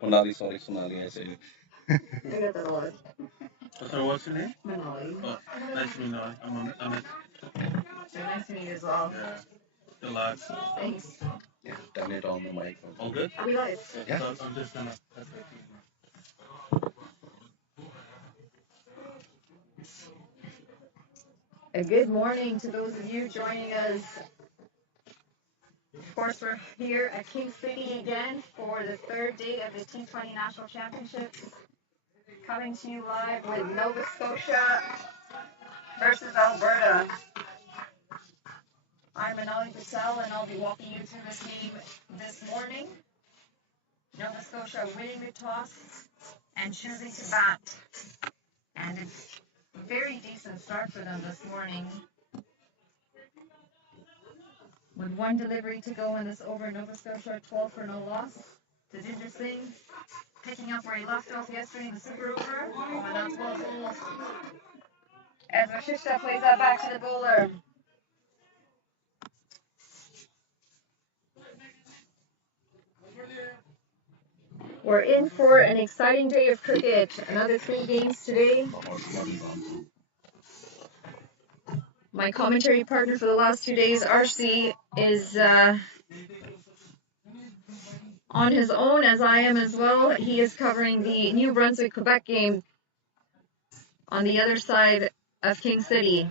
Punali, sorry, Sonali, I said. I got that a lot. So what's your name? Manali. Oh, nice to meet you. I'm a, So nice to meet you as well. yeah, relax. Thanks. Yeah, turn it on the mic. All good? Are we live? Yeah. So I'm just gonna. A good morning to those of you joining us. Of course, we're here at King City again for the third day of the T20 National Championships. Coming to you live with Nova Scotia versus Alberta. I'm Manali Patel, and I'll be walking you through this game this morning. Nova Scotia winning the toss and choosing to bat. And it's a very decent start for them this morning. With one delivery to go in this over, Nova Scotia 12 for no loss. Tejinder Singh picking up where he left off yesterday in the super over. Oh, and that's well pulled. As Vashishta plays that back to the bowler. We're in for an exciting day of cricket. Another 3 games today. My commentary partner for the last 2 days, RC, is on his own, as I am as well. He is covering the New Brunswick-Quebec game on the other side of King City.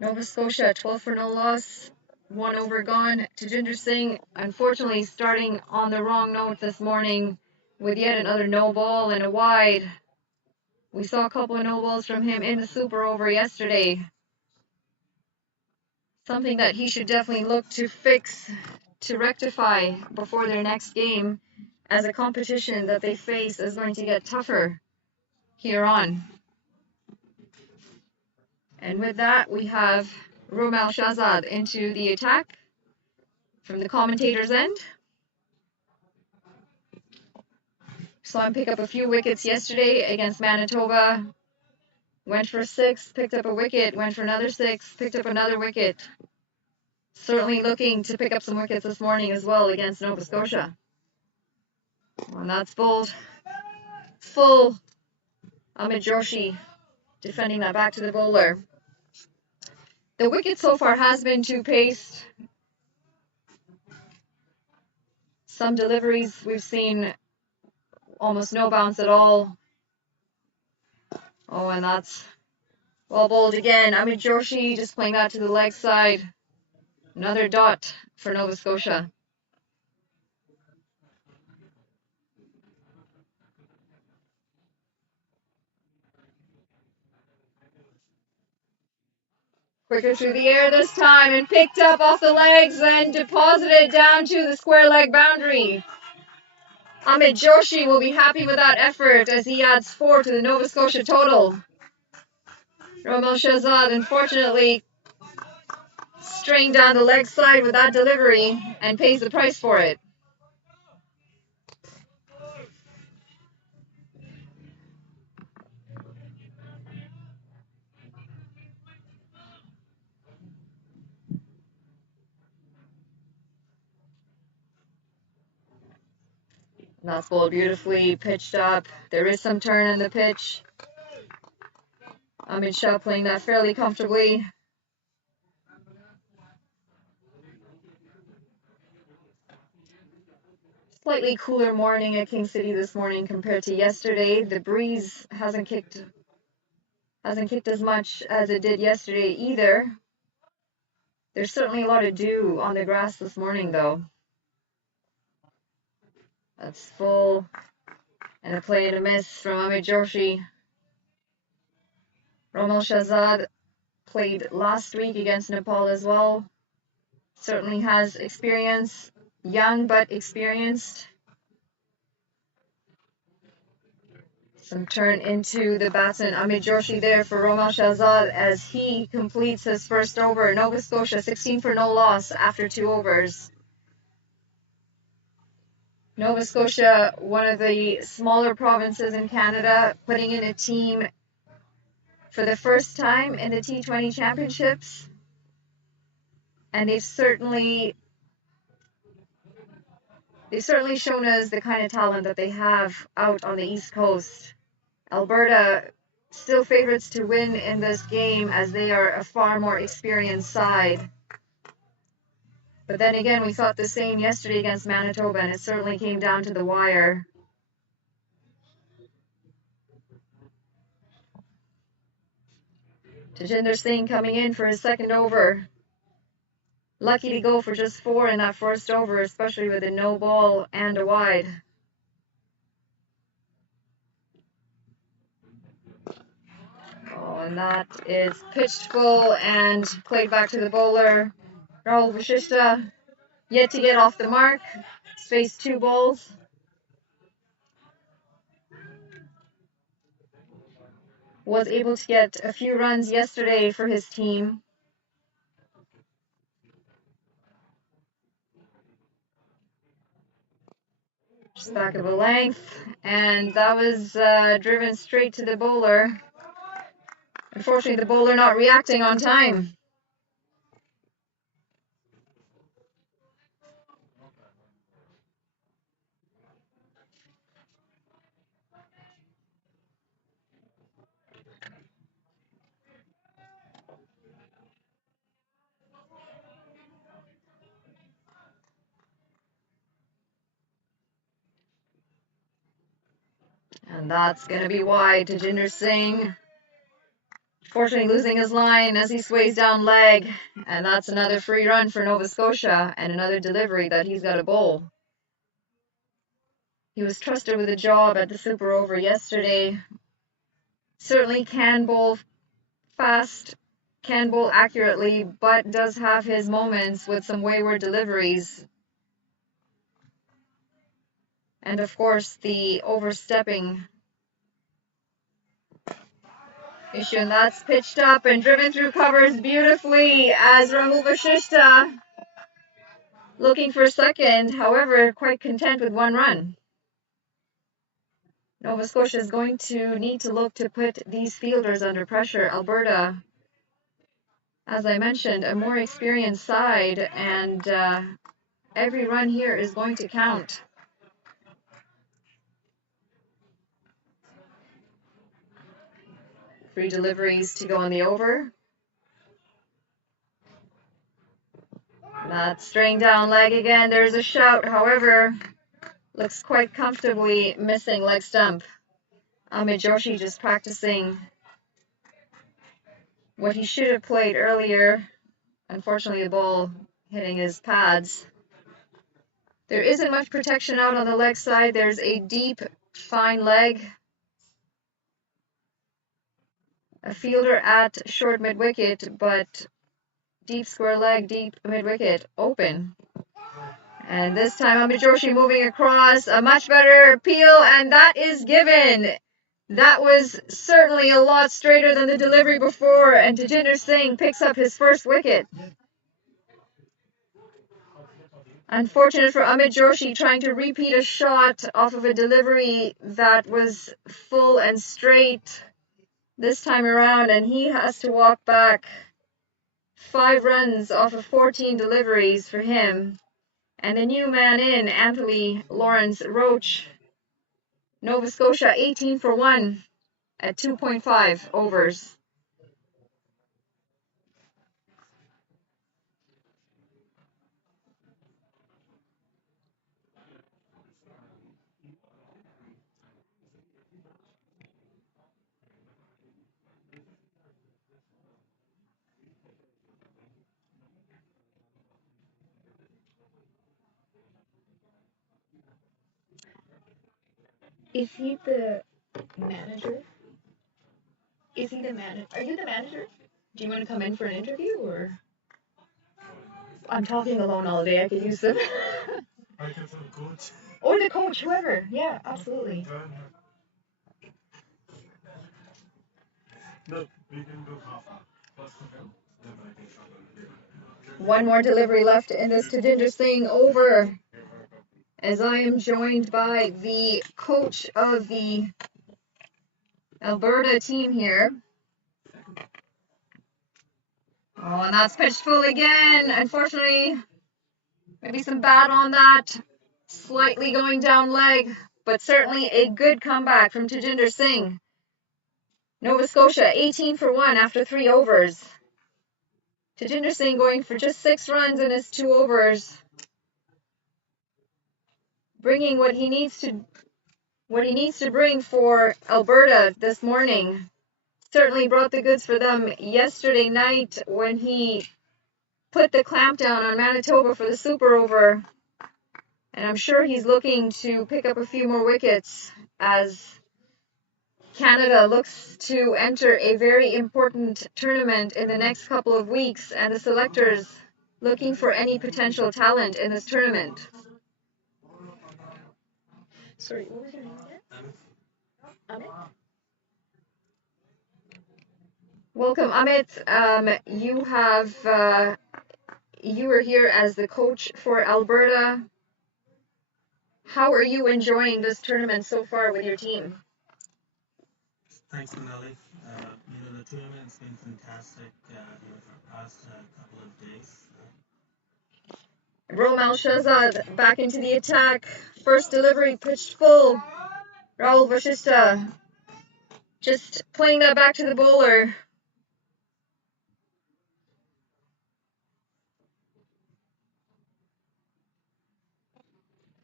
Nova Scotia, 12 for no loss, 1 over gone. Tejinder Singh, unfortunately, starting on the wrong note this morning with yet another no ball and a wide. We saw a couple of no balls from him in the super over yesterday. Something that he should definitely look to fix, to rectify before their next game, as a competition that they face is going to get tougher here on. And with that, we have Romel Shahzad into the attack from the commentator's end. Saw him pick up a few wickets yesterday against Manitoba. Went for 6, picked up a wicket, went for another 6, picked up another wicket. Certainly looking to pick up some wickets this morning as well against Nova Scotia. And that's bowled full. Amit Joshi defending that back to the bowler. The wicket so far has been two-paced. Some deliveries we've seen almost no bounce at all. Oh, and that's well bowled again. Amit Joshi just playing that to the leg side. Another dot for Nova Scotia. Quicker through the air this time and picked up off the legs and deposited down to the square leg boundary. Amit Joshi will be happy with that effort as he adds 4 to the Nova Scotia total. Romel Shahzad, unfortunately, straying down the leg side with that delivery and pays the price for it. That's bowled beautifully, pitched up. There is some turn in the pitch. Amit Shah playing that fairly comfortably. Slightly cooler morning at King City this morning compared to yesterday. The breeze hasn't kicked as much as it did yesterday either. There's certainly a lot of dew on the grass this morning though. That's full. And a play to miss from Amit Joshi. Romel Shahzad played last week against Nepal as well. Certainly has experience. Young but experienced. Some turn into the batsman Amit Joshi there for Romel Shahzad as he completes his first over. Nova Scotia 16 for no loss after 2 overs. Nova Scotia, one of the smaller provinces in Canada, putting in a team for the first time in the T20 championships. and they've certainly shown us the kind of talent that they have out on the East Coast. Alberta still favorites to win in this game as they are a far more experienced side. But then again, we thought the same yesterday against Manitoba, and it certainly came down to the wire. Tajinder Singh coming in for his second over. Lucky to go for just 4 in that first over, especially with a no ball and a wide. Oh, and that is pitched full and played back to the bowler. Rahul Vashishta yet to get off the mark. He's faced 2 balls. Was able to get a few runs yesterday for his team. Just back of a length, and that was driven straight to the bowler. Unfortunately, the bowler not reacting on time. And that's going to be wide to Tajinder Singh. Fortunately, losing his line as he sways down leg. And that's another free run for Nova Scotia and another delivery that he's got to bowl. He was trusted with a job at the Super Over yesterday. Certainly can bowl fast, can bowl accurately, but does have his moments with some wayward deliveries. And of course, the overstepping issue, and that's pitched up and driven through covers beautifully as Rahul Vashishta looking for second, however, quite content with 1 run. Nova Scotia is going to need to look to put these fielders under pressure. Alberta, as I mentioned, a more experienced side, and every run here is going to count. Free deliveries to go on the over. Not straying down leg again. There's a shout, however, looks quite comfortably missing leg stump. Amit Joshi just practicing what he should have played earlier. Unfortunately, the ball hitting his pads. There isn't much protection out on the leg side. There's a deep, fine leg. A fielder at short mid-wicket, but deep square leg, deep mid-wicket, open. And this time, Amit Joshi moving across, a much better peel, and that is given. That was certainly a lot straighter than the delivery before, and Tajinder Singh picks up his first wicket. Unfortunate for Amit Joshi trying to repeat a shot off of a delivery that was full and straight this time around, and he has to walk back 5 runs off of 14 deliveries for him. And the new man in, Anthony Lawrence Roach, Nova Scotia 18 for 1 at 2.5 overs. Is he the manager? Is he the manager? Are you the manager? Do you want to come in for an interview, or? I'm talking alone all day. I could use them. I can tell the coach. Or the coach, whoever. Yeah, absolutely. No, we can do half. First of all, then I can show. One more delivery left in this Tajinder Singh over, as I am joined by the coach of the Alberta team here. Oh, and that's pitched full again. Unfortunately, maybe some bat on that. Slightly going down leg, but certainly a good comeback from Tejinder Singh. Nova Scotia 18 for 1 after 3 overs. Tejinder Singh going for just 6 runs in his 2 overs. Bringing what he needs to bring for Alberta this morning. Certainly brought the goods for them yesterday night when he put the clamp down on Manitoba for the super over. And I'm sure he's looking to pick up a few more wickets as Canada looks to enter a very important tournament in the next couple of weeks, and the selectors looking for any potential talent in this tournament. Sorry, what was your name again? Amit? Welcome, Amit. You are here as the coach for Alberta. How are you enjoying this tournament so far with your team? Thanks, Manali. The tournament's been fantastic for the past couple of days. Romel Shahzad back into the attack. First delivery pitched full. Rahul Vashishta just playing that back to the bowler.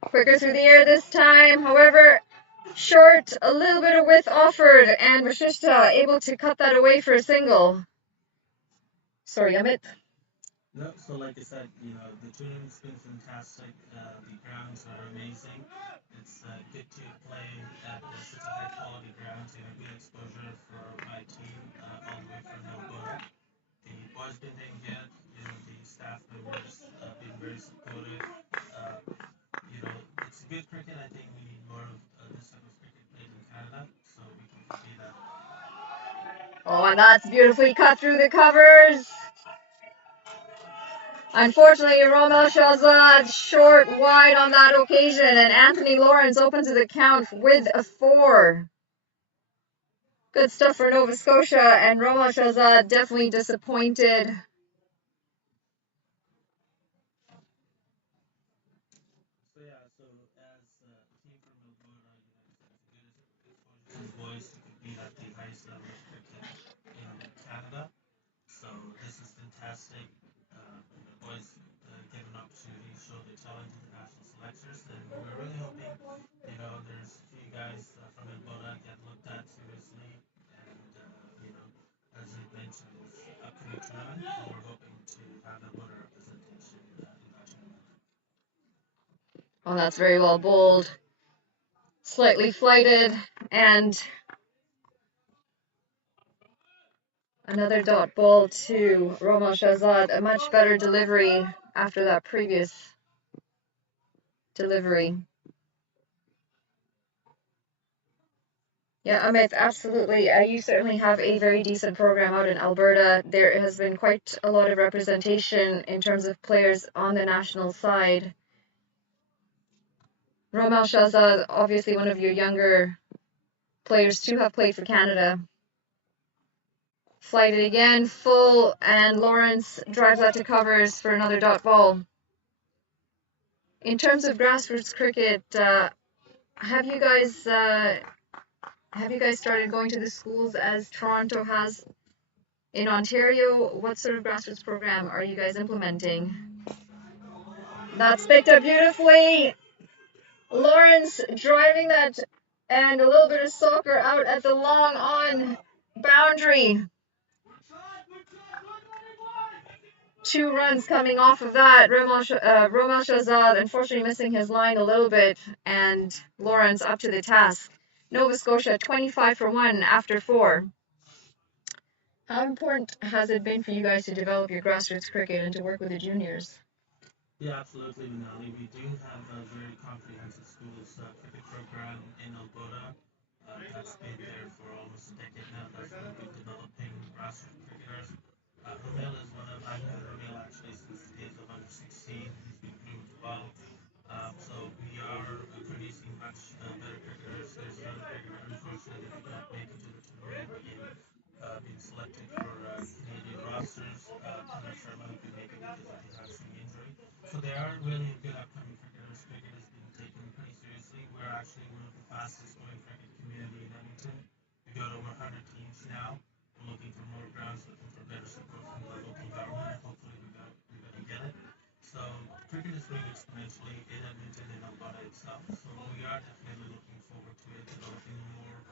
Quicker through the air this time. However, short, a little bit of width offered, and Vashishta able to cut that away for a single. Sorry, Amit. No, so like I said, the tournament's been fantastic. The grounds are amazing. It's good to play at such a high quality ground, good exposure for my team all the way from Alberta. The boys been doing good. The staff members been very supportive. It's good cricket. I think we need more of this type of cricket played in Canada, so we can compete at. Oh, and that's beautifully cut through the covers. Unfortunately, Romel Shahzad short wide on that occasion, and Anthony Lawrence opens the count with a 4. Good stuff for Nova Scotia, and Romel Shahzad definitely disappointed. So as a team from Alberta, it's good exposure for boys to compete at the highest level of cricket in Canada. So this is fantastic. The boys get an opportunity to show their talent to the national selectors, and we're really hoping, there's a few guys from Alberta get looked at seriously, and as you mentioned, this upcoming tournament, we're hoping to have Alberta representation in that tournament. Oh, that's very well bowled. Slightly flighted, and another dot ball to Romel Shahzad. A much better delivery after that previous delivery. Yeah, Amit, absolutely. You certainly have a very decent program out in Alberta. There has been quite a lot of representation in terms of players on the national side. Romel Shahzad, obviously one of your younger players to have played for Canada. Flighted again, full, and Lawrence drives that to covers for another dot ball. In terms of grassroots cricket, have you guys started going to the schools as Toronto has in Ontario? What sort of grassroots program are you guys implementing? That's picked up beautifully. Lawrence driving that, and a little bit of soccer out at the long on boundary. 2 runs coming off of that. Romel Shahzad unfortunately missing his line a little bit, and Lawrence up to the task. Nova Scotia 25 for 1 after 4. How important has it been for you guys to develop your grassroots cricket and to work with the juniors? Yeah, absolutely, Manali. We do have a very comprehensive schools cricket program in Alberta that's been there for almost a decade now. That's been developing grassroots cricketers. Romel is one of, I've known Romel actually since the days of under 16. He's been groomed well. So we are producing much better cricketers. There's another cricketer, unfortunately, that did not make it to the tournament, being selected for Canadian rosters. there are really good upcoming cricketers. Cricket is being taken pretty seriously. We're actually one of the fastest growing cricket community in Edmonton. We've got over 100 teams now. We're looking for more grounds, looking for better support from the local government, and hopefully we're going to get it. So cricket is growing exponentially in Edmonton and Alberta itself. So we are definitely looking forward to it, developing more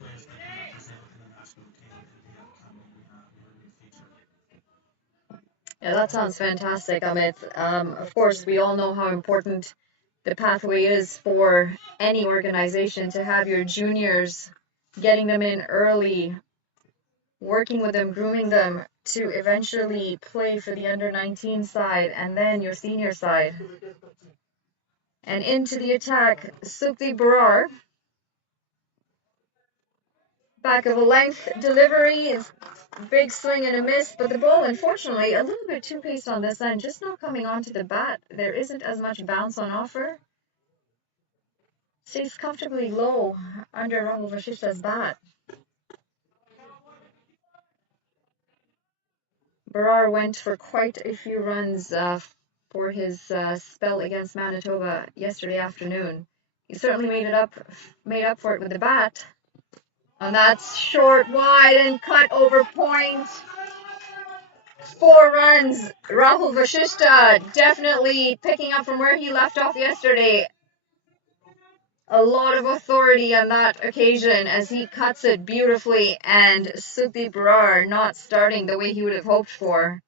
players that can represent in the national team in the upcoming near future. Yeah, that sounds fantastic, Amit. Of course, we all know how important the pathway is for any organization to have your juniors, getting them in early, working with them, grooming them to eventually play for the under 19 side and then your senior side. And into the attack, Sukti Barar. Back of a length delivery is big swing and a miss, but the ball, unfortunately, a little bit too paced on this end, just not coming onto the bat. There isn't as much bounce on offer. Stays comfortably low under Rahul Vasishta's bat. Barar went for quite a few runs for his spell against Manitoba yesterday afternoon. He certainly made up for it with the bat. And that's short, wide, and cut over point. 4 runs. Rahul Vasishta definitely picking up from where he left off yesterday. A lot of authority on that occasion as he cuts it beautifully, and Sukti Barar not starting the way he would have hoped for.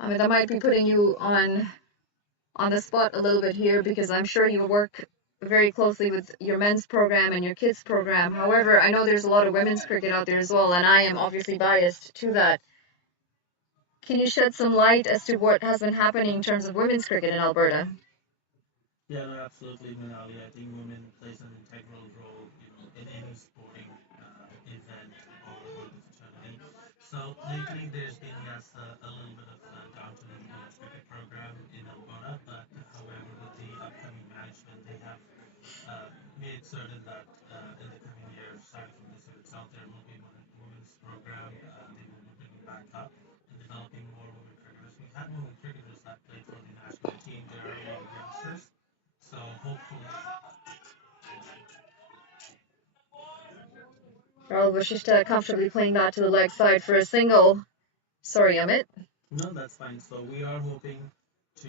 I mean, that might be putting you on the spot a little bit here, because I'm sure you work very closely with your men's program and your kids program. However, I know there's a lot of women's cricket out there as well, and I am obviously biased to that. Can you shed some light as to what has been happening in terms of women's cricket in Alberta? Yeah, no, absolutely, Manali. I think women plays an integral role, in any sporting event or the fraternity. So lately, there's been yes a little bit of downturn in the women's cricket program in Alberta, but however, with the upcoming management, they have made certain that in the coming year, starting from this year itself, there will be a women's program. They will be bringing back up and developing more women cricketers. We had women cricketers that played for the national team. There are a lot of youngsters. So hopefully, Rahul Vasishta comfortably playing that to the leg side for a single. Sorry, Amit. no, that's fine. So we are hoping to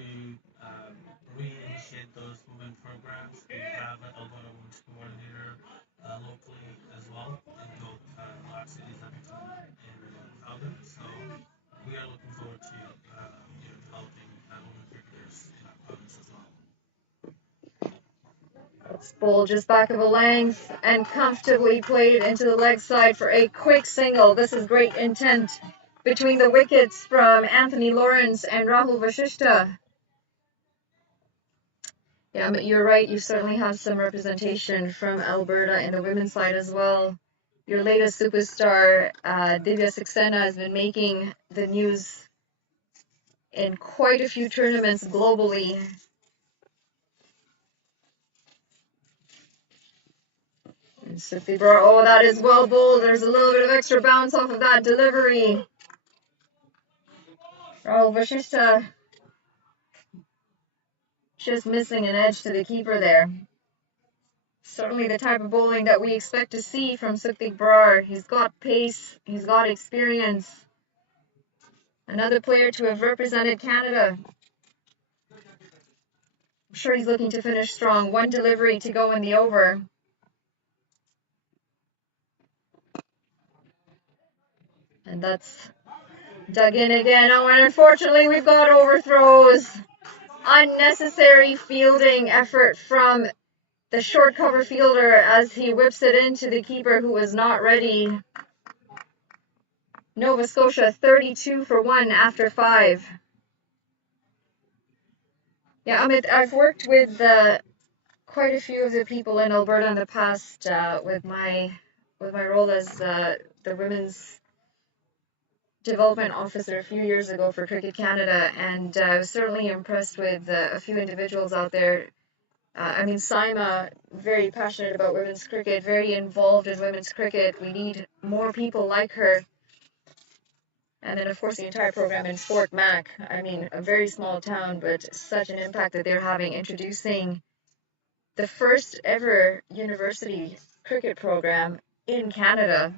um, reinitiate those women programs. We have an Alberta Women's Coordinator locally as well in both large cities, Edmonton and Calgary. So we are looking forward to developing women cricketers in our province as well. It's ball just back of a length and comfortably played into the leg side for a quick single. This is great intent between the wickets from Anthony Lawrence and Rahul Vasishta. Yeah, but you're right. You certainly have some representation from Alberta in the women's side as well. Your latest superstar, Divya Saxena, has been making the news in quite a few tournaments globally. And Sukti Barar, oh, that is well bowled. There's a little bit of extra bounce off of that delivery. Rahul Vasishta just missing an edge to the keeper there. Certainly the type of bowling that we expect to see from Sukti Barar. He's got pace, he's got experience. Another player to have represented Canada. I'm sure he's looking to finish strong. 1 delivery to go in the over. And that's dug in again. Oh, and unfortunately we've got overthrows. Unnecessary fielding effort from the short cover fielder as he whips it into the keeper who was not ready. Nova Scotia 32 for 1 after 5. Yeah, Amit, I've worked with quite a few of the people in Alberta in the past with my role as the women's development officer a few years ago for Cricket Canada, and I was certainly impressed with a few individuals out there. I mean, Saima, very passionate about women's cricket, very involved in women's cricket. We need more people like her. And then, of course, the entire program in Fort Mac. I mean, a very small town, but such an impact that they're having, introducing the first ever university cricket program in Canada.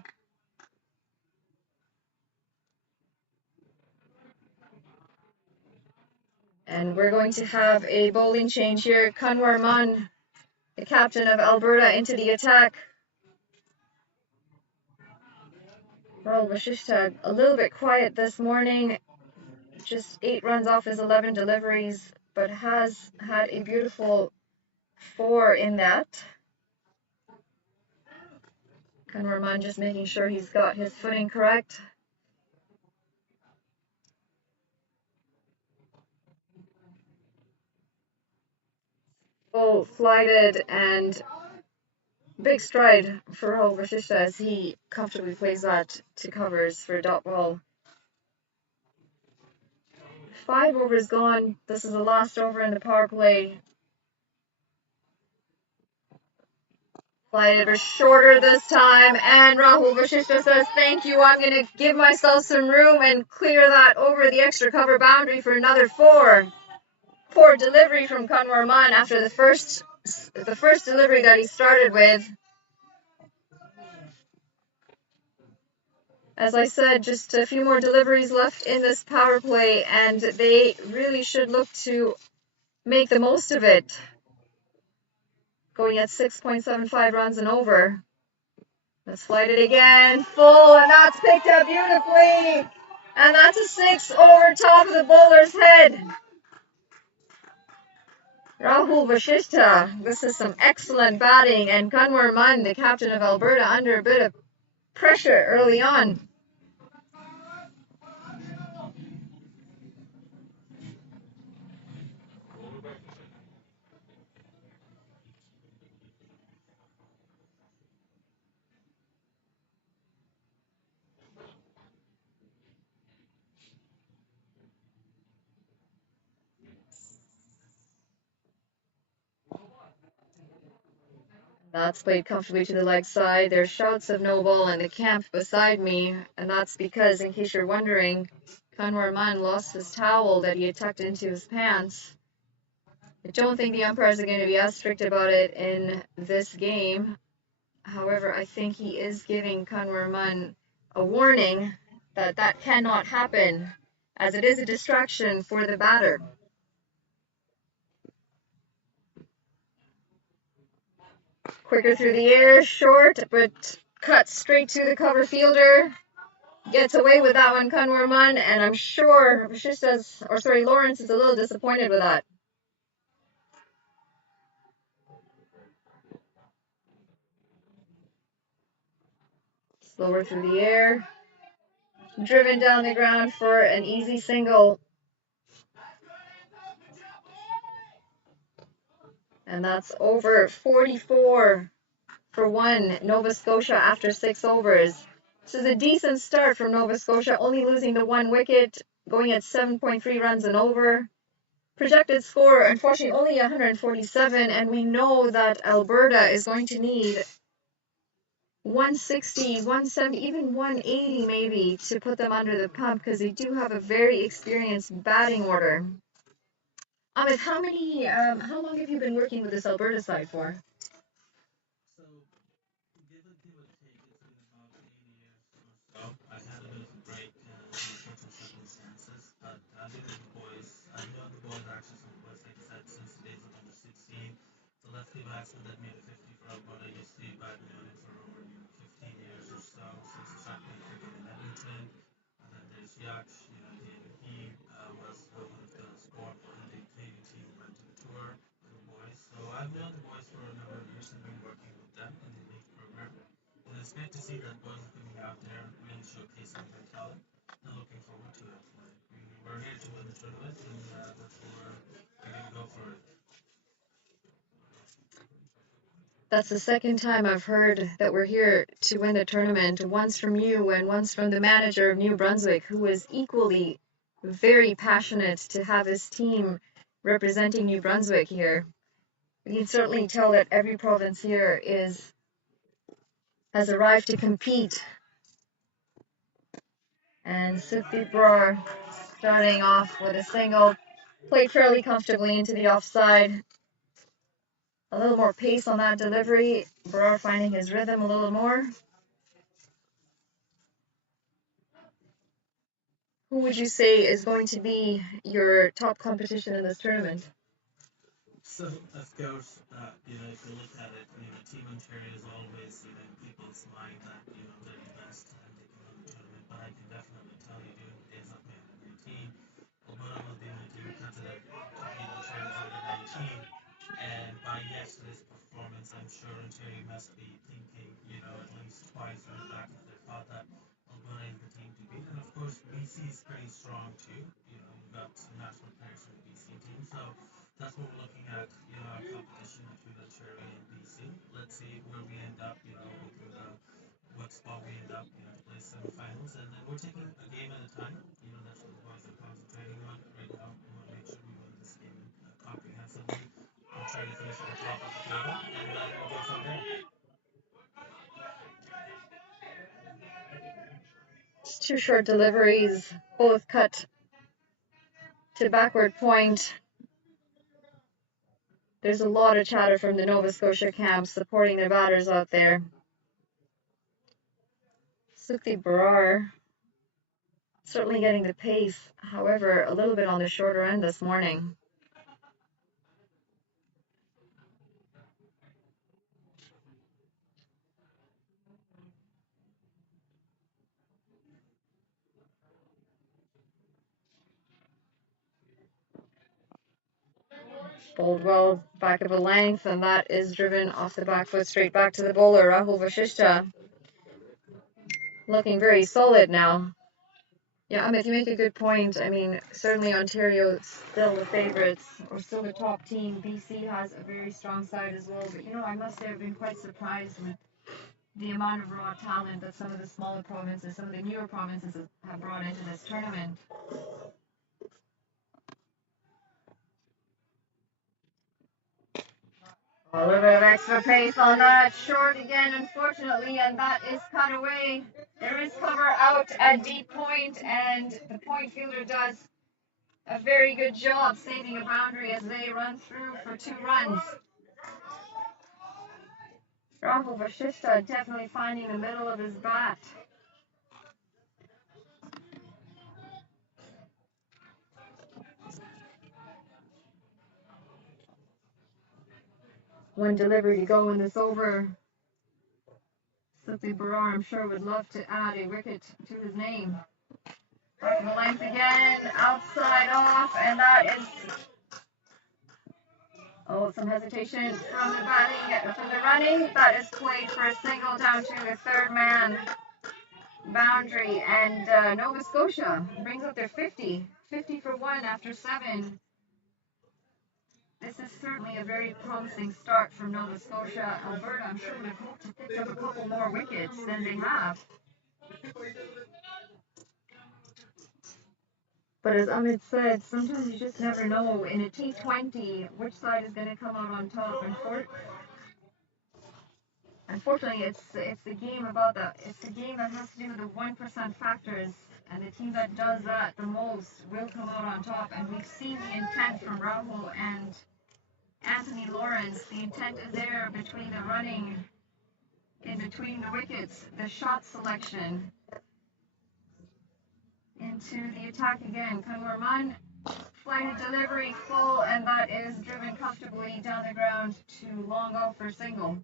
And we're going to have a bowling change here. Kanwar Mann, the captain of Alberta, into the attack. Rahul Vashishta, a little bit quiet this morning. Just 8 runs off his 11 deliveries, but has had a beautiful 4 in that. Kanwar Mann just making sure he's got his footing correct. Full flighted and big stride for Rahul Vashishta as he comfortably plays that to covers for a dot ball. 5 overs gone. This is the last over in the power play. Flighted or shorter this time, and Rahul Vashishta says, thank you, I'm going to give myself some room and clear that over the extra cover boundary for another 4. Poor delivery from Kanwar Mann after the first delivery that he started with. As I said, just a few more deliveries left in this power play, and they really should look to make the most of it. Going at 6.75 runs and over. Let's flight it again. Full, and that's picked up beautifully. And that's a 6 over top of the bowler's head. Rahul Vashishta, this is some excellent batting, and Kanwar Mann, the captain of Alberta, under a bit of pressure early on. That's played comfortably to the leg side. There's shouts of no ball in the camp beside me, and that's because, in case you're wondering, Kanwar Mann lost his towel that he had tucked into his pants. I don't think the umpires are going to be as strict about it in this game. However, I think he is giving Kanwar Mann a warning that that cannot happen, as it is a distraction for the batter. Quicker through the air, short, but cuts straight to the cover fielder. Gets away with that one, Kanwar Mann, and I'm sure Lawrence is a little disappointed with that. Slower through the air. Driven down the ground for an easy single. And that's over 44 for 1 Nova Scotia after 6 overs. This is a decent start from Nova Scotia, only losing the 1 wicket, going at 7.3 runs and over. Projected score, unfortunately, only 147, and we know that Alberta is going to need 160, 170, even 180 maybe to put them under the pump, because they do have a very experienced batting order. Amit, how long have you been working with this Alberta side for? So, give or take, it's been about 8 years or so. I had a bit of a break due to circumstances, but I've been with the boys. I've known the boys actually from the boys, like I said, since the days of under 16. The lefty batsman that made a 50 for Alberta used to be back known him for over 15 years or so since he started playing cricket in Edmonton. And then there's Yaksh, he was one of the squad for the Canadian team who went to the tour with the boys. So I've known the boys for a number of years and been working with them in the league program. And it's great to see that boys are coming out there really showcasing their talent and looking forward to it. We're here to win the tournament and that's what we're going to go for it. That's the second time I've heard that we're here to win the tournament, once from you and once from the manager of New Brunswick, who is equally very passionate to have his team representing New Brunswick here. You can certainly tell that every province here has arrived to compete. And Sukhdeep Brar starting off with a single, played fairly comfortably into the offside. A little more pace on that delivery. Brar finding his rhythm a little more. Who would you say is going to be your top competition in this tournament? So, of course, if you look at it, Team Ontario is always, in people's mind that, they're the best and they can win the tournament. But I can definitely tell you, during the days of my under-19, Alberta was the only team considered to beat Ontario's under-19. And by yesterday's performance, I'm sure Ontario must be thinking, at least twice in the back of their thought that Alberta is the team to beat. And of course, BC is pretty strong too. You've got some national players from the BC team. So that's what we're looking at, our competition between Ontario and BC. Let's see where we end up, what spot we end up, to play semifinals. And then we're taking a game at a time. That's what the boys are concentrating on right now. We want to make sure we win this game comprehensively. We'll try to finish at the top of the table, and we'll go from there. It's two short deliveries, both cut to backward point. There's a lot of chatter from the Nova Scotia camp supporting their batters out there. Sukhdeep Brar certainly getting the pace, however, a little bit on the shorter end this morning. Bowled well back of a length, and that is driven off the back foot straight back to the bowler, Rahul Vashishtha. Looking very solid now. Yeah, Amit, you make a good point. I mean, certainly Ontario still the favorites, or still the top team. BC has a very strong side as well. But, I must say I've been quite surprised with the amount of raw talent that some of the smaller provinces, some of the newer provinces have brought into this tournament. A little bit of extra pace on that. Short again, unfortunately, and that is cut away. There is cover out at deep point, and the point fielder does a very good job saving a boundary as they run through for 2 runs. Rahul Vashishtha definitely finding the middle of his bat. One delivery to go in this over. Sukhdeep Brar, I'm sure, would love to add a wicket to his name. Back of the length again, outside off, and that is... Oh, some hesitation from the batting, from the running. That is played for a single down to the third man boundary. And Nova Scotia brings up their 50. 50 for 1 after 7. This is certainly a very promising start from Nova Scotia. Alberta, I'm sure, would have hoped to pick up a couple more wickets than they have. But as Amit said, sometimes you just never know in a T20 which side is going to come out on top. Unfortunately, it's the game that has to do with the 1% factors, and the team that does that the most will come out on top. And we've seen the intent from Rahul and Anthony Lawrence. The intent is there between the running, in between the wickets, the shot selection. Into the attack again. Kanwarman, flighted delivery full, and that is driven comfortably down the ground to long off for single.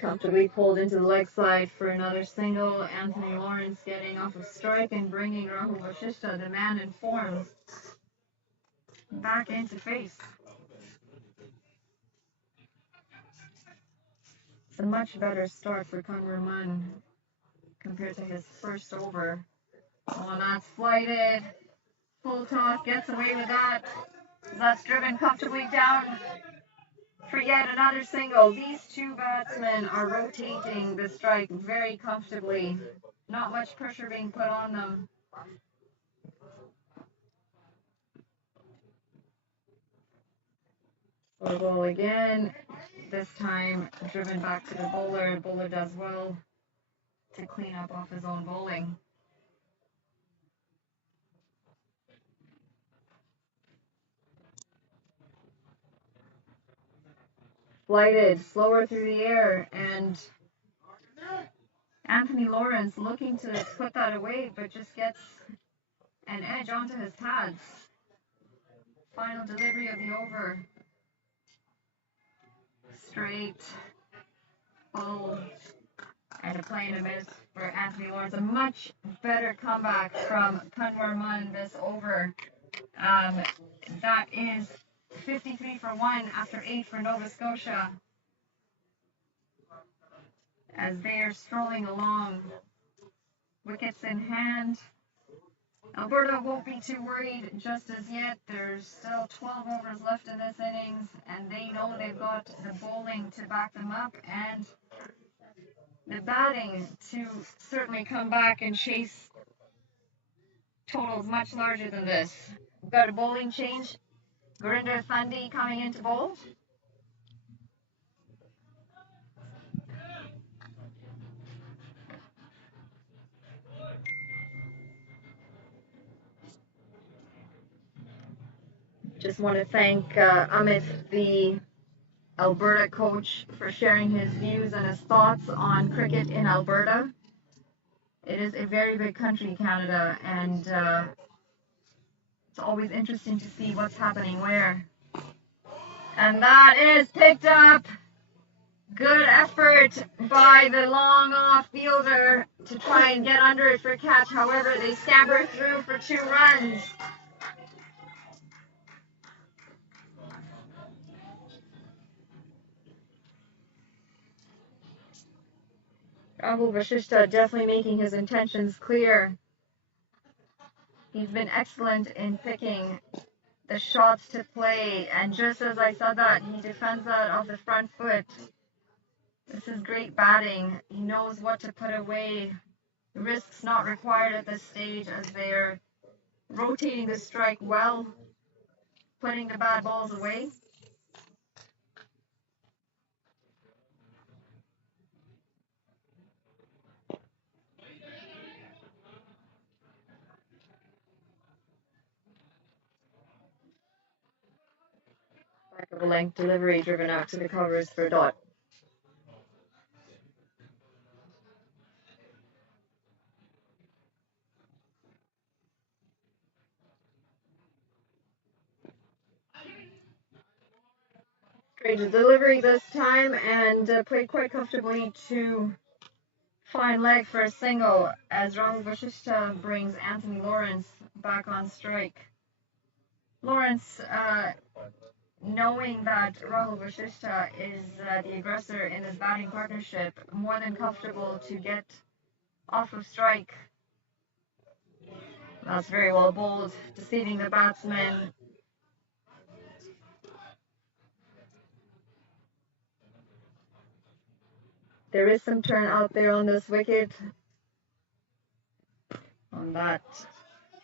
Comfortably pulled into the leg side for another single. Anthony Lawrence getting off a strike and bringing Rahul Vashishtha, the man in form, back into face. It's a much better start for Kanwarman compared to his first over. Oh, that's flighted. Full toss, gets away with that. That's driven comfortably down for yet another single. These two batsmen are rotating the strike very comfortably. Not much pressure being put on them. Slow ball again. This time driven back to the bowler. Bowler does well to clean up off his own bowling. Flighted, slower through the air, and Anthony Lawrence looking to put that away, but just gets an edge onto his pads. Final delivery of the over. Straight, full, and a play in a miss for Anthony Lawrence. A much better comeback from Kunwar Munn this over. That is 53 for 1 after 8 for Nova Scotia. As they are strolling along, wickets in hand. Alberta won't be too worried just as yet. There's still 12 overs left in this innings, and they know they've got the bowling to back them up and the batting to certainly come back and chase totals much larger than this. We've got a bowling change. Gurinder Thandi coming into bowl. Just want to thank Amit, the Alberta coach, for sharing his views and his thoughts on cricket in Alberta. It is a very big country, Canada, and it's always interesting to see what's happening where. And that is picked up. Good effort by the long off fielder to try and get under it for catch. However, they scamper through for 2 runs. Rahul Vasishta definitely making his intentions clear. He's been excellent in picking the shots to play, and just as I said that, he defends that off the front foot. This is great batting. He knows what to put away. Risks not required at this stage as they're rotating the strike well, putting the bad balls away. Back of a length delivery driven out to the covers for dot. Great delivery this time and played quite comfortably to fine leg for a single as Rahul Vasishta brings Anthony Lawrence back on strike. Lawrence, knowing that Rahul Vasishta is the aggressor in this batting partnership, more than comfortable to get off of strike. That's very well bowled, deceiving the batsman. There is some turn out there on this wicket. On that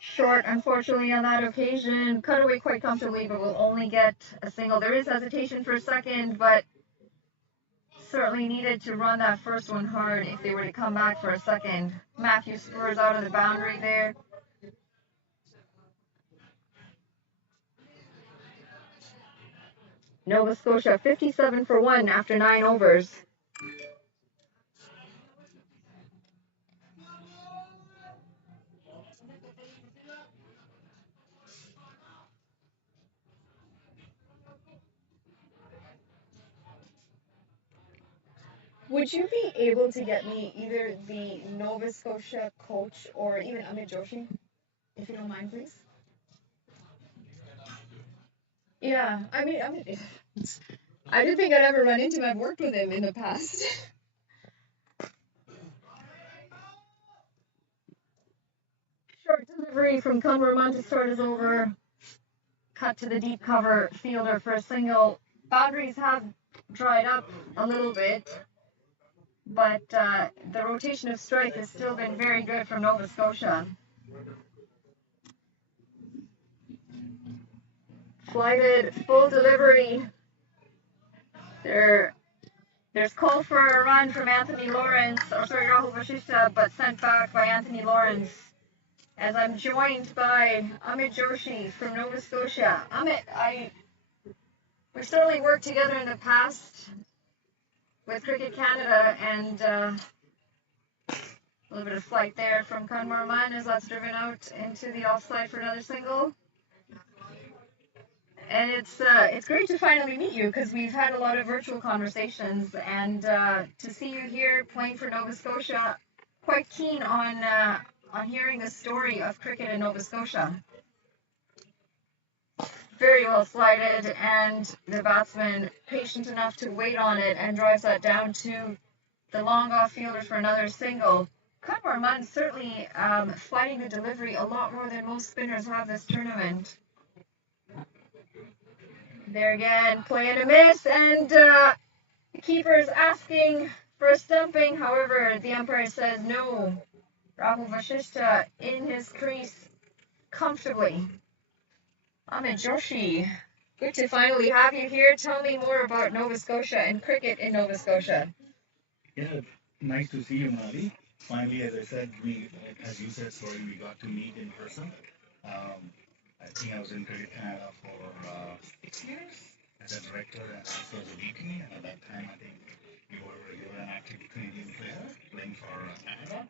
short, unfortunately, on that occasion, cut away quite comfortably, but will only get a single. There is hesitation for a second, but certainly needed to run that first one hard if they were to come back for a second. Matthew spurs out of the boundary there. Nova Scotia 57 for 1 after 9 overs. Would you be able to get me either the Nova Scotia coach or even Amit Joshi, if you don't mind, please? Yeah, I mean, I didn't think I'd ever run into him. I've worked with him in the past. Short delivery from Kunwar Munn to start us over. Cut to the deep cover fielder for a single. boundaries have dried up a little bit, but the rotation of strike has still been very good from Nova Scotia. Flighted, full delivery. There's call for a run from Anthony Lawrence, Rahul Vashishta, but sent back by Anthony Lawrence. As I'm joined by Amit Joshi from Nova Scotia. Amit, we've certainly worked together in the past with Cricket Canada, and a little bit of flight there from Kanmar Mann as that's driven out into the offside for another single. And it's great to finally meet you because we've had a lot of virtual conversations, and to see you here playing for Nova Scotia, quite keen on hearing the story of cricket in Nova Scotia. Very well slighted, and the batsman patient enough to wait on it and drives that down to the long off fielder for another single. Kanwar Mann certainly fighting the delivery a lot more than most spinners have this tournament. There again, play and a miss, and the keeper's asking for a stumping. However, the umpire says no. Rahul Vashishta in his crease comfortably. Amit Joshi, good to finally have you here. Tell me more about Nova Scotia and cricket in Nova Scotia. Yeah, nice to see you, Mali. Finally, as I said, as you said, sorry, we got to meet in person. I think I was in Cricket Canada for 6 years as a director and also as a VP. And at that time, I think you were an active Canadian player playing for Canada.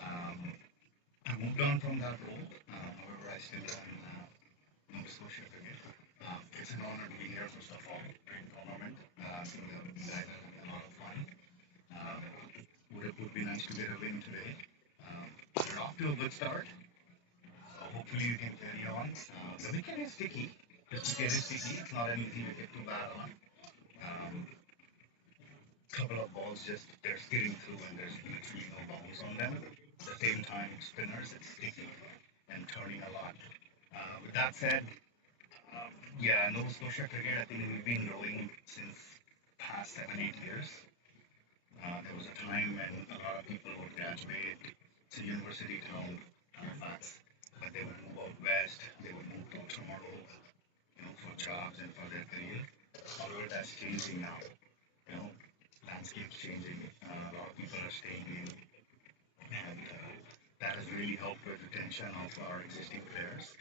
I moved on from that role. However, I still am Nova Scotia cricket. It's an honor to be here, first of all, during the tournament. I think you guys are having a lot of fun. Would be nice to get a win today. We're off to a good start. So hopefully you can carry on. The wicket is sticky. The wicket is sticky. It's not an easy wicket to bat on. Couple of balls they're skidding through and there's literally no bounce on them. At the same time, spinners, it's sticky and turning a lot. With that said, Nova Scotia cricket, I think we've been growing since past 7-8 years. There was a time when a lot of people would graduate to university town, Halifax, but they would move out west, they would move to Toronto, for jobs and for their career. However, that's changing now. Landscape's changing. A lot of people are staying in, and that has really helped with retention of our existing players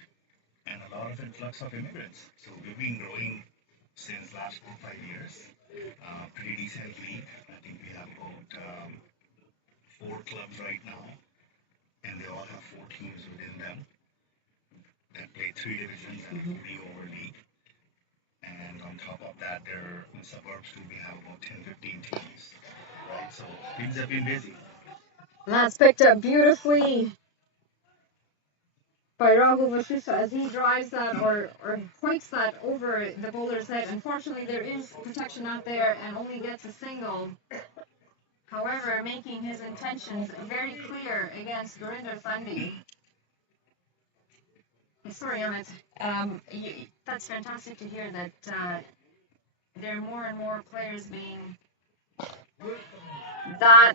and a lot of influx of immigrants. So we've been growing since last 4-5 years. Pretty decent league. I think we have about 4 clubs right now, and they all have 4 teams within them that play 3 divisions and a 40-over league. And on top of that, there in suburbs too, we have about 10-15 teams. Right, so things have been busy. That's picked up beautifully by Rahul Vashishta as he drives that or points that over the bowler's head. Unfortunately, there is protection out there and only gets a single. However, making his intentions very clear against Gurinder Thandi. Sorry, Amit. That's fantastic to hear that there are more and more players being. That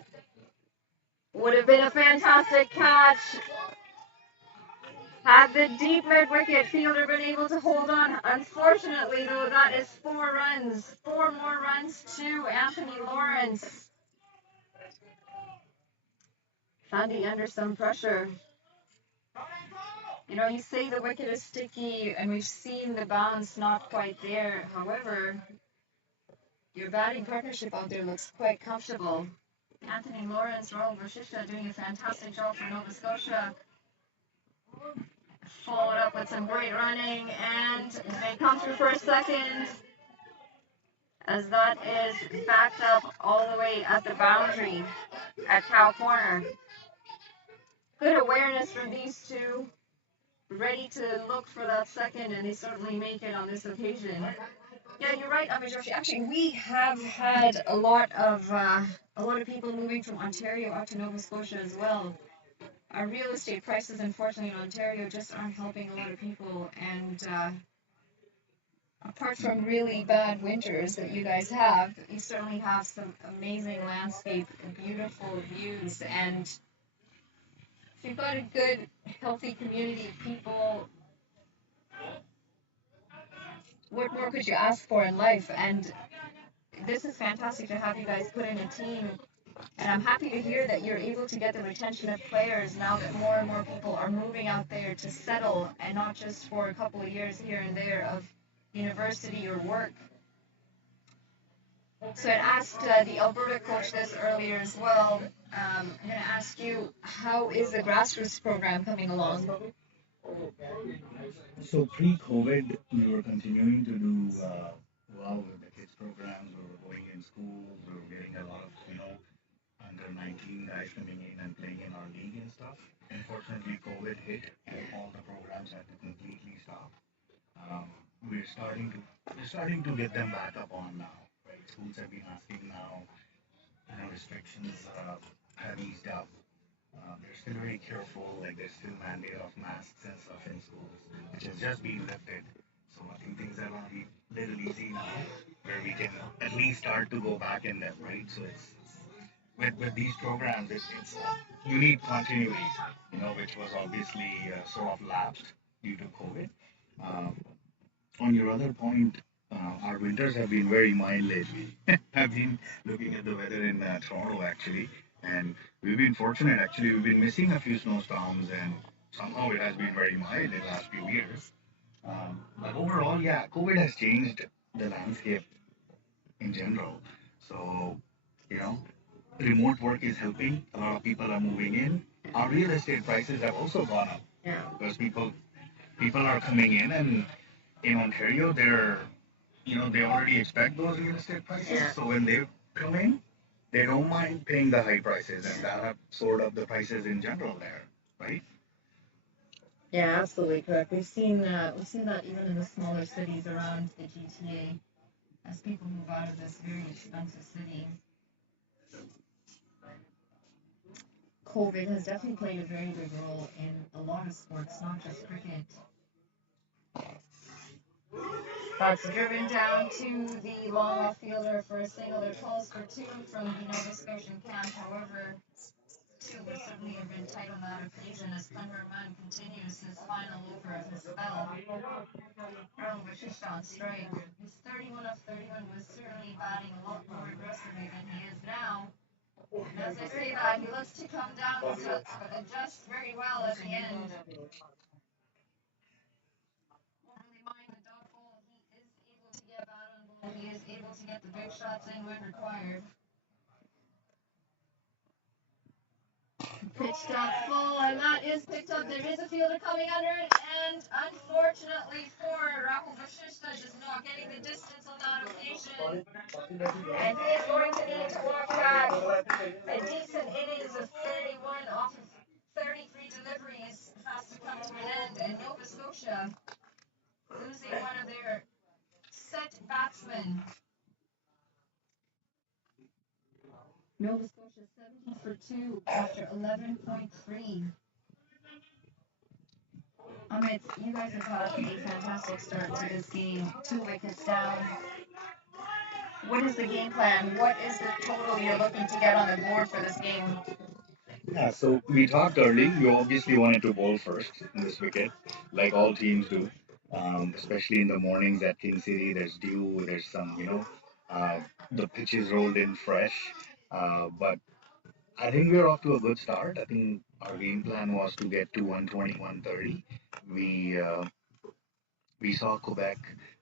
would have been a fantastic catch. Had the deep mid wicket fielder been able to hold on. Unfortunately, though, that is 4 runs. 4 more runs to Anthony Lawrence. Thandi under some pressure. You say the wicket is sticky, and we've seen the bounce not quite there. However, your batting partnership out there looks quite comfortable. Anthony Lawrence, Rahul Vashishta doing a fantastic job for Nova Scotia. Followed up with some great running, and they come through for a second, as that is backed up all the way at the boundary at Cow Corner. Good awareness from these two, ready to look for that second, and they certainly make it on this occasion. Yeah, you're right, Amit Joshi. Actually, we have had a lot of people moving from Ontario out to Nova Scotia as well. Our real estate prices, unfortunately, in Ontario just aren't helping a lot of people, and apart from really bad winters that you guys have, you certainly have some amazing landscape, beautiful views, and if you've got a good, healthy community of people, what more could you ask for in life? And this is fantastic to have you guys put in a team. And I'm happy to hear that you're able to get the retention of players now that more and more people are moving out there to settle and not just for a couple of years here and there of university or work. So I asked the Alberta coach this earlier as well. I'm going to ask you, how is the grassroots program coming along? So pre-COVID, we were continuing to do well with the kids programs. We were going in schools. We were getting a lot of under 19 guys coming in and playing in our league and stuff. Unfortunately, COVID hit and all the programs had to completely stop. Um, we're starting to get them back up on now. Right, schools have been asking now. Restrictions have eased up. They're still very careful. Like there's still mandate of masks and stuff in schools, which has just been lifted. So I think things are gonna be a little easy now, where we can at least start to go back in them, right? So it's with these programs, it's you need continuity, which was obviously sort of lapsed due to COVID. Um, on your other point, our winters have been very mild lately. I've been looking at the weather in Toronto actually, and we've been fortunate. Actually, we've been missing a few snowstorms, and somehow it has been very mild in the last few years. But overall, yeah, COVID has changed the landscape in general. So, you know, remote work is helping. A lot of people are moving in. Our real estate prices have also gone up. Yeah. Because people are coming in, and in Ontario, they already expect those real estate prices. Yeah. So when they come in, they don't mind paying the high prices, and that have soared up the prices in general there, right? Yeah, absolutely correct. We've seen that even in the smaller cities around the GTA as people move out of this very expensive city. COVID has definitely played a very big role in a lot of sports, not just cricket. That's driven down to the long off fielder for a single. There calls for two from the Nova Scotian camp. However, two would certainly have been tight on that occasion as Thunderman continues his final over of his spell. Earl Wishish on strike. His 31 of 31 was certainly batting a lot more aggressively than he is now. And as I say that, he looks to come down to adjust very well at the end. Really mind the dot ball. He is able to get bat on ball. He is able to get the big shots in when required. Pitched up full, and that is picked up. There is a fielder coming under it, and unfortunately for Rahul Vashishta, just not getting the distance on that occasion. And he is going to need to walk back a decent innings of 31 off of 33 deliveries has to come to an end, and Nova Scotia losing one of their set batsmen. Nova Scotia 70 for 2 after 11.3. Amit, you guys have had a fantastic start to this game. 2 wickets down. What is the game plan? What is the total you're looking to get on the board for this game? Yeah, so we talked early. We obviously wanted to bowl first in this wicket, like all teams do. Especially in the mornings at King City, there's dew, there's some, the pitch is rolled in fresh. But I think we're off to a good start. I think our game plan was to get to 120, 130. We uh, we saw Quebec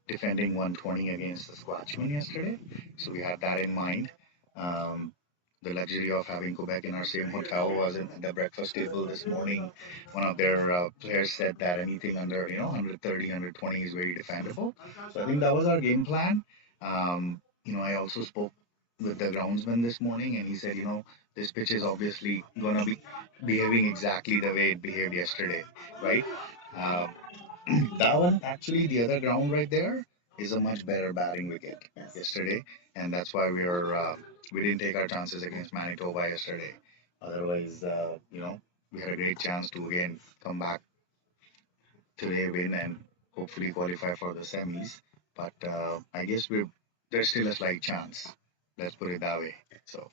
defending 120 against the Squatchman yesterday, so we had that in mind. Um, the luxury of having Quebec in our same hotel was in the breakfast table this morning. One of their players said that anything under 130, 120 is very defendable. So I think that was our game plan. I also spoke with the groundsman this morning, and he said, this pitch is obviously gonna be behaving exactly the way it behaved yesterday, right? Um, that one, actually, the other ground right there is a much better batting wicket yesterday, and that's why we didn't take our chances against Manitoba yesterday. Otherwise, we had a great chance to again come back today, win, and hopefully qualify for the semis. but I guess there's still a slight chance. Let's put it that way. So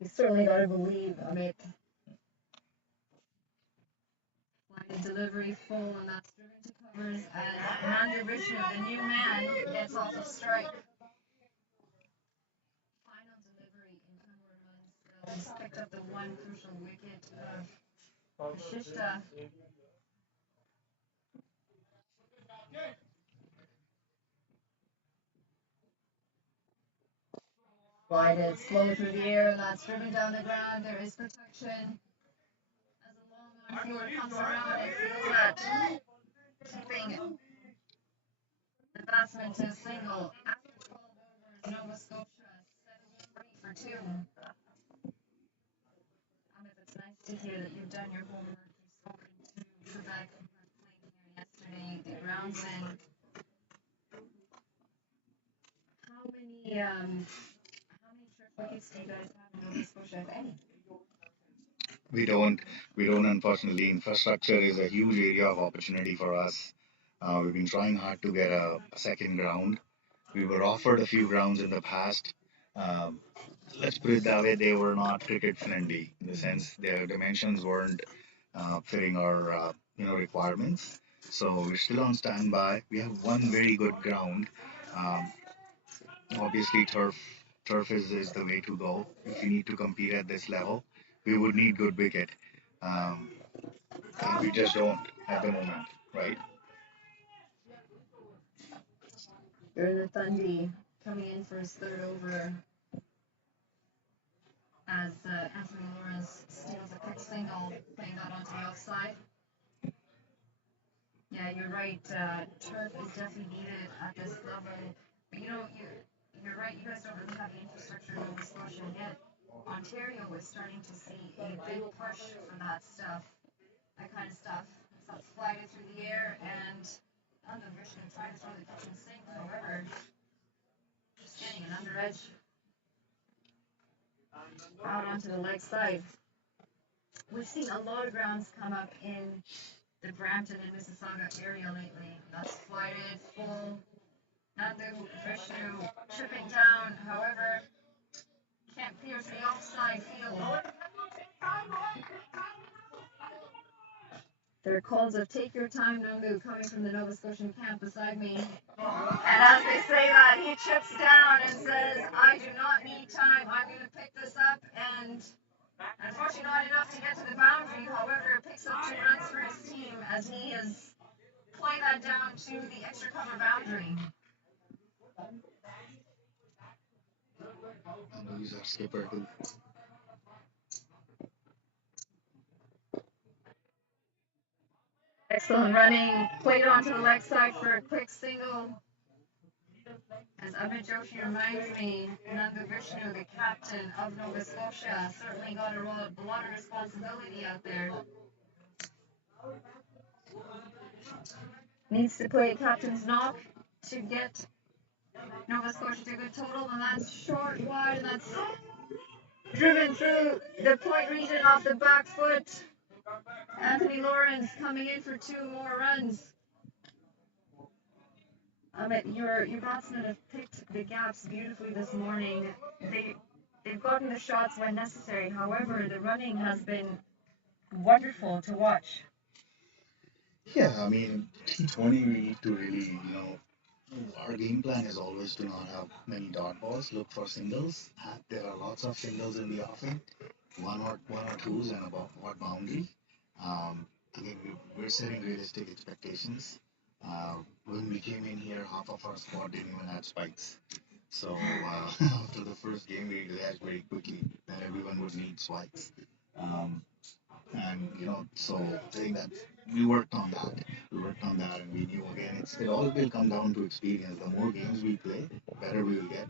You certainly got to believe. I mean, line of delivery full, and that's driven to covers as Nanda Vishnu, the new man, gets off a strike. Final delivery in 10 more runs. He's picked up the one crucial wicket of Shishta. Glided slow through the air, and that's driven down the ground. There is protection. As a long on fielder comes around and feels that keeping the batsman to a single. After 12 overs, Nova Scotia 7 for 2. It's nice to hear that you've done your homework. You've spoken to Quebec, who were playing here yesterday, the groundsman. How many trip wickets do you guys have in Nova Scotia, if any? we don't, we don't. Unfortunately, infrastructure is a huge area of opportunity for us. We've been trying hard to get a second ground. We were offered a few grounds in the past. Um, let's put it that way, they were not cricket friendly in the sense their dimensions weren't fitting our requirements. So we're still on standby. We have one very good ground. Um, Obviously, turf is the way to go if you need to compete at this level. We would need good wicket, um, and we just don't at the moment, right? You're the Thundy coming in for his third over as Anthony Lawrence steals a quick single, playing that onto the offside. Yeah, you're right. Turf is definitely needed at this level. But you're right. You guys don't really have the infrastructure in Nova Scotia yet. Ontario is starting to see a big push for that kind of stuff. So it's flying through the air, and on the Richmond trying to throw the kitchen sink. However, just getting an under edge out onto the leg side. We've seen a lot of grounds come up in the Brampton and Mississauga area lately. That's flighted, full, Nandu Vishnu tripping down, however, can't pierce the offside field. There are calls of take your time, Nandu, coming from the Nova Scotian camp beside me. And as they say that, he chips down and says, I do not need time. I'm going to pick this up, and unfortunately not enough to get to the boundary. However, picks up 2 runs for his team as he has played that down to the extra cover boundary. And he's our skipper too. Excellent running, played onto the leg side for a quick single. As Amit Joshi reminds me, Nanda Vishnu, the captain of Nova Scotia, certainly got a lot of responsibility out there. Needs to play captain's knock to get Nova Scotia to a good total, and that's short, wide, and that's driven through the point region off the back foot. Anthony Lawrence coming in for 2 more runs. Your batsmen have picked the gaps beautifully this morning. They've gotten the shots when necessary. However, the running has been wonderful to watch. Yeah, I mean, T20, we need to really, our game plan is always to not have many dot balls, look for singles. There are lots of singles in the offing, one or twos and about what boundary. Again, we're setting realistic expectations. When we came in here, half of our squad didn't even have spikes. So after the first game, we realized very quickly that everyone would need spikes. Um, and so I think that we worked on that. And we knew again it all will come down to experience. The more games we play, better we will get,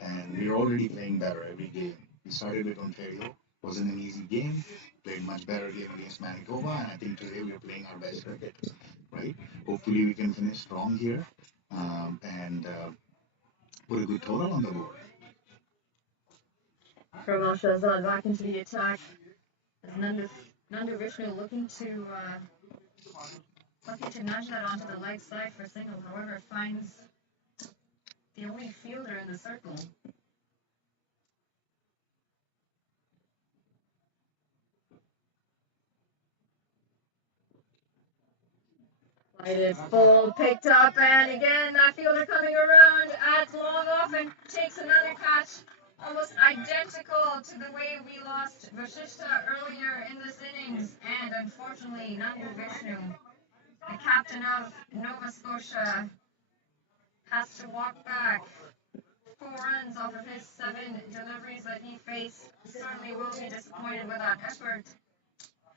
and we're already playing better every game. We started with Ontario, wasn't an easy game, played much better game against Manitoba, and I think today we're playing our best cricket, right? Hopefully we can finish strong here, and put a good total on the board. Farwell Shahzad back into the attack. Nanda Vishnu looking to Lucky to nudge that onto the leg side for single. However, finds the only fielder in the circle. Lighted full, picked up, and again that fielder coming around at long off and takes another catch, almost identical to the way we lost Vashishta earlier in this innings. And unfortunately, Nandu Vishnu, the captain of Nova Scotia, has to walk back 4 runs off of his 7 deliveries that he faced. Certainly will be disappointed with that effort.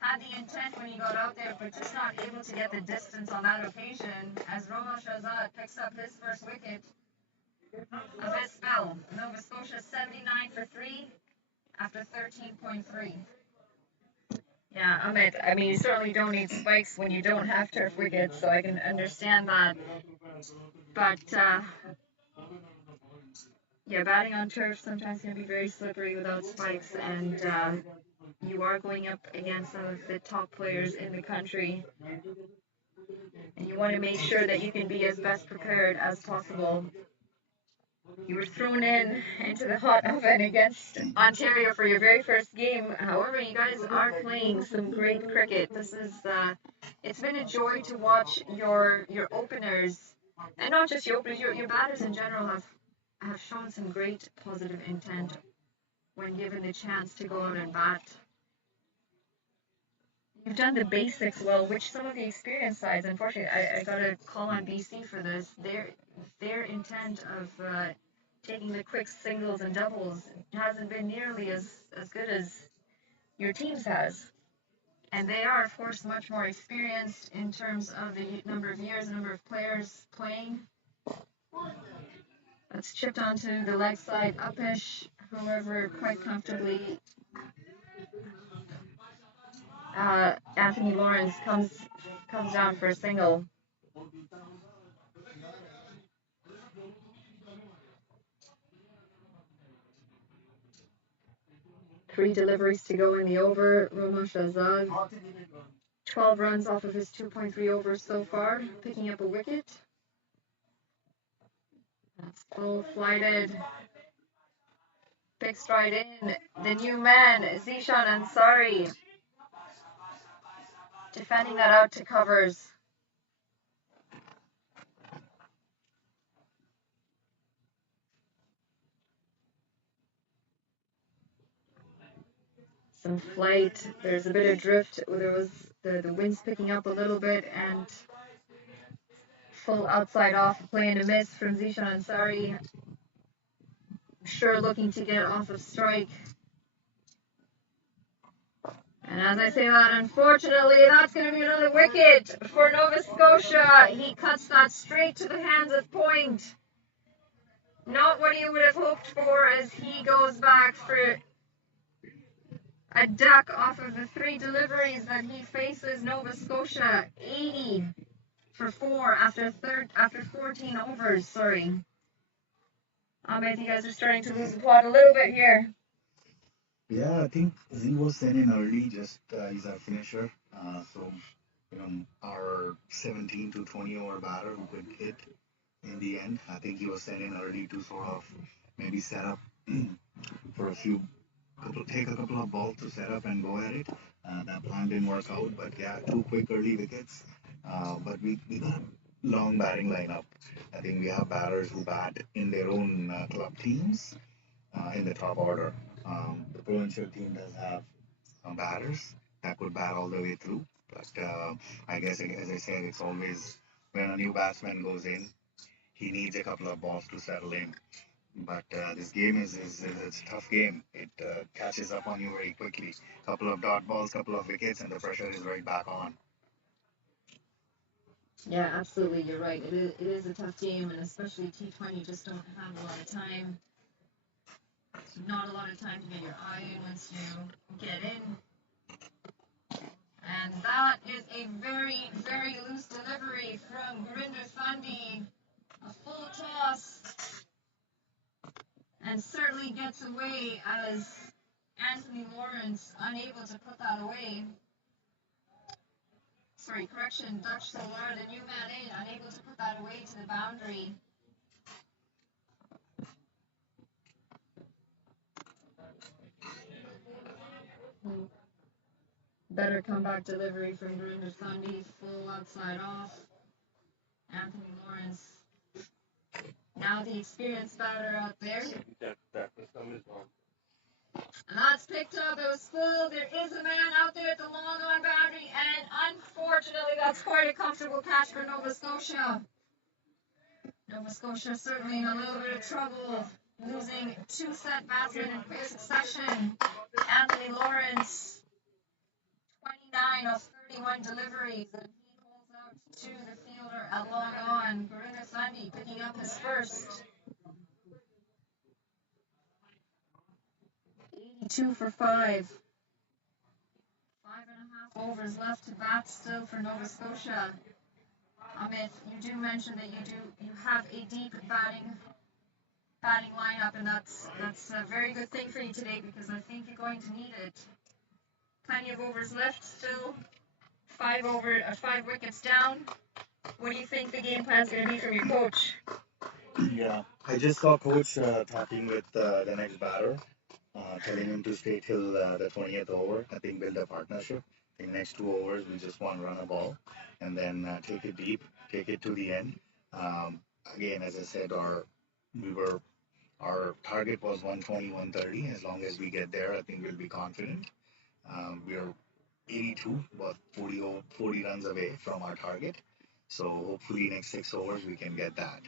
Had the intent when he got out there, but just not able to get the distance on that occasion, as Roma Shahzad picks up his first wicket of his spell. Nova Scotia 79 for 3 after 13.3. Yeah, Amit, I mean, you certainly don't need spikes when you don't have turf wickets, so I can understand that. But, yeah, batting on turf sometimes can be very slippery without spikes, and you are going up against some of the top players in the country, and you want to make sure that you can be as best prepared as possible. You were thrown into the hot oven against Ontario for your very first game. However, you guys are playing some great cricket. This is it's been a joy to watch your openers, and not just your openers, your batters in general have shown some great positive intent when given the chance to go out and bat. You've done the basics well, which some of the experienced sides, unfortunately, I got to call on BC for this. Their intent of taking the quick singles and doubles hasn't been nearly as good as your team's has. And they are, of course, much more experienced in terms of the number of years, the number of players playing. That's chipped onto the leg side, upish, however, quite comfortably. Anthony Lawrence comes down for a single. Three deliveries to go in the over. Roma Shahzad, 12 runs off of his 2.3 overs so far, picking up a wicket. That's full flighted. Big stride in. The new man, Zishan Ansari, defending that out to covers. Some flight. There's a bit of drift. There was the wind's picking up a little bit, and full outside off play and a miss from Zishan Ansari. Sure looking to get off of strike. And as I say that, unfortunately, that's going to be another wicket for Nova Scotia. He cuts that straight to the hands of Point. Not what he would have hoped for as he goes back for a duck off of the 3 deliveries that he faces Nova Scotia. 80 for 4 after 14 overs. Sorry. Ahmed, you guys are starting to lose the plot a little bit here. Yeah, I think Z was sent in early, just he's our finisher. So, our 17 to 20 over batter who could hit in the end. I think he was sent in early to sort of maybe set up for take a couple of balls to set up and go at it. That plan didn't work out, but yeah, 2 quick early wickets. But we got a long batting lineup. I think we have batters who bat in their own club teams in the top order. The provincial team does have some batters that could bat all the way through. But I guess, as I said, it's always when a new batsman goes in, he needs a couple of balls to settle in. But this game is it's a tough game. It catches up on you very quickly. Couple of dot balls, couple of wickets, and the pressure is right back on. Yeah, absolutely. You're right. It is a tough game, and especially T20 just don't have a lot of time. Not a lot of time to get your eye in once you get in. And that is a very, very loose delivery from Gurinder Thandi. A full toss. And certainly gets away as Anthony Lawrence unable to put that away. correction, Dutch Solar, the new man in, unable to put that away to the boundary. Better comeback delivery from Gurinder Sandhi, full outside off. Anthony Lawrence. Now the experienced batter out there. And that's picked up. It was full. There is a man out there at the long on boundary, and unfortunately, that's quite a comfortable catch for Nova Scotia. Nova Scotia certainly in a little bit of trouble, losing two set batsmen in quick succession. Anthony Lawrence, 29 of 31 deliveries, and he holds out to the fielder at long on. Gurinder Sandhi picking up his first. 82 for 5. 5.5 overs left to bat still for Nova Scotia. Amit, you do mention that you have a deep batting lineup, and that's a very good thing for you today because I think you're going to need it. Plenty of overs left still. 5 wickets down. What do you think the game plan's going to be from your coach? Yeah, I just saw coach talking with the next batter, telling him to stay till the 20th over. I think build a partnership. In next 2 overs, we just want to run a ball, and then take it deep, take it to the end. Again, as I said, our target was 120, 130. As long as we get there, I think we'll be confident. We are 82, about 40 runs away from our target. So hopefully next 6 overs we can get that.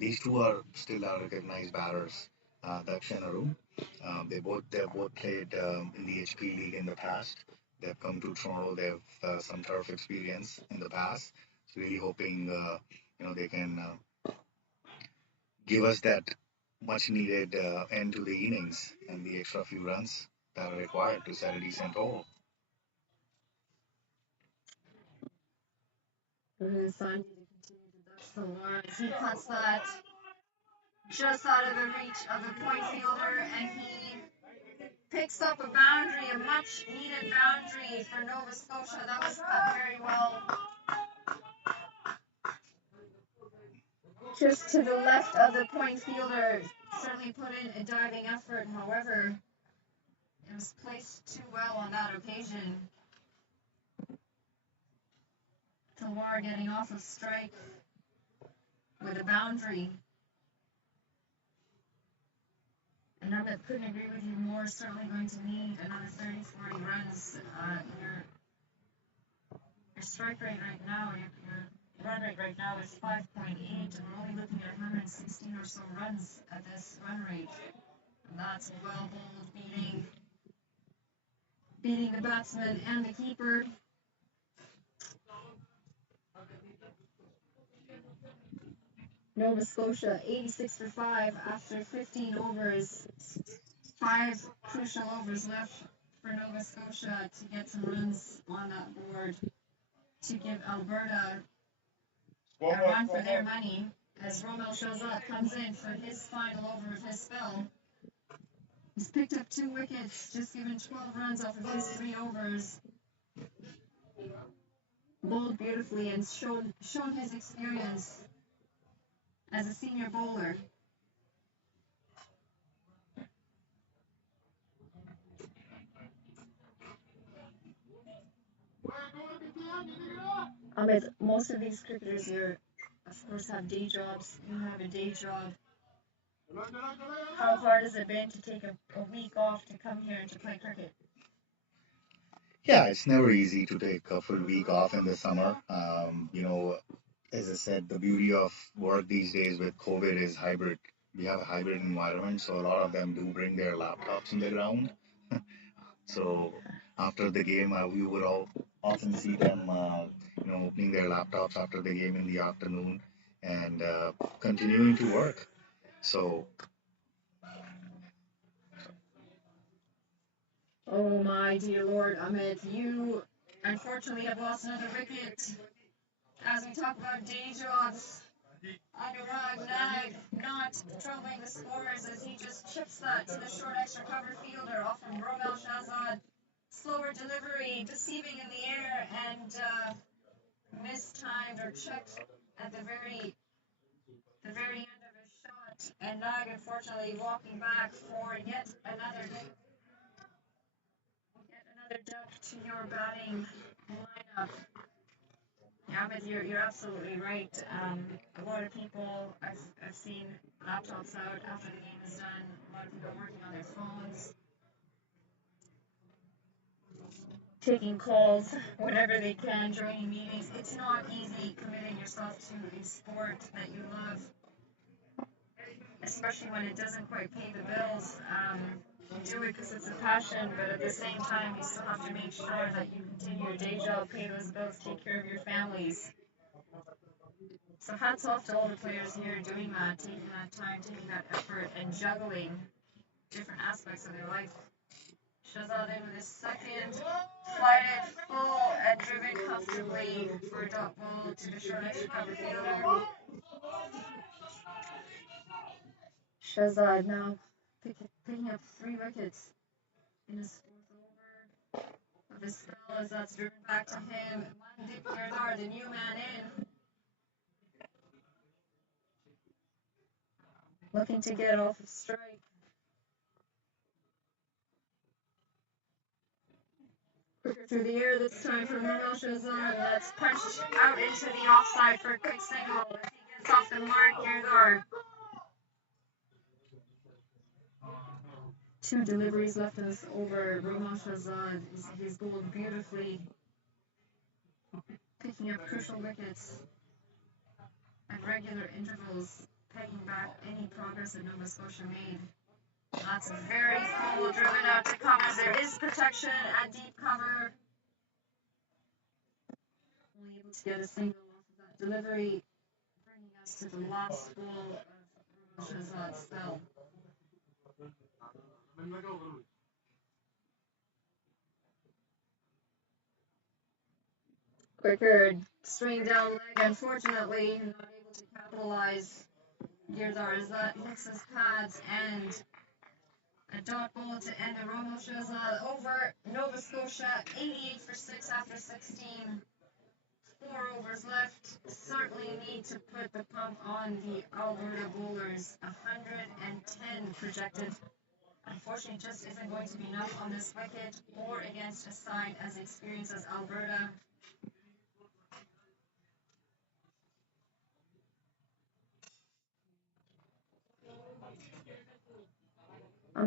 These two are still our recognized batters, Daksh and Arun. They've both played in the HP League in the past. They've come to Toronto. They have some turf experience in the past. So really hoping they can give us that much needed end to the innings and the extra few runs that are required to set a decent total. Gurinder Sandhi to continue to Dutch Solar as he cuts that just out of the reach of the point fielder, and he picks up a boundary, a much needed boundary for Nova Scotia. That was cut very well. Just to the left of the point fielder, certainly put in a diving effort. However, it was placed too well on that occasion. Tawar getting off of strike with a boundary. And Amit, couldn't agree with you more. Certainly going to need another 30, 40 runs. Your strike rate right now, your run rate right now is 5.8, and we're only looking at 116 or so runs at this run rate. And that's well bowled, beating the batsman and the keeper. Nova Scotia 86 for 5 after 15 overs. 5 crucial overs left for Nova Scotia to get some runs on that board to give Alberta a run for their money as Romel shows up, comes in for his final over of his spell. He's picked up 2 wickets, just given 12 runs off of his 3 overs. Bowled beautifully and shown his experience as a senior bowler. Amit, most of these cricketers here, of course, have day jobs. You have a day job. How hard has it been to take a week off to come here and to play cricket? Yeah, it's never easy to take a full week off in the summer. As I said, the beauty of work these days with COVID is hybrid. We have a hybrid environment, so a lot of them do bring their laptops in the ground. So after the game, we would all often see them, opening their laptops after the game in the afternoon and continuing to work. So Oh my dear Lord, Amit, you unfortunately have lost another wicket. As we talk about day jobs, Anurag Nag not troubling the scorers as he just chips that to the short extra cover fielder off from Romel Shahzad. Slower delivery, deceiving in the air, and mistimed or checked at the very end of his shot, and Nog unfortunately walking back for yet another duck to your batting lineup. Yeah, but you're absolutely right. A lot of people I've seen laptops out after the game is done. A lot of people working on their phones, taking calls whenever they can, joining meetings. It's not easy committing yourself to a sport that you love, especially when it doesn't quite pay the bills. You do it because it's a passion, but at the same time, you still have to make sure that you continue your day job, pay those bills, take care of your families. So hats off to all the players here doing that, taking that time, taking that effort, and juggling different aspects of their life. Shazad in with his second, flighted full and driven comfortably for a dot ball to the short extra cover fielder. Shazad now picking up 3 wickets in his 4th over of his spell as that's driven back to him. Mandeep Girdhar, the new man in, looking to get off of strike. Quicker through the air this time from Royal Shazad. That's punched out into the offside for a quick single. If he gets off the mark, Girdhar. 2 deliveries left in this over. Roman Shazad he's bowled beautifully, picking up crucial wickets at regular intervals, pegging back any progress that Nova Scotia made. That's very full, driven out to covers. There is protection at deep cover. Only able to get a single off of that delivery, bringing us to the last ball of Shazad's spell. Quicker swing down leg, unfortunately, not able to capitalize. Girdhar as that hits his pads and a dot ball to end the Romo Shazad over. Nova Scotia 88 for 6 after 16. 4 overs left. Certainly need to put the pump on the Alberta bowlers. 110 projected. Unfortunately, just isn't going to be enough on this wicket or against a side as experienced as Alberta.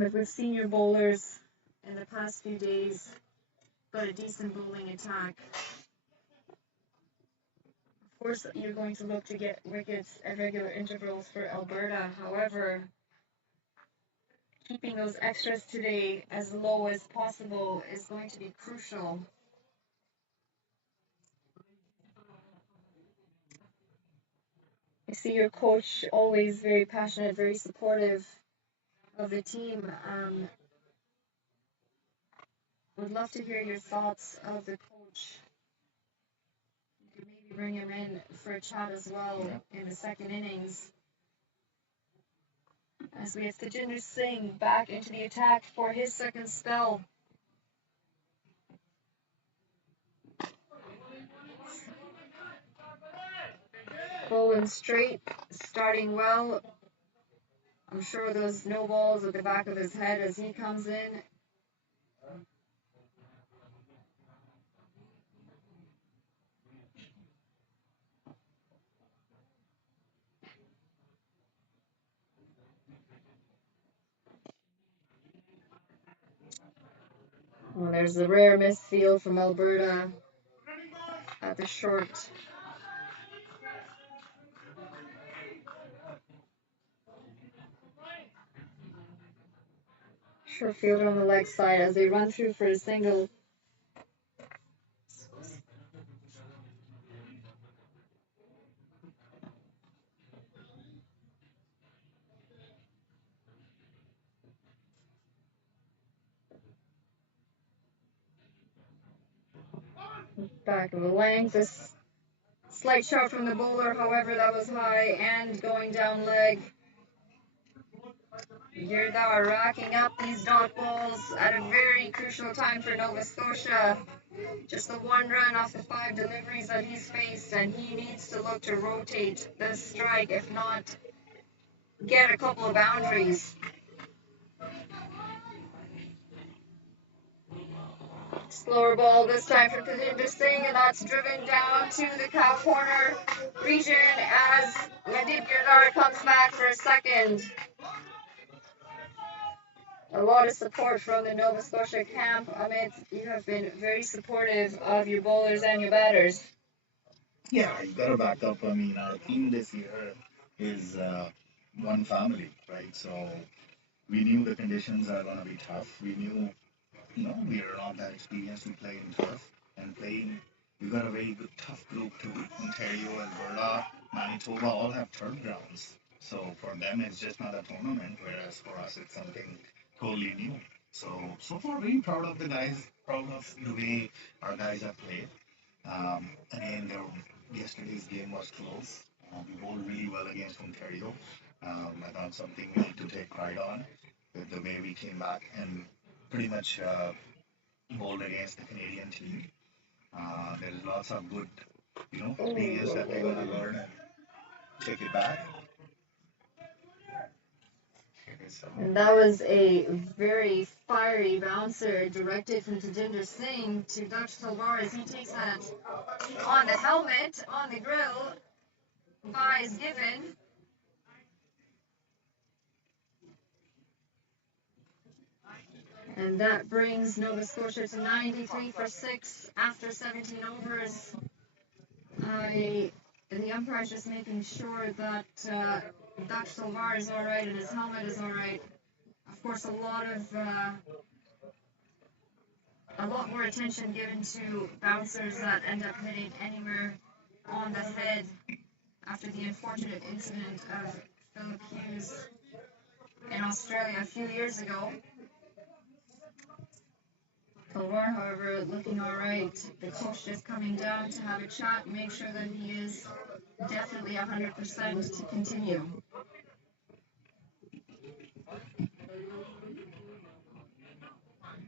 If we've seen your bowlers in the past few days, got a decent bowling attack. Of course, you're going to look to get wickets at regular intervals for Alberta. However, keeping those extras today as low as possible is going to be crucial. I see your coach always very passionate, very supportive of the team. Would love to hear your thoughts of the coach. You could maybe bring him in for a chat as well in the second innings. As we have Tejinder Singh back into the attack for his second spell. Bowling straight, starting well. I'm sure those no balls at the back of his head as he comes in. Well, there's a rare misfield from Alberta at the short. Short fielder on the leg side as they run through for a single. Back of the length. A slight shot from the bowler, however, that was high and going down leg. Girdhar racking up these dot balls at a very crucial time for Nova Scotia. Just the one run off the 5 deliveries that he's faced, and he needs to look to rotate the strike, if not get a couple of boundaries. Slower ball this time from Kajinder Singh, and that's driven down to the cow corner region as Nadeep Girdhar comes back for a second. A lot of support from the Nova Scotia camp. Amit, you have been very supportive of your bowlers and your batters. Yeah, you gotta back up. I mean, our team this year is one family, right? So we knew the conditions are gonna be tough. We knew, we are not that experienced to play in turf and playing. We got a very good tough group too. Ontario, Alberta, Manitoba all have turf grounds. So for them, it's just not a tournament, whereas for us, it's something totally new. So far, very proud of the guys, proud of the way our guys have played. Again, yesterday's game was close. We bowled really well against Ontario. I thought something we need to take pride on with the way we came back and pretty much bowled against the Canadian team. There's lots of good, experience that we're gonna learn and take it back. And that was a very fiery bouncer directed from Tajinder Singh to Dr. Talwar as he takes that on the helmet, on the grill, by is given. And that brings Nova Scotia to 93 for 6 after 17 overs. The umpire is just making sure that Dr. Talwar is all right and his helmet is all right. Of course, a lot more attention given to bouncers that end up hitting anywhere on the head after the unfortunate incident of Philip Hughes in Australia a few years ago. Talwar, however, looking all right. The coach just coming down to have a chat, make sure that he is definitely 100% to continue.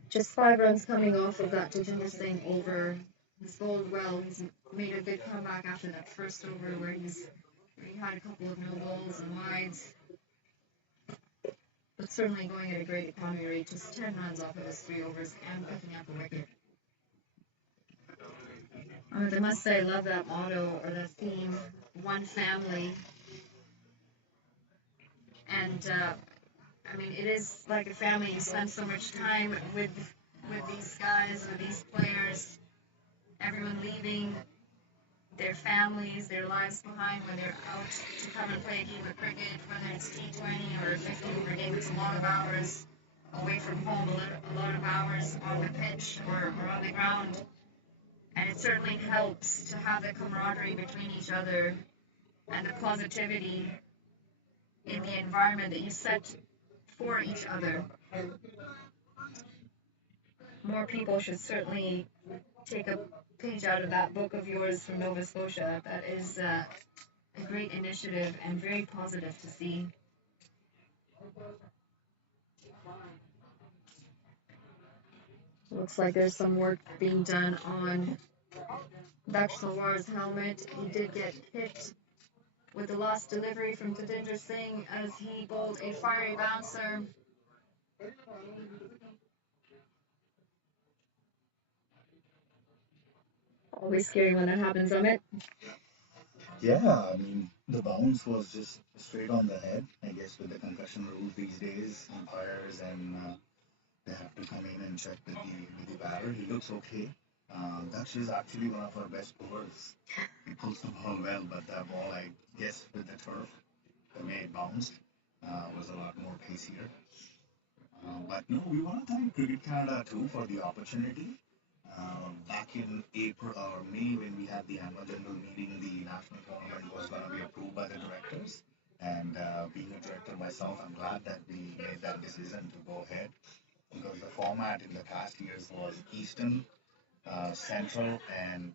Just 5 runs coming off of that Tajinder Singh over. He's bowled well. He's made a good comeback after that first over where he had a couple of no balls and wides. But certainly going at a great economy rate, just 10 runs off of his 3 overs and picking up a wicket. I must say, I love that motto or that theme, one family. And it is like a family. You spend so much time with these guys, with these players. Everyone leaving their families, their lives behind when they're out to come and play a game of cricket, whether it's T20 or a 50-over game. It's a lot of hours away from home, a lot of hours on the pitch or on the ground. And it certainly helps to have the camaraderie between each other and the positivity in the environment that you set for each other. More people should certainly take a page out of that book of yours from Nova Scotia. That is a great initiative and very positive to see. Looks like there's some work being done on Dr. Talwar's helmet. He did get hit with the lost delivery from Tajinder Singh as he bowled a fiery bouncer. Always scary when that happens, Amit. Yeah, I mean, the bounce was just straight on the head. I guess with the concussion rules these days, umpires and they have to come in and check with the batter. He looks okay. Daksh is actually one of our best bowlers. He pulls the ball well, but that ball, I guess, with the turf, the way it bounced, was a lot more pacier. But no, we want to thank Cricket Canada too for the opportunity. Back in April or May, when we had the annual general meeting, the national tournament was going to be approved by the directors. And being a director myself, I'm glad that we made that decision to go ahead because the format in the past years was Eastern, Central, and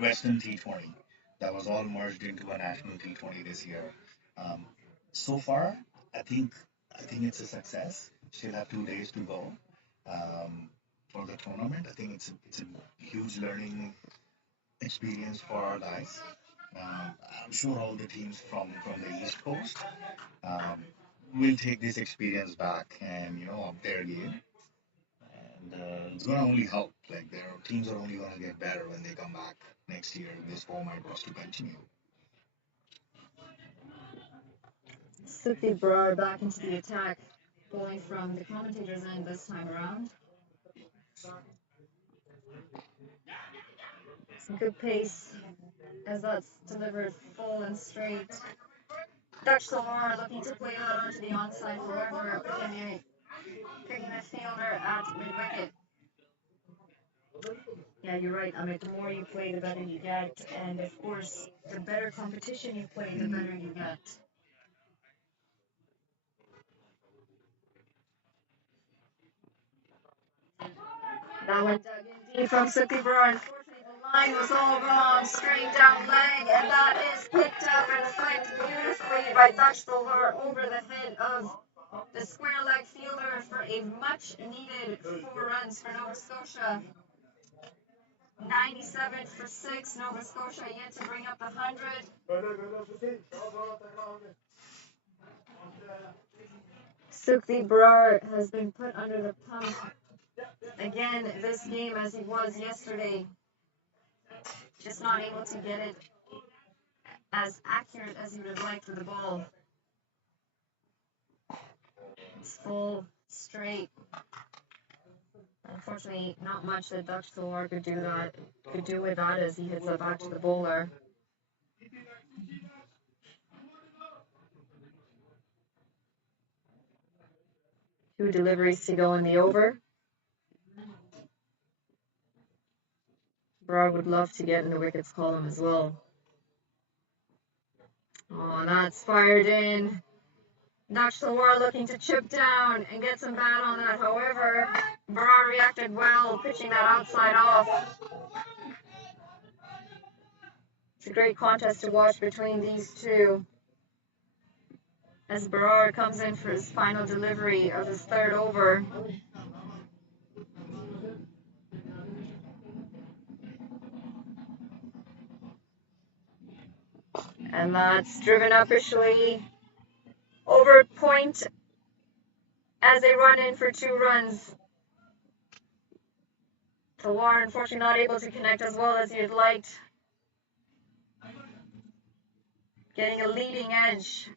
Western T20. That was all merged into a national T20 this year. Um, so far, I think I think it's a success. Still have 2 days to go. Um, for the tournament. I think it's a huge learning experience for our guys. I'm sure all the teams from the East Coast um, will take this experience back and up their game. And it's gonna only help. Like their teams are only gonna get better when they come back next year. If this format was to continue. Suki Brar back into the attack, bowling from the commentator's end this time around. Some good pace as that's delivered full and straight. Dutch Solar looking to play out onto the onside, however, picking the fielder at mid-wicket. Yeah, you're right, Amit. The more you play, the better you get. And of course, the better competition you play, the better you get. That one dug in deep from Suki Brar. Unfortunately, the line was all wrong. Straight down leg, and that is picked up and flicked beautifully by Dutch Solar over the head of the square leg fielder for a much needed 4 runs for Nova Scotia. 97 for 6. Nova Scotia yet to bring up the 100. Suki Brar has been put under the pump again this game as he was yesterday. Just not able to get it as accurate as he would have liked with the ball. It's full, straight. Unfortunately, not much that Dutch Solar could do with that as he hits it back to the bowler. 2 deliveries to go in the over. Brar would love to get in the wickets column as well. Oh, and that's fired in. Dutch Solar looking to chip down and get some bat on that. However, Brar reacted well, pitching that outside off. It's a great contest to watch between these two as Brar comes in for his final delivery of his 3rd over. And that's driven upishly over point as they run in for 2 runs. Solar unfortunately not able to connect as well as he had liked. Getting a leading edge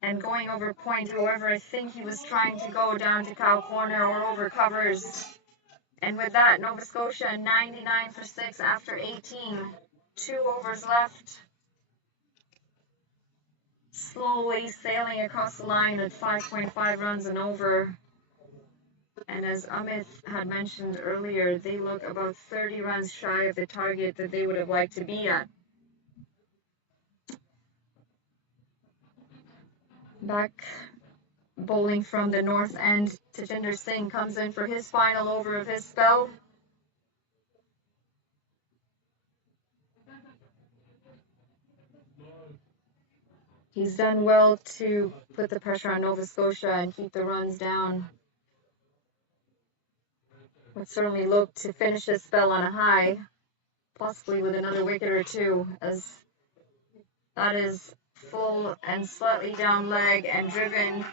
and going over point. However, I think he was trying to go down to cow corner or over covers. And with that, Nova Scotia 99 for 6 after 18. 2 overs left. Slowly sailing across the line at 5.5 runs and over. And as Amit had mentioned earlier, they look about 30 runs shy of the target that they would have liked to be at. Back bowling from the north end, Tajinder Singh comes in for his final over of his spell. He's done well to put the pressure on Nova Scotia and keep the runs down. Would certainly look to finish this spell on a high, possibly with another wicket or 2, as that is full and slightly down leg and driven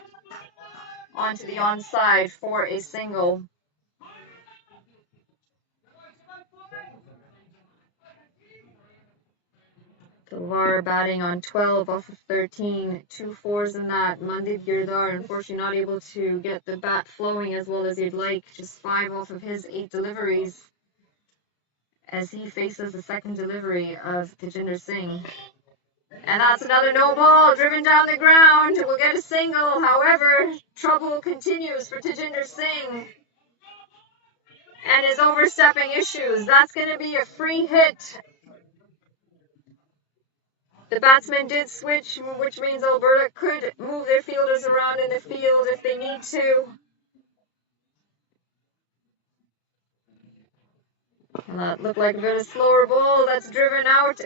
onto the onside for a single. Solar batting on 12 off of 13, 2 fours in that. Mandip Girdhar unfortunately not able to get the bat flowing as well as he'd like, just 5 off of his 8 deliveries as he faces the second delivery of Tajinder Singh. And that's another no ball driven down the ground. We'll get a single. However, trouble continues for Tajinder Singh and his overstepping issues. That's going to be a free hit. The batsmen did switch, which means Alberta could move their fielders around in the field if they need to. And that looked like a bit of a slower ball that's driven out to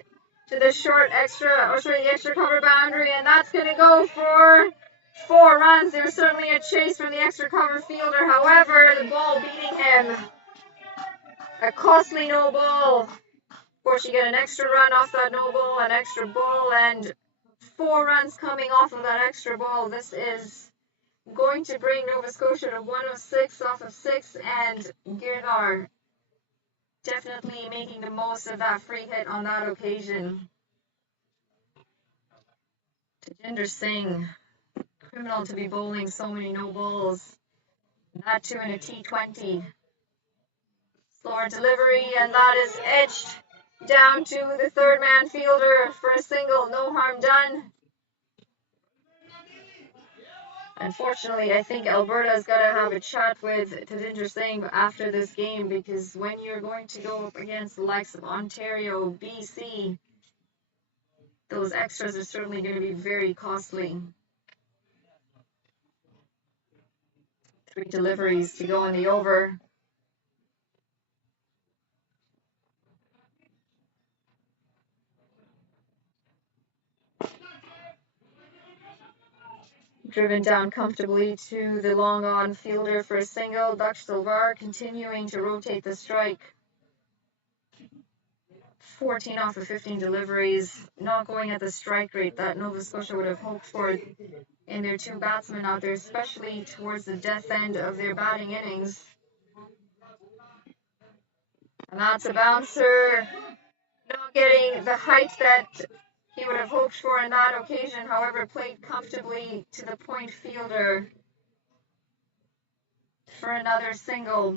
the the extra cover boundary, and that's going to go for 4 runs. There was certainly a chase from the extra cover fielder. However, the ball beating him. A costly no ball. Of course, you get an extra run off that no ball, an extra ball, and 4 runs coming off of that extra ball. This is going to bring Nova Scotia to 106 off of 6, and Girgar definitely making the most of that free hit on that occasion. Tajinder Singh, criminal to be bowling so many no balls. That too in a T20. Slower delivery, and that is edged down to the third man fielder for a single. No harm done. Unfortunately, I think Alberta's got to have a chat with Tajinder Singh after this game, because when you're going to go up against the likes of Ontario, BC, those extras are certainly going to be very costly. 3 deliveries to go in the over. Driven down comfortably to the long on fielder for a single. Daksh Silvar continuing to rotate the strike. 14 off of 15 deliveries, not going at the strike rate that Nova Scotia would have hoped for in their 2 batsmen out there, especially towards the death end of their batting innings. And that's a bouncer, not getting the height that he would have hoped for in that occasion, however, played comfortably to the point fielder for another single.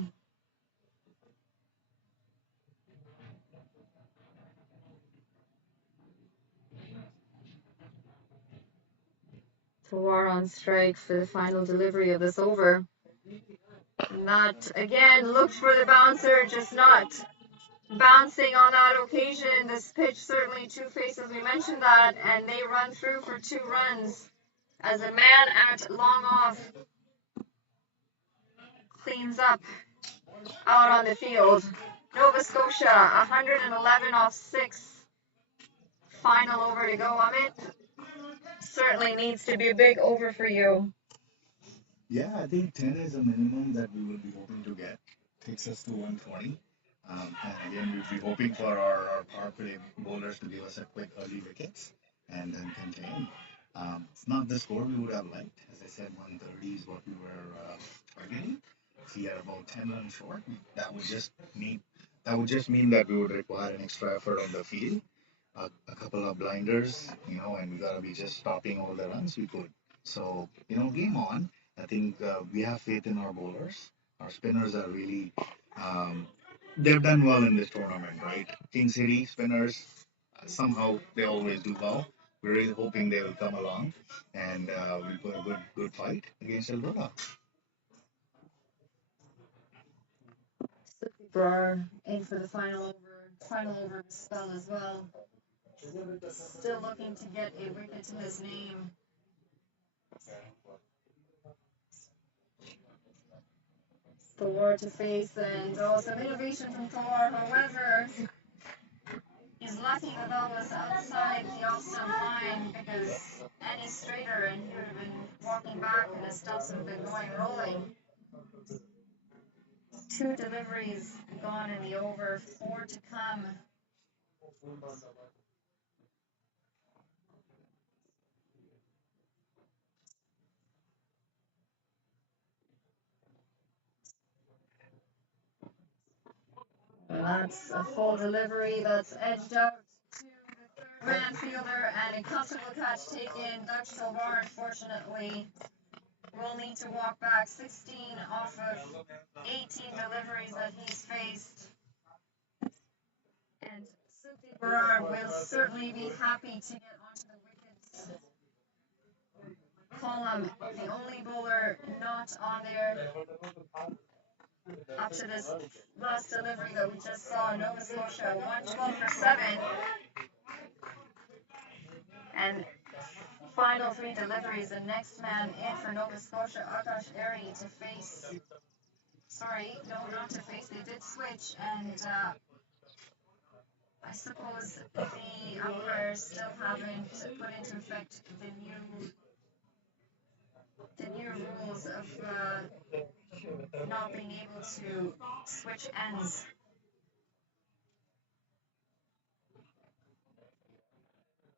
Tawar on strike for the final delivery of this over. And that again looked for the bouncer, just not bouncing on that occasion. This pitch certainly two-faced, as we mentioned that, and they run through for 2 runs as a man at long off cleans up out on the field. Nova Scotia 111 off 6. Final over to go. Amit, certainly needs to be a big over for you. Yeah, I think 10 is a minimum that we will be hoping to get. Takes us to 120. And again, we'll be hoping for our power play bowlers to give us a quick early wickets and then contain. It's not the score we would have liked. As I said, 130 is what we were targeting. If we are about 10 runs short, that would just mean that we would require an extra effort on the field, a couple of blinders, and we gotta be just stopping all the runs we could. So, game on. I think we have faith in our bowlers. Our spinners are really, they've done well in this tournament, right? King City spinners, somehow they always do well. We're really hoping they will come along and we put a good fight against Alberta. Brar in for the final over spell as well. Still looking to get a wicket to his name. Thor to face, and some innovation from Thor. However, he's lucky that that was outside the off-stump line, because any straighter and he would have been walking back and his stumps would have been going rolling. 2 deliveries gone in the over, 4 to come. That's a full delivery that's edged out to the third man fielder, and a comfortable catch taken. Dutch Silvar, unfortunately, will need to walk back 16 off of 18 deliveries that he's faced. And Sukhdeep Barar will certainly be happy to get onto the wickets column. The only bowler not on there up to this last delivery that we just saw. Nova Scotia 112 for 7. And final 3 deliveries. The next man in for Nova Scotia, Akash Airy, to face. Sorry, no, not to face. They did switch, and I suppose the umpires still haven't put into effect the new the new rules of not being able to switch ends.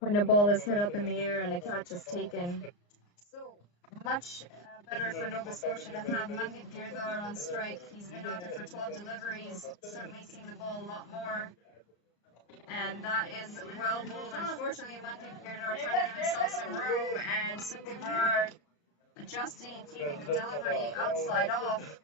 When a ball is hit up in the air and a catch is taken. So much better for Nova Scotia to have Mandeep Girdhar on strike. He's been out there for 12 deliveries, certainly seen the ball a lot more. And that is well bowled. Unfortunately, Mandeep Girdhar trying to give himself some room, and Sukhibar adjusting, keeping the delivery outside off.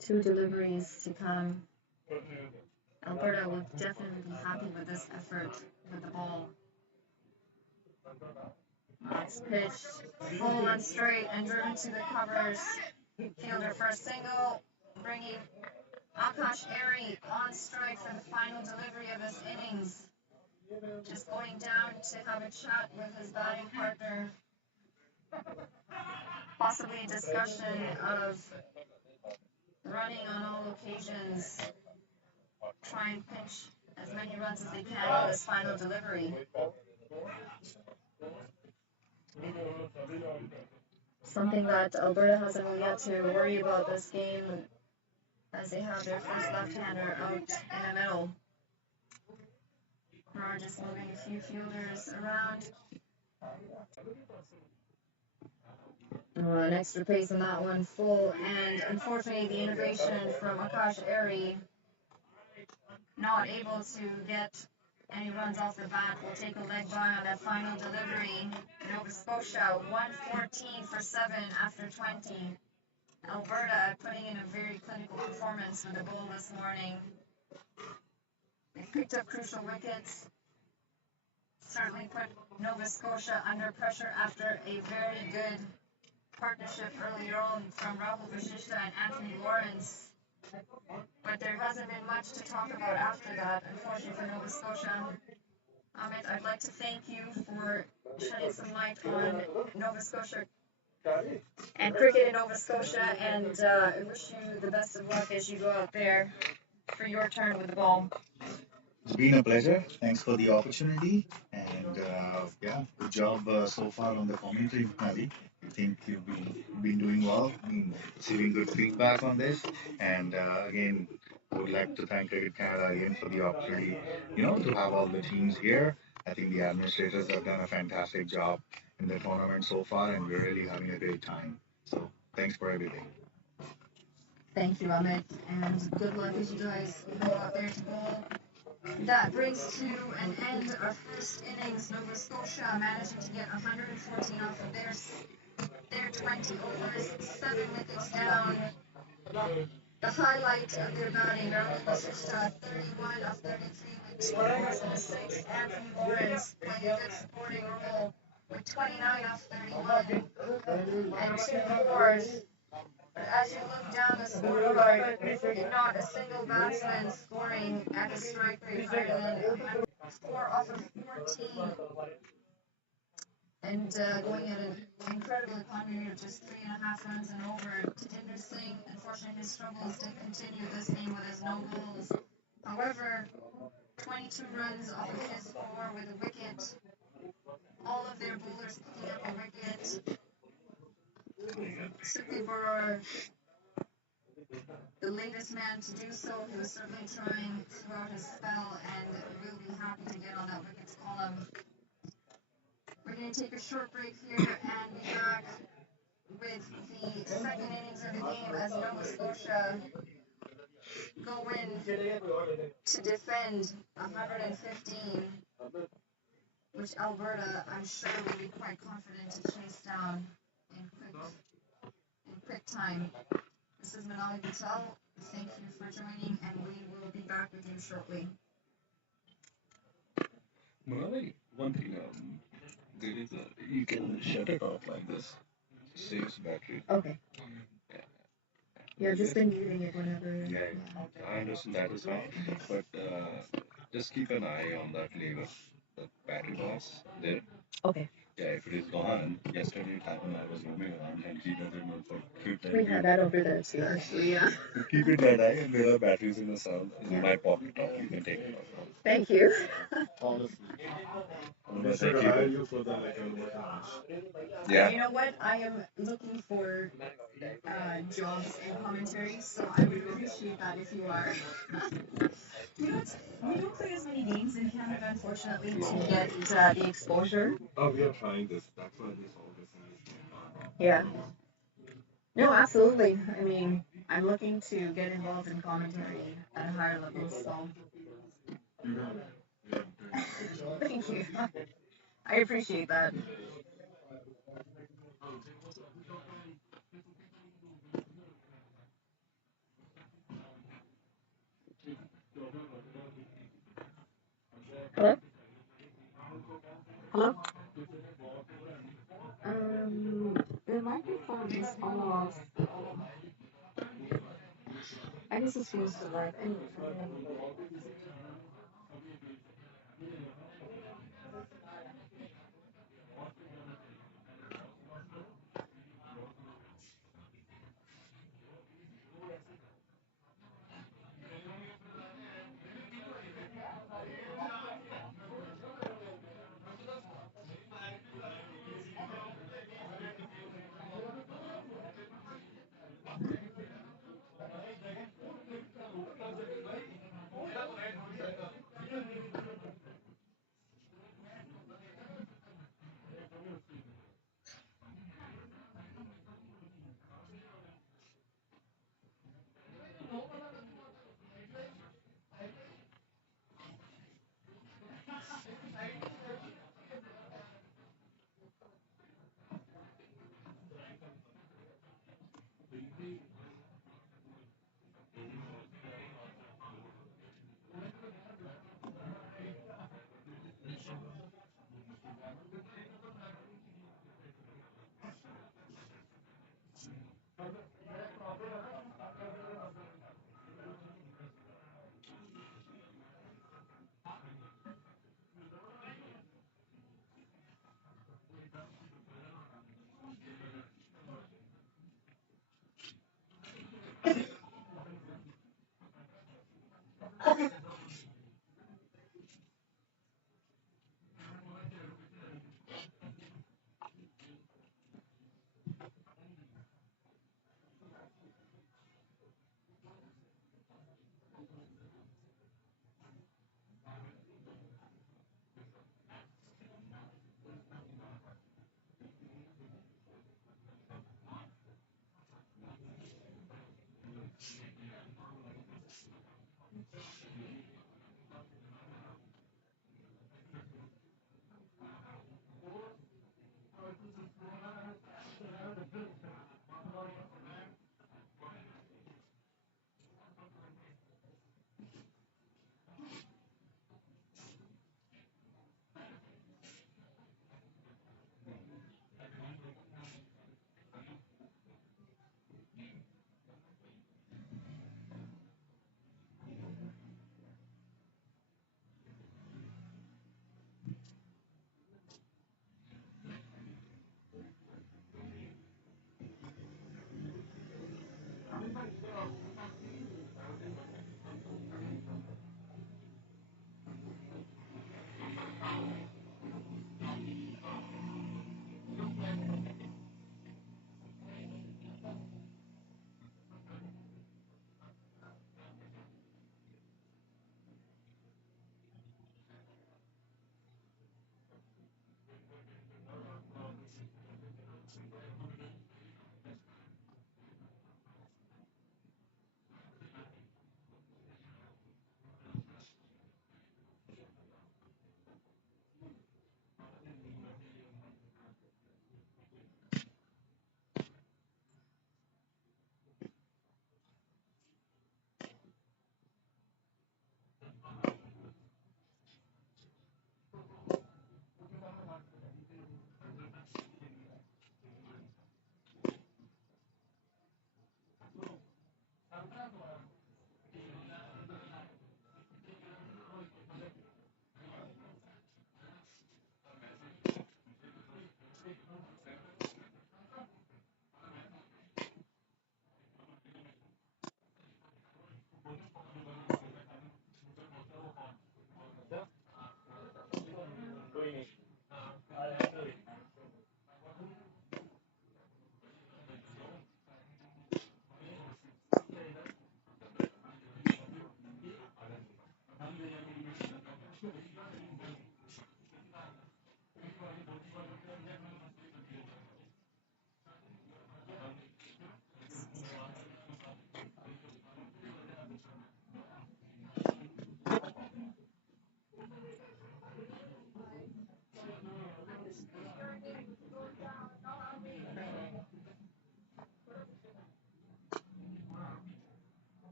Two deliveries to come. Alberta will definitely be happy with this effort with the ball. It's pitched full and straight and driven to the covers. Fielder first single, bringing Akash Airy on strike for the final delivery of his innings. Just going down to have a chat with his batting partner. Possibly a discussion of running on all occasions. Try and pinch as many runs as they can on this final delivery. Something that Alberta hasn't really had to worry about this game, as they have their first left-hander out in the middle. We're just moving a few fielders around. An extra pace on that one, full, and unfortunately the innovation from Akash Airy, not able to get any runs off the bat, will take a leg by on that final delivery. Nova Scotia 114 for 7 after 20. Alberta putting in a very clinical performance with the goal this morning. They picked up crucial wickets. Certainly put Nova Scotia under pressure after a very good partnership earlier on from Rahul Vasishta and Anthony Lawrence. But there hasn't been much to talk about after that, unfortunately for Nova Scotia. Amit, I'd like to thank you for shedding some light on Nova Scotia and cricket in Nova Scotia, and I wish you the best of luck as you go out there for your turn with the ball. It's been a pleasure. Thanks for the opportunity. And yeah, good job so far on the commentary, Nadi. I think you've been doing well, been receiving good feedback on this. And again, I would like to thank Cricket Canada again for the opportunity, to have all the teams here. I think the administrators have done a fantastic job in the tournament so far, and we're really having a great time. So thanks for everything. Thank you, Amit, and good luck as you guys go out there to bowl. That brings to an end our first innings. Nova Scotia managing to get 114 off of their 20 overs, 7 wickets down. The highlight of their batting, Rahul Vasishta, 31 of 33 with 2 fours and a 6. Anthony Lawrence playing a good supporting role with 29 of 31 and 2 fours. But as you look down the scorecard, not a single batsman scoring at a strike rate higher than 4 off of 14. And going at an incredible economy of just 3.5 runs and over. Tatinder Singh, unfortunately, his struggles did continue this game with his no goals. However, 22 runs off of his 4 with a wicket. All of their bowlers picking up a wicket. Sukhibar, the latest man to do so. He was certainly trying throughout his spell and will be happy to get on that wickets column. We're going to take a short break here and be back with the second innings of the game as Nova Scotia go in to defend 115, which Alberta, I'm sure, will be quite confident to chase down in quick time. This is Manali Patel. Thank you for joining, and we will be back with you shortly. Manali, one thing, there is you can shut it off like this. Saves battery. Okay. Yeah. Yeah, just been muting it whenever. Yeah, I understand that is fine, but just keep an eye on that lever, the battery box there. Okay. Yeah, if it is gone, yesterday it happened. I was roaming around and he doesn't know for quick that We had that over there too, actually. Yeah. keep it that high and there are batteries in the cell in Yeah. my pocket. You can take it off. Thank you. Honestly, we Otherwise, I should keep hire it. you for the like Alberta match. Yeah. You know what? I am looking for jobs in commentary, so I would appreciate that if you are. We don't play as many games in Canada, unfortunately, to get the exposure. Oh, we are trying this. That's why this all this in this game. Yeah. No, absolutely. I mean, I'm looking to get involved in commentary at a higher level, so You got it. You're doing a great job. thank you. I appreciate that. Hello? Hello? The microphone is off. I guess it's supposed to live anyway.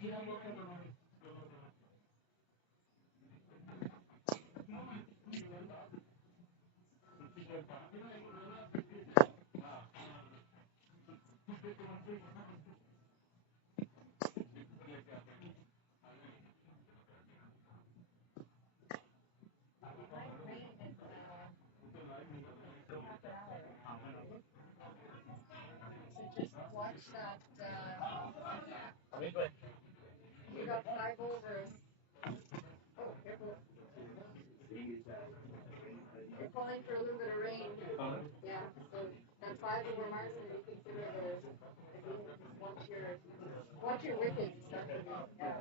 Just watch that. We got 5 overs. Oh, careful. They're calling for a little bit of rain. Yeah, so that 5 over marks going to be considered a game. Just watch your wickets. That's what it is. Yeah.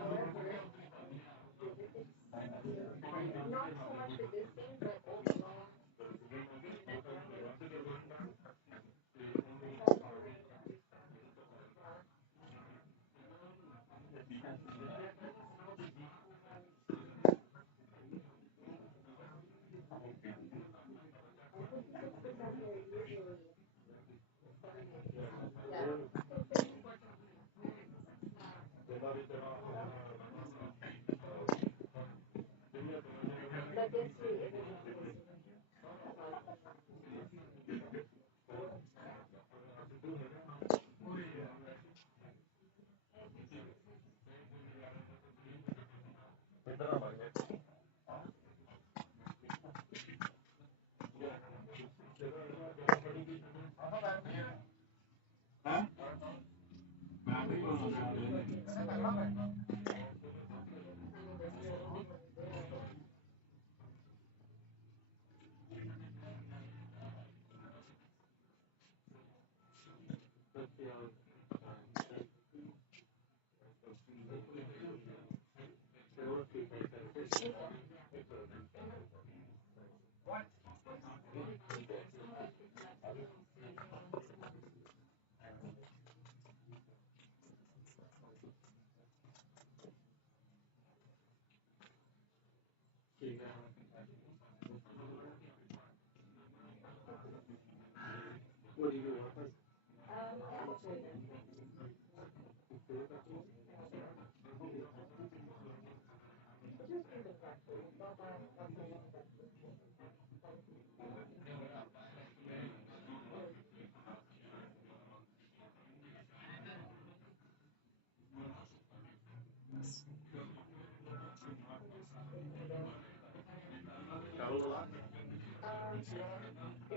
However, not so much for this game, but overall. But this week, it was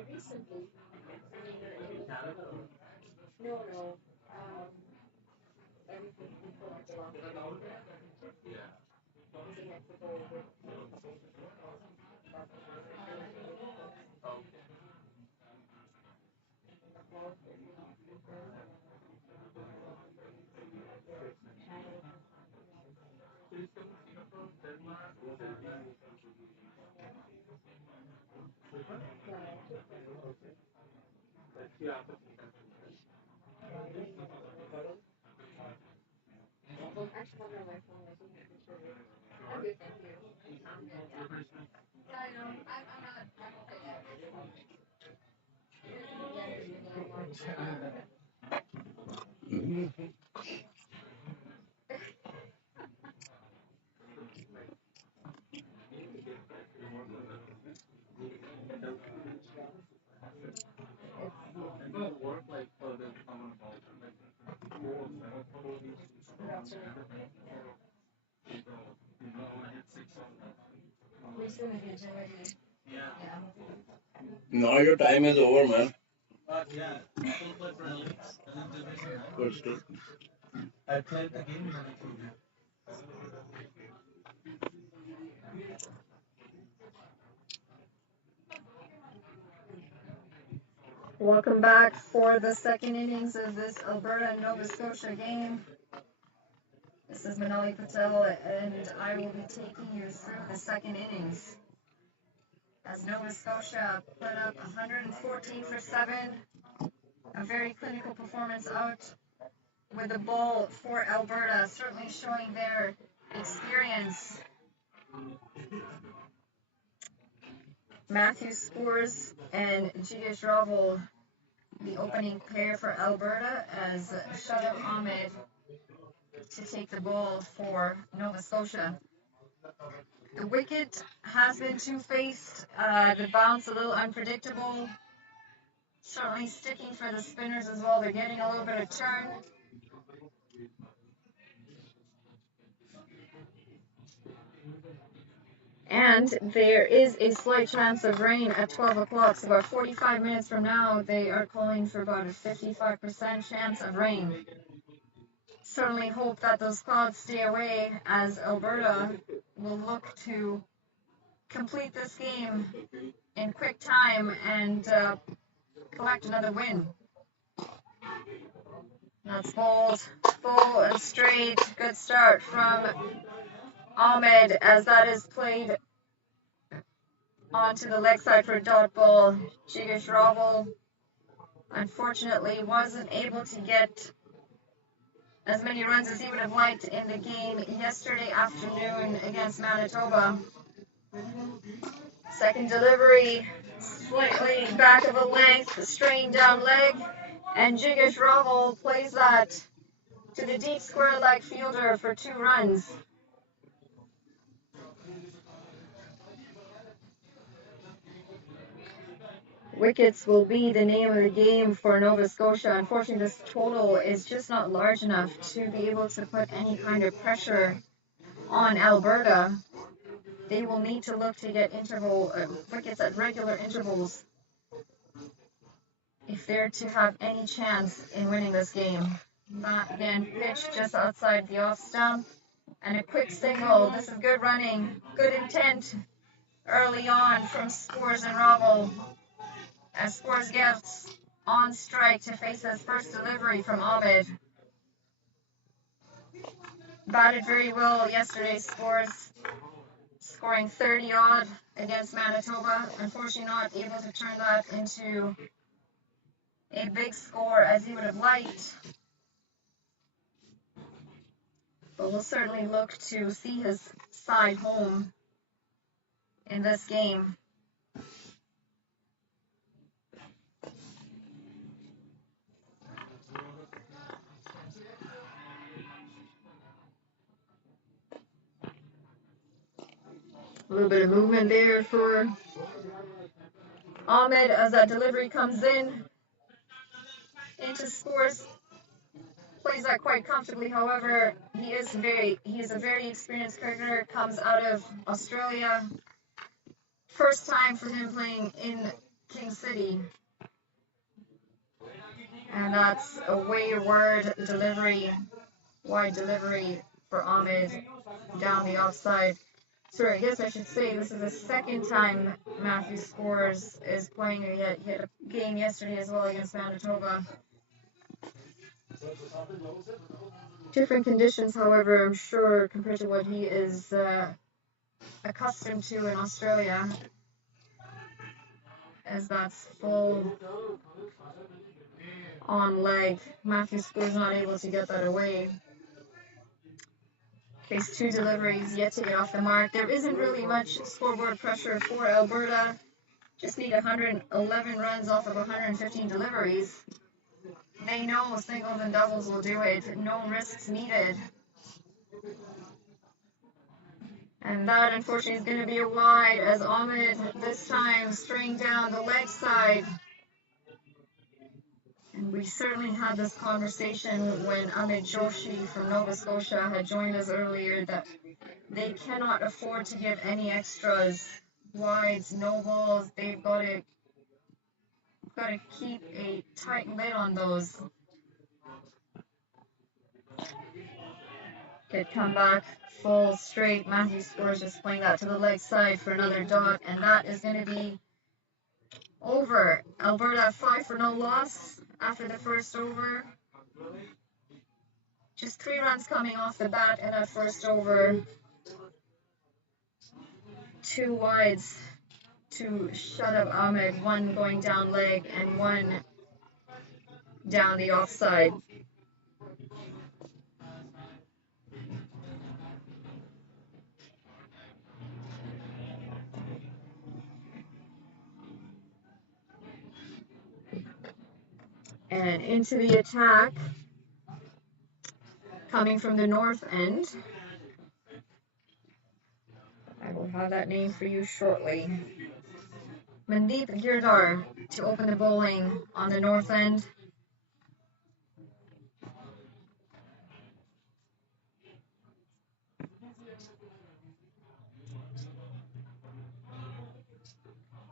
recently. No. Everything before the lockdown. Was in Mexico with well, actually, I'm on my phone. I think I can show you. I'm good, thank you. Yeah, I know. I'm okay. Now your time is over, man. First, I played the game and I told you. Welcome back for the second innings of this Alberta Nova Scotia game. This is Manali Patel, and I will be taking you through the second innings. As Nova Scotia put up 114 for 7, a very clinical performance out with the ball for Alberta, certainly showing their experience. Matthew Spores and Giga Ravel, the opening pair for Alberta, as Shadab Ahmed to take the ball for Nova Scotia. The wicket has been two-faced, the bounce a little unpredictable, certainly sticking for the spinners as well. They're getting a little bit of turn. And there is a slight chance of rain at 12 o'clock, so about 45 minutes from now, they are calling for about a 55% chance of rain. Certainly hope that those clouds stay away, as Alberta will look to complete this game in quick time and collect another win. That's bowled full and straight. Good start from Ahmed, as that is played onto the leg side for a dot ball. Jigish Ravel unfortunately wasn't able to get as many runs as he would have liked in the game yesterday afternoon against Manitoba. Second delivery, slightly back of a length, strained down leg, and Jigish Ravel plays that to the deep square leg fielder for 2 runs. Wickets will be the name of the game for Nova Scotia. Unfortunately, this total is just not large enough to be able to put any kind of pressure on Alberta. They will need to look to get wickets at regular intervals if they're to have any chance in winning this game. That again pitched just outside the off stump, and a quick signal. This is good running, good intent early on from Spores and Ravel, as Spores gets on strike to face his first delivery from Ahmed. Batted very well yesterday, Spores, scoring 30 odd against Manitoba. Unfortunately not able to turn that into a big score as he would have liked. But we'll certainly look to see his side home in this game. A little bit of movement there for Ahmed as that delivery comes in into Spores. Plays that quite comfortably. However, he is a very experienced cricketer, comes out of Australia. First time for him playing in King City. And that's a wayward delivery, wide delivery for Ahmed down the offside. Sorry, I guess I should say this is the second time Matthew Spores is playing. He had a game yesterday as well against Manitoba. Different conditions, however, I'm sure, compared to what he is accustomed to in Australia, as that's full on leg. Matthew Spores not able to get that away. Faced 2 deliveries, yet to get off the mark. There isn't really much scoreboard pressure for Alberta. Just need 111 runs off of 115 deliveries. They know singles and doubles will do it. No risks needed. And that, unfortunately, is going to be a wide, as Ahmed this time straying down the leg side. And we certainly had this conversation when Amit Joshi from Nova Scotia had joined us earlier, that they cannot afford to give any extras, wides, no balls. They've got to keep a tight lid on those. Good comeback, full straight. Matthew Spores just playing that to the leg side for another dot, and that is going to be over. Alberta 5 for no loss after the first over. Just 3 runs coming off the bat in that first over. 2 wides to Shadab Ahmed, 1 going down leg and 1 down the offside. And into the attack, coming from the north end. I will have that name for you shortly. Mandeep Girdhar to open the bowling on the north end.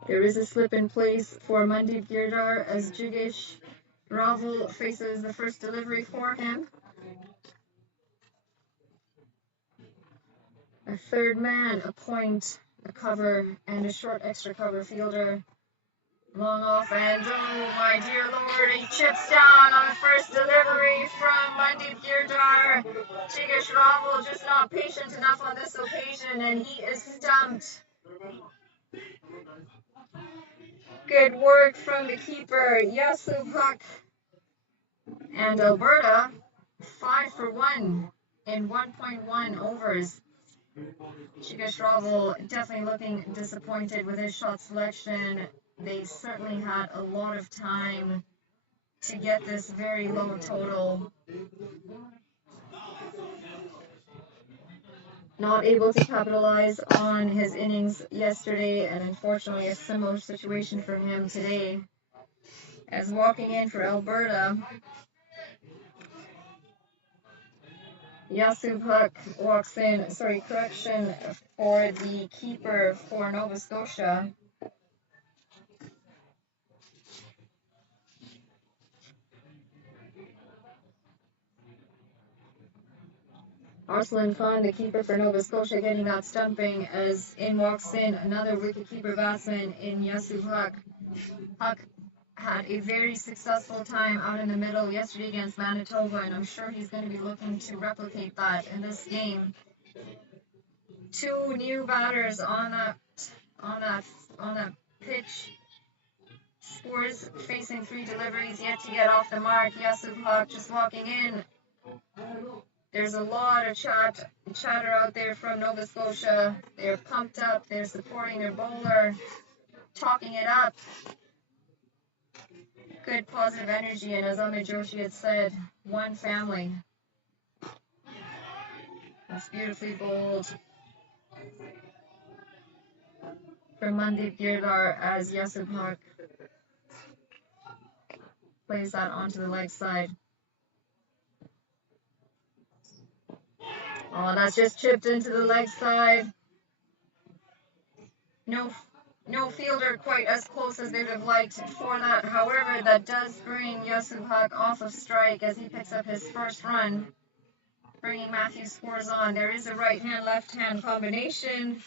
There is a slip in place for Mandeep Girdhar as Jigesh Raval faces the first delivery for him. A third man, a point, a cover, and a short extra cover fielder. Long off, and oh my dear lord, he chips down on the first delivery from Mandeep Girdhar. Jigesh Raval just not patient enough on this occasion, and he is stumped. Good work from the keeper, Yasub Huck. And Alberta, 5 for 1 in 1.1 overs. Jigesh Raval definitely looking disappointed with his shot selection. They certainly had a lot of time to get this very low total. Not able to capitalize on his innings yesterday, and unfortunately a similar situation for him today. As walking in for Alberta, Yasub Huck walks in, correction for the keeper for Nova Scotia. Arslan Khan, the keeper for Nova Scotia, getting that stumping as in walks in another wicketkeeper batsman in Yasub Huck. Huck had a very successful time out in the middle yesterday against Manitoba, and I'm sure he's going to be looking to replicate that in this game. Two new batters on that pitch. Scores facing 3 deliveries yet to get off the mark. Yasub Huck just walking in. There's a lot of chatter out there from Nova Scotia. They're pumped up. They're supporting their bowler, talking it up. Good positive energy, and as Amit Joshi had said, one family. That's beautifully bowled from Mandeep Girdhar as Yasub Huck plays that onto the leg side. Oh, that's just chipped into the leg side. No fielder quite as close as they would have liked for that. However, that does bring Yasub Huck off of strike as he picks up his first run, bringing Matthew Scores on. There is a right-hand, left-hand combination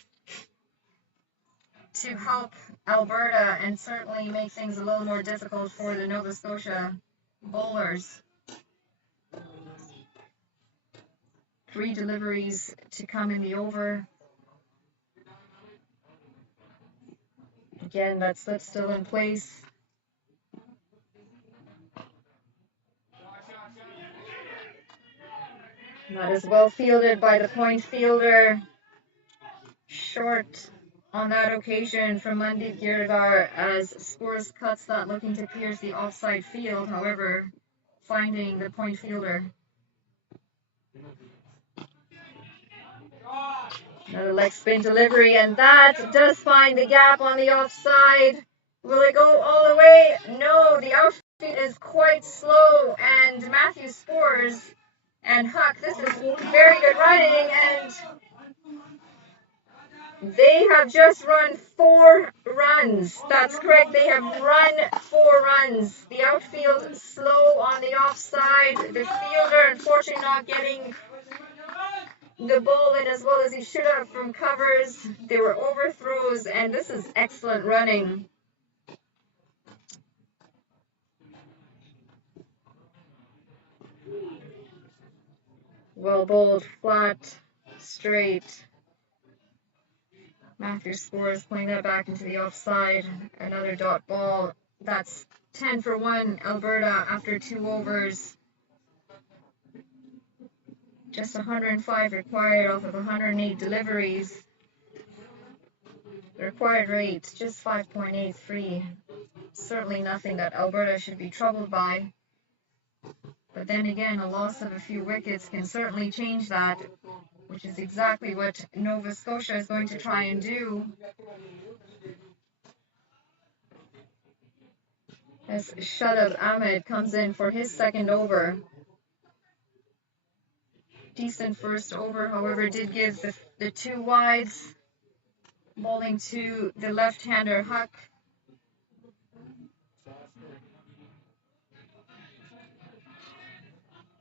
to help Alberta and certainly make things a little more difficult for the Nova Scotia bowlers. 3 deliveries to come in the over. Again, that slip's still in place. That is well fielded by the point fielder. Short on that occasion from Mandeep Girdhar as Scores cuts that, looking to pierce the offside field, however, finding the point fielder. Another leg spin delivery, and that does find the gap on the offside. Will it go all the way? No, the outfield is quite slow, and Matthew Scores and Huck, this is very good running, and they have just run 4 runs. That's correct, they have run 4 runs. The outfield slow on the offside. The fielder unfortunately not getting the ball in as well as he should have from covers. There were overthrows, and this is excellent running. Well bowled, flat, straight. Matthew Scores playing that back into the offside. Another dot ball. That's 10 for 1 Alberta after 2 overs. Just 105 required off of 108 deliveries. The required rate, just 5.83. Certainly nothing that Alberta should be troubled by. But then again, a loss of a few wickets can certainly change that, which is exactly what Nova Scotia is going to try and do. As Shadab Ahmed comes in for his second over. Decent first over, however, did give the two wides, bowling to the left-hander Huck.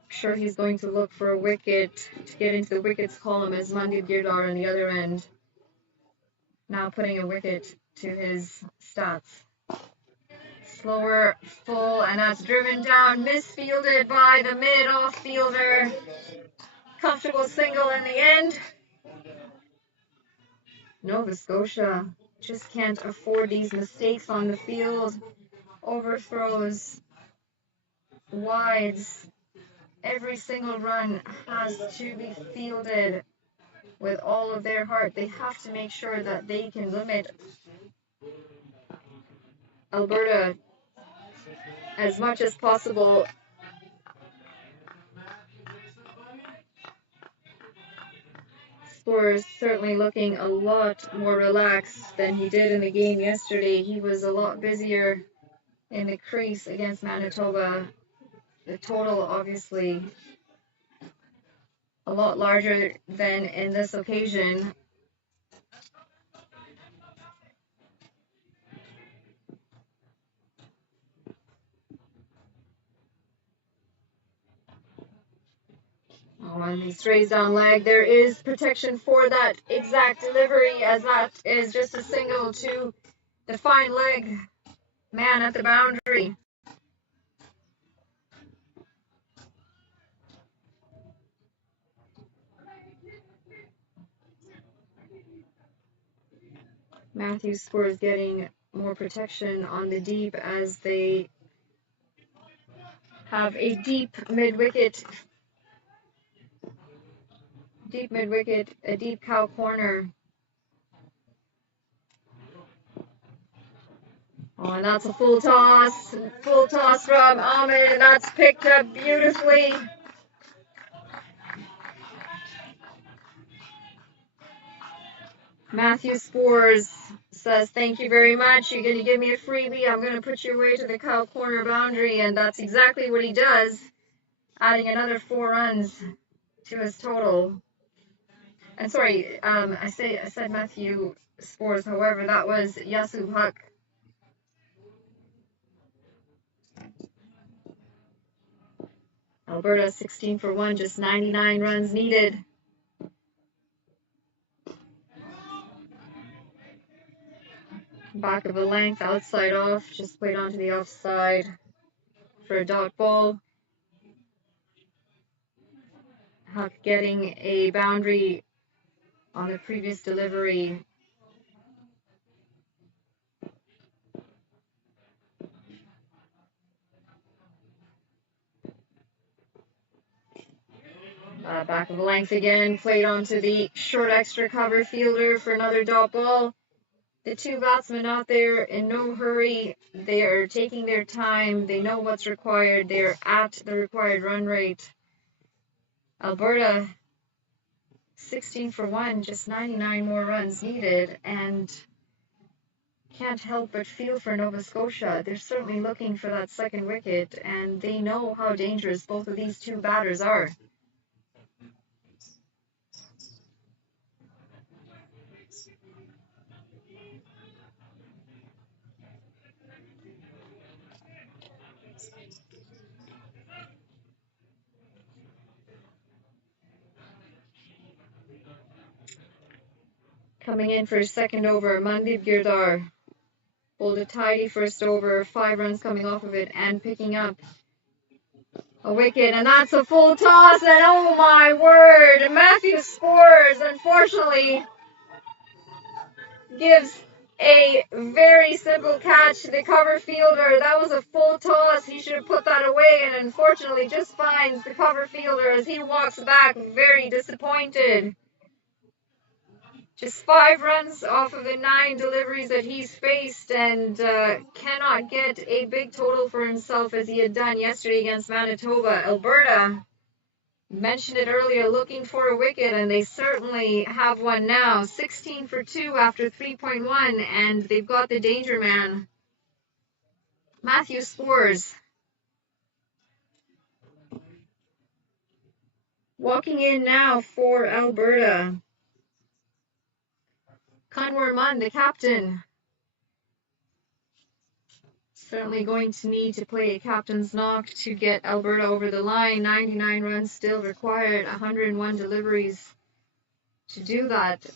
Sure, he's going to look for a wicket to get into the wickets column as Mandeep Girdhar on the other end. Now putting a wicket to his stats. Slower, full, and that's driven down, misfielded by the mid-off fielder. Comfortable single in the end. Nova Scotia just can't afford these mistakes on the field. Overthrows, wides. Every single run has to be fielded with all of their heart. They have to make sure that they can limit Alberta as much as possible. Spurs certainly looking a lot more relaxed than he did in the game yesterday. He was a lot busier in the crease against Manitoba. The total obviously a lot larger than in this occasion. Oh, and he strays down leg. There is protection for that exact delivery, as that is just a single to the fine leg man at the boundary. Matthews Spurs getting more protection on the deep as they have a deep mid-wicket, a deep cow corner. Oh, and that's a full toss from Ahmed. That's picked up beautifully. Matthew Spores says, thank you very much. You're going to give me a freebie. I'm going to put you away to the cow corner boundary. And that's exactly what he does, adding another 4 runs to his total. And sorry, I said Matthew Spores. However, that was Yasub Huck. Alberta 16 for 1, just 99 runs needed. Back of a length, outside off, just played onto the offside for a dot ball. Huck getting a boundary on the previous delivery. Back of the length again, played onto the short extra cover fielder for another dot ball. The two batsmen out there in no hurry. They are taking their time. They know what's required. They're at the required run rate. Alberta 16 for 1, just 99 more runs needed, and can't help but feel for Nova Scotia. They're certainly looking for that second wicket, and they know how dangerous both of these two batters are. Coming in for his second over, Mandeep Girdhar bowled a tidy first over, 5 runs coming off of it, and picking up a wicket, and that's a full toss, and oh my word, Matthew Spores unfortunately gives a very simple catch to the cover fielder. That was a full toss. He should have put that away, and unfortunately just finds the cover fielder as he walks back very disappointed. Just 5 runs off of the 9 deliveries that he's faced, and cannot get a big total for himself as he had done yesterday against Manitoba. Alberta, mentioned it earlier, looking for a wicket, and they certainly have one now. 16 for 2 after 3.1, and they've got the danger man, Matthew Spores. Walking in now for Alberta, Conor Munn, the captain. Certainly going to need to play a captain's knock to get Alberta over the line. 99 runs still required, 101 deliveries to do that.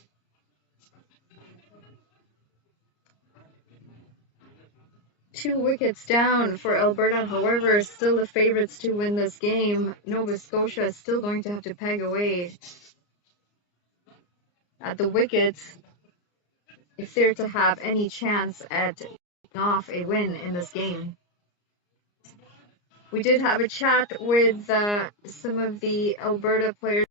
Two wickets down for Alberta, however, still the favorites to win this game. Nova Scotia is still going to have to peg away at the wickets if they're to have any chance at off a win in this game. We did have a chat with some of the Alberta players.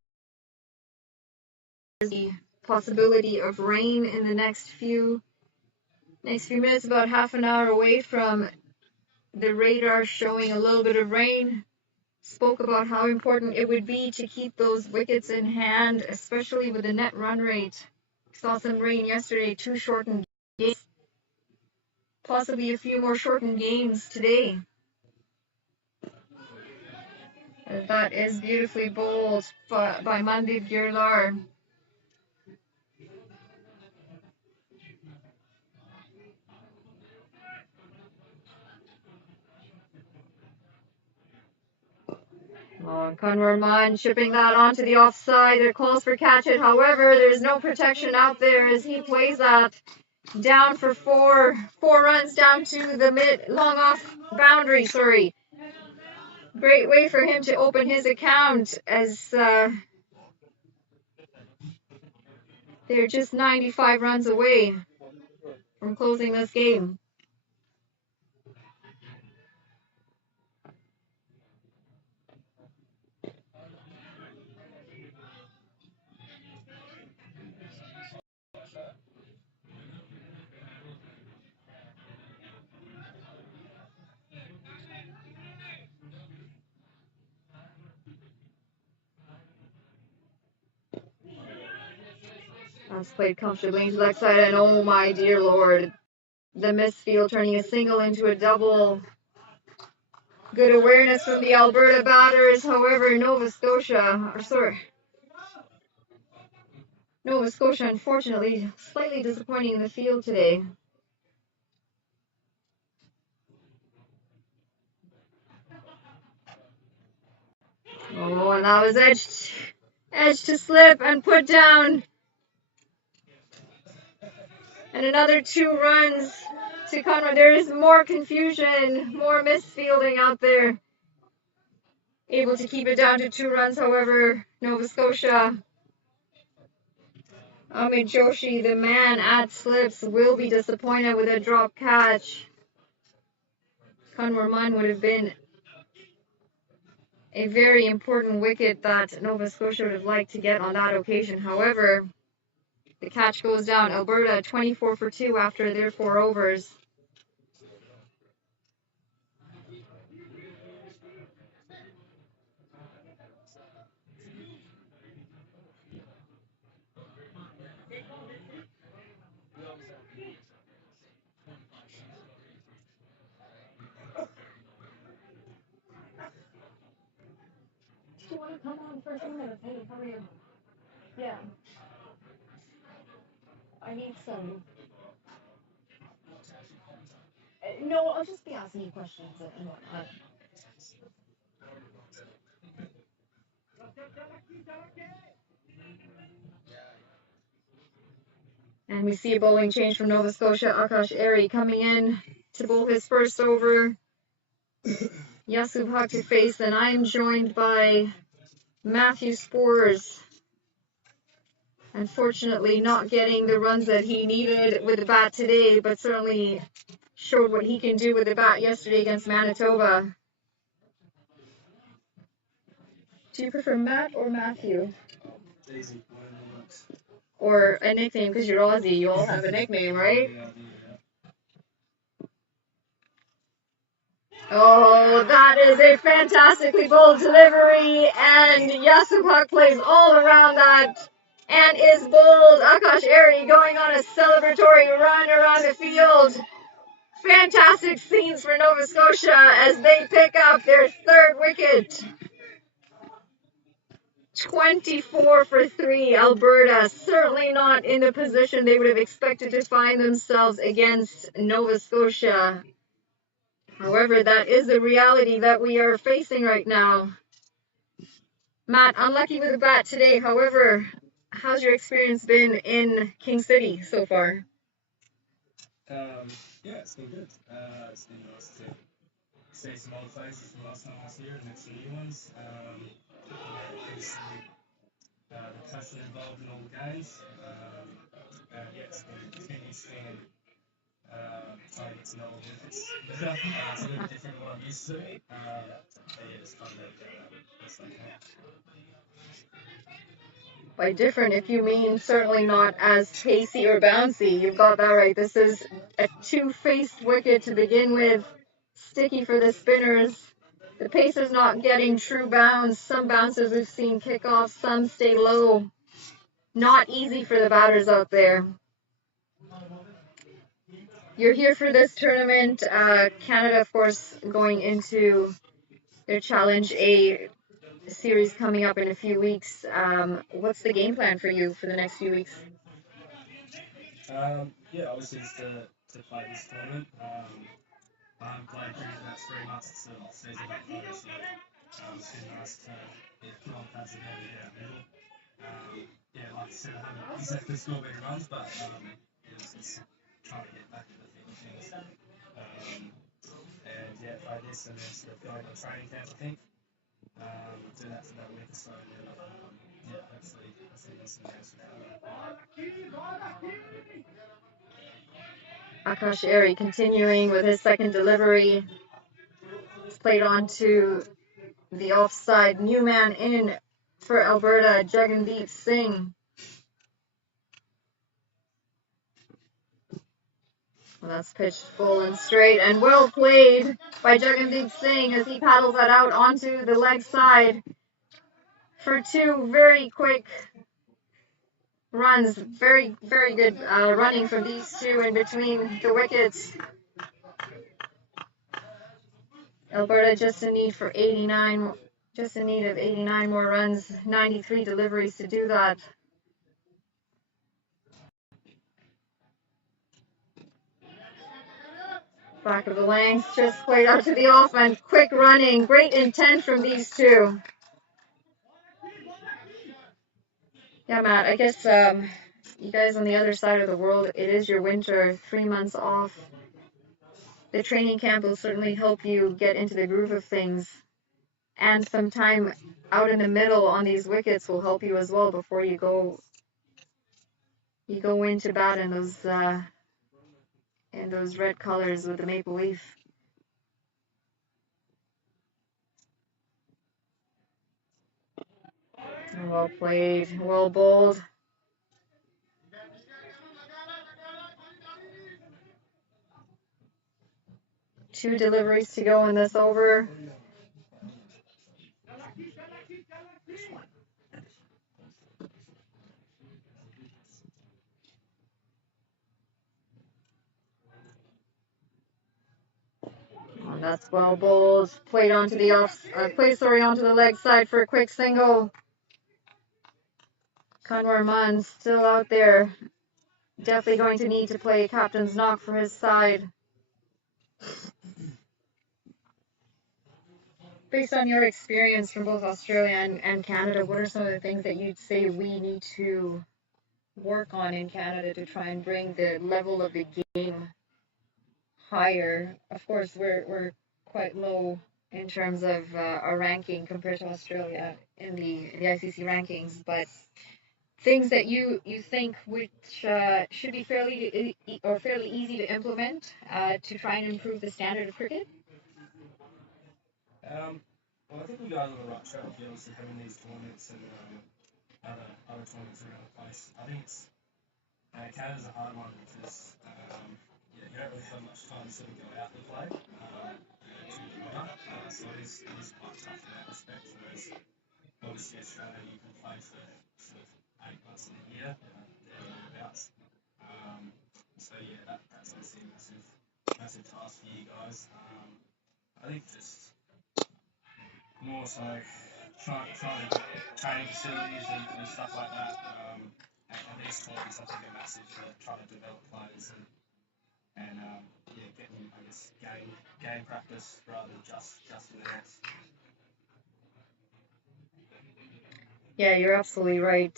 The possibility of rain in the next few minutes, about half an hour away from the radar showing a little bit of rain. Spoke about how important it would be to keep those wickets in hand, especially with the net run rate. Saw some rain yesterday, 2 shortened games, possibly a few more shortened games today. That is beautifully bowled by Mandeep Girlar. Conor Munn chipping that onto the offside. There calls for catch it. However, there's no protection out there as he plays that down for 4 runs down to the long off boundary. Sorry. Great way for him to open his account as they're just 95 runs away from closing this game. That's played comfortably into the left side, and oh my dear lord, the misfield turning a single into a double. Good awareness from the Alberta batters. However, Nova Scotia, unfortunately, slightly disappointing in the field today. Oh, and that was edged to slip and put down. And another 2 runs to Conrad. There is more confusion, more misfielding out there. Able to keep it down to 2 runs, however, Nova Scotia. Amit Joshi, the man at slips, will be disappointed with a drop catch. Conor Munn would have been a very important wicket that Nova Scotia would have liked to get on that occasion. However, the catch goes down. Alberta 24 for 2 after their 4 overs. Do you want to come on for a few minutes? Hey, how are you? Yeah. I need some. No, I'll just be asking you questions and whatnot. And we see a bowling change from Nova Scotia. Akash Airy coming in to bowl his first over. Yasub Haq to face, and I'm joined by Matthew Spores. Unfortunately, not getting the runs that he needed with the bat today, but certainly showed what he can do with the bat yesterday against Manitoba. Do you prefer Matt or Matthew? Daisy, Or a nickname because you're Aussie. You all have a nickname, right? Yeah. Oh, that is a fantastically bold delivery, and Yasupuk plays all around that and is bold. Akash Airy going on a celebratory run around the field. Fantastic scenes for Nova Scotia as they pick up their third wicket. 24 for 3, Alberta. Certainly not in the position they would have expected to find themselves against Nova Scotia. However, that is the reality that we are facing right now. Matt, unlucky with the bat today. However, how's your experience been in King City so far? Yeah, it's been good. It's been nice to see some old faces from last time I was here and meet some new ones. Obviously, the passion involved in all the games. Yeah, it's been interesting and trying to get to know all the difference better. It's a little different than what I'm used to. Yeah, just trying to navigate that best I can. By different, if you mean certainly not as pacey or bouncy, you've got that right. This is a two-faced wicket to begin with. Sticky for the spinners. The pace is not getting true bounce. Some bounces we've seen kick off, some stay low. Not easy for the batters out there. You're here for this tournament. Canada, of course, going into their Challenge A series coming up in a few weeks. What's the game plan for you for the next few weeks? Yeah, obviously it's to play this tournament. I haven't played during that 3 months of the season before, so it's been nice to put on pads and have it out middle. Yeah, like I said, I haven't exactly scored many runs, but it's trying to get back into the thick of things. And yeah, play this and then sort of going on training camp, I think. Do that for that week or so, and then yeah, hopefully win some games from Akash Airy continuing with his second delivery. It's played on to the offside. New man in for Alberta, Jagandeep Singh. Well, that's pitched full and straight and well played by Jagandeep Singh as he paddles that out onto the leg side for two very quick runs. Very, very good running from these two in between the wickets. Alberta just in need for 89, just in need of 89 more runs, 93 deliveries to do that. Back of the length, just played out to the off and quick running. Great intent from these two. Yeah, Matt, I guess you guys on the other side of the world, it is your winter, 3 months off. The training camp will certainly help you get into the groove of things. And some time out in the middle on these wickets will help you as well before you go into bat in those red colors with the maple leaf. Well played, well bowled. Two deliveries to go in this over. Oh, that's well bowled. Played onto the onto the leg side for a quick single. Kanwar Munn still out there. Definitely going to need to play captain's knock for his side. Based on your experience from both Australia and Canada, what are some of the things that you'd say we need to work on in Canada to try and bring the level of the game higher? Of course, we're quite low in terms of our ranking compared to Australia in the ICC rankings, but things that you think which should be fairly easy to implement to try and improve the standard of cricket? Well, I think we guys are on the right track, obviously having these tournaments and other tournaments around the place. I think it's Canada's a hard one because you don't really have much time to sort of go out and play due to the weather. So it is quite tough in that respect. Whereas obviously Australia you can play for sort of 8 months of the year, thereabouts. So yeah, that's obviously a massive task for you guys. I think just more so trying to get training facilities and stuff like that. And these tournaments I think are massive for trying to develop players and yeah, getting I guess game practice rather than just in the nets. Yeah, you're absolutely right.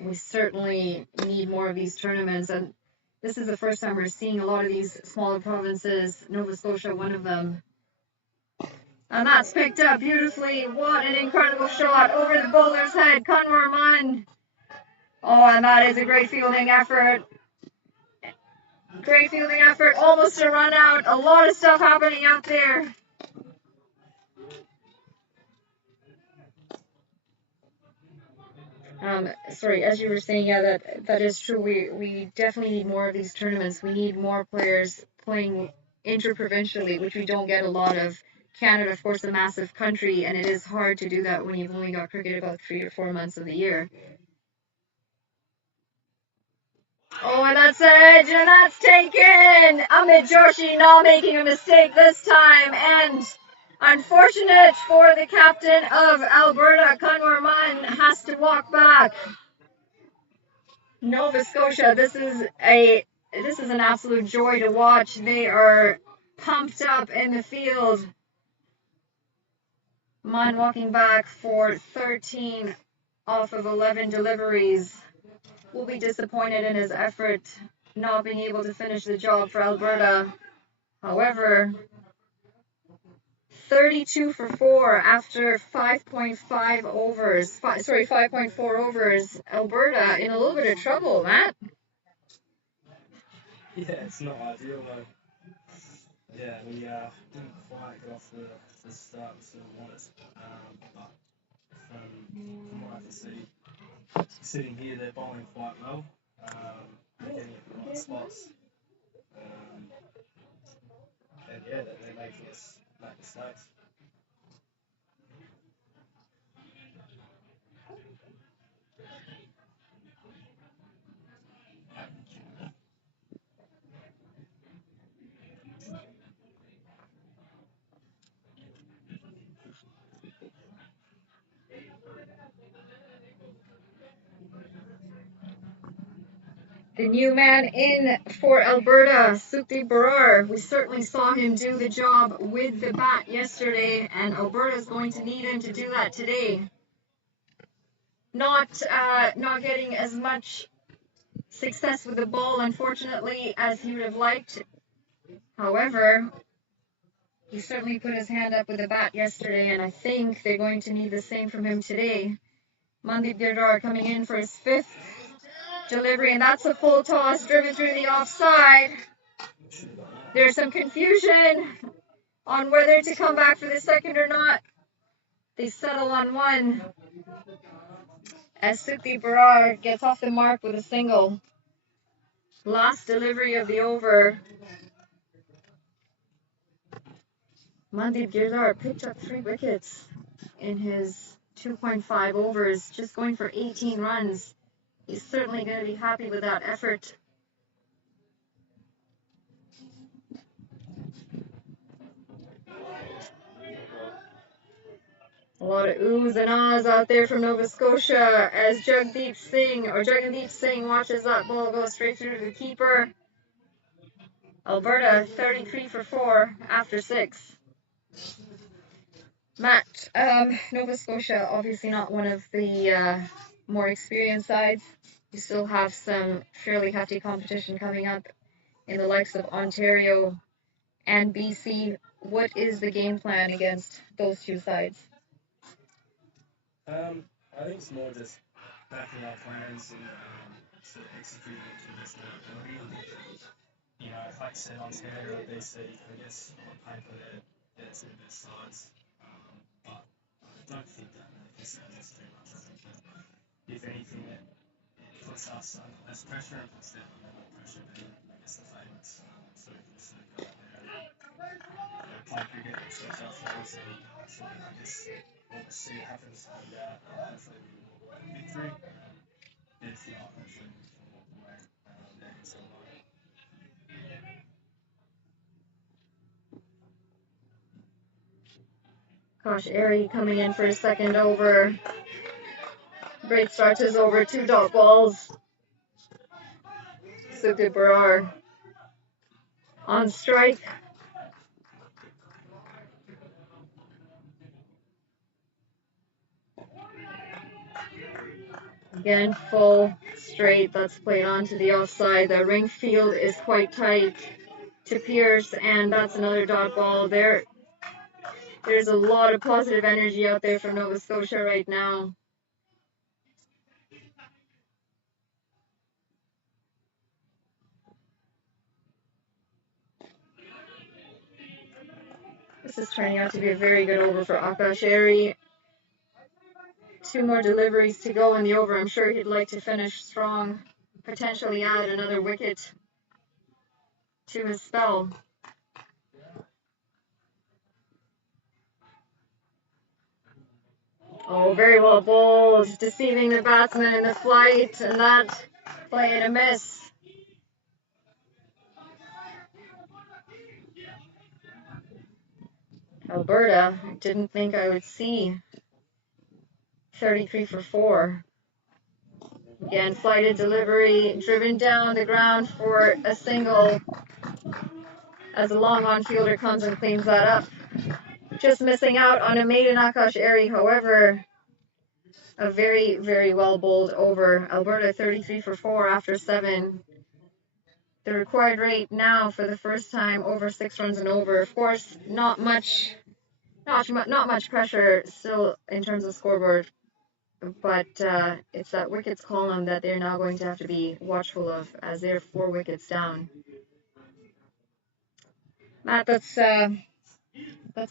We certainly need more of these tournaments, and this is the first time we're seeing a lot of these smaller provinces, Nova Scotia, one of them. And that's picked up beautifully. What an incredible shot over the bowler's head. Kunwar Mun. Oh, and that is a great fielding effort. Great fielding effort. Almost a run out. A lot of stuff happening out there. Sorry, as you were saying, yeah, that is true. We definitely need more of these tournaments. We need more players playing interprovincially, which we don't get a lot of. Canada, of course, a massive country, and it is hard to do that when you've only got cricket about 3 or 4 months of the year. Oh, and that's edge, and that's taken! Amit Joshi not making a mistake this time, and unfortunate for the captain of Alberta, Kunwar Mun, has to walk back. Nova Scotia, this is an absolute joy to watch. They are pumped up in the field. Mun walking back for 13 off of 11 deliveries. Will be disappointed in his effort not being able to finish the job for Alberta. However, 32 for 4 after 5.5 overs. 5.4 overs. Alberta in a little bit of trouble, Matt. Yeah, it's not ideal though. Yeah, we didn't quite get off the start we sort of wanted. But from what I can see, sitting here, they're bowling quite well. They're getting at the right spots. And yeah, they're making us make mistakes. The new man in for Alberta, Sukti Barar. We certainly saw him do the job with the bat yesterday, and Alberta is going to need him to do that today. Not getting as much success with the ball, unfortunately, as he would have liked. However, he certainly put his hand up with the bat yesterday, and I think they're going to need the same from him today. Mandeep Girdhar coming in for his 5th delivery, and that's a full toss driven through the offside. There's some confusion on whether to come back for the second or not. They settle on one as Sukti Barar gets off the mark with a single. Last delivery of the over. Mandeep Girdhar picked up 3 wickets in his 2.5 overs, just going for 18 runs. He's certainly going to be happy with that effort. A lot of oohs and ahs out there from Nova Scotia as Jagandeep Singh watches that ball go straight through to the keeper. Alberta 33 for 4 after 6. Matt, Nova Scotia obviously not one of the more experienced sides. You still have some fairly hefty competition coming up in the likes of Ontario and BC. What is the game plan against those 2 sides? I think it's more just backing our plans and sort of executing it to the best of our ability. You know, like I said, Ontario, BC, I guess on paper they're 2 best sides. But I don't think that really concerns us too much. I think that, if anything, it puts us under less pressure and puts them under more pressure than I guess the favourites. So if you sort of go out there, play cricket, stretch our forwards, and sort of I guess we'll see what happens. And hopefully we will walk away with victory. If not, hopefully we can walk away there in some way. Gosh, Airy coming in for his second over. Great start to his over, 2 dot balls. Sukti Barar on strike. Again, full straight. That's played onto the offside. The ring field is quite tight to Pierce, and that's another dot ball. There's a lot of positive energy out there for Nova Scotia right now. This is turning out to be a very good over for Akash Airy. 2 more deliveries to go in the over. I'm sure he'd like to finish strong, potentially add another wicket to his spell. Oh, very well bowled, deceiving the batsman in the flight, and that play and a miss. Alberta, I didn't think I would see 33 for 4. Again, flighted delivery, driven down the ground for a single as a long on fielder comes and cleans that up. Just missing out on a maiden Akash Airy, however, a very, very well bowled over. Alberta 33 for 4 after 7. The required rate now for the first time over 6 runs and over. Of course, not much pressure still in terms of scoreboard, but it's that wickets column that they're now going to have to be watchful of as they're 4 wickets down. Matt, that's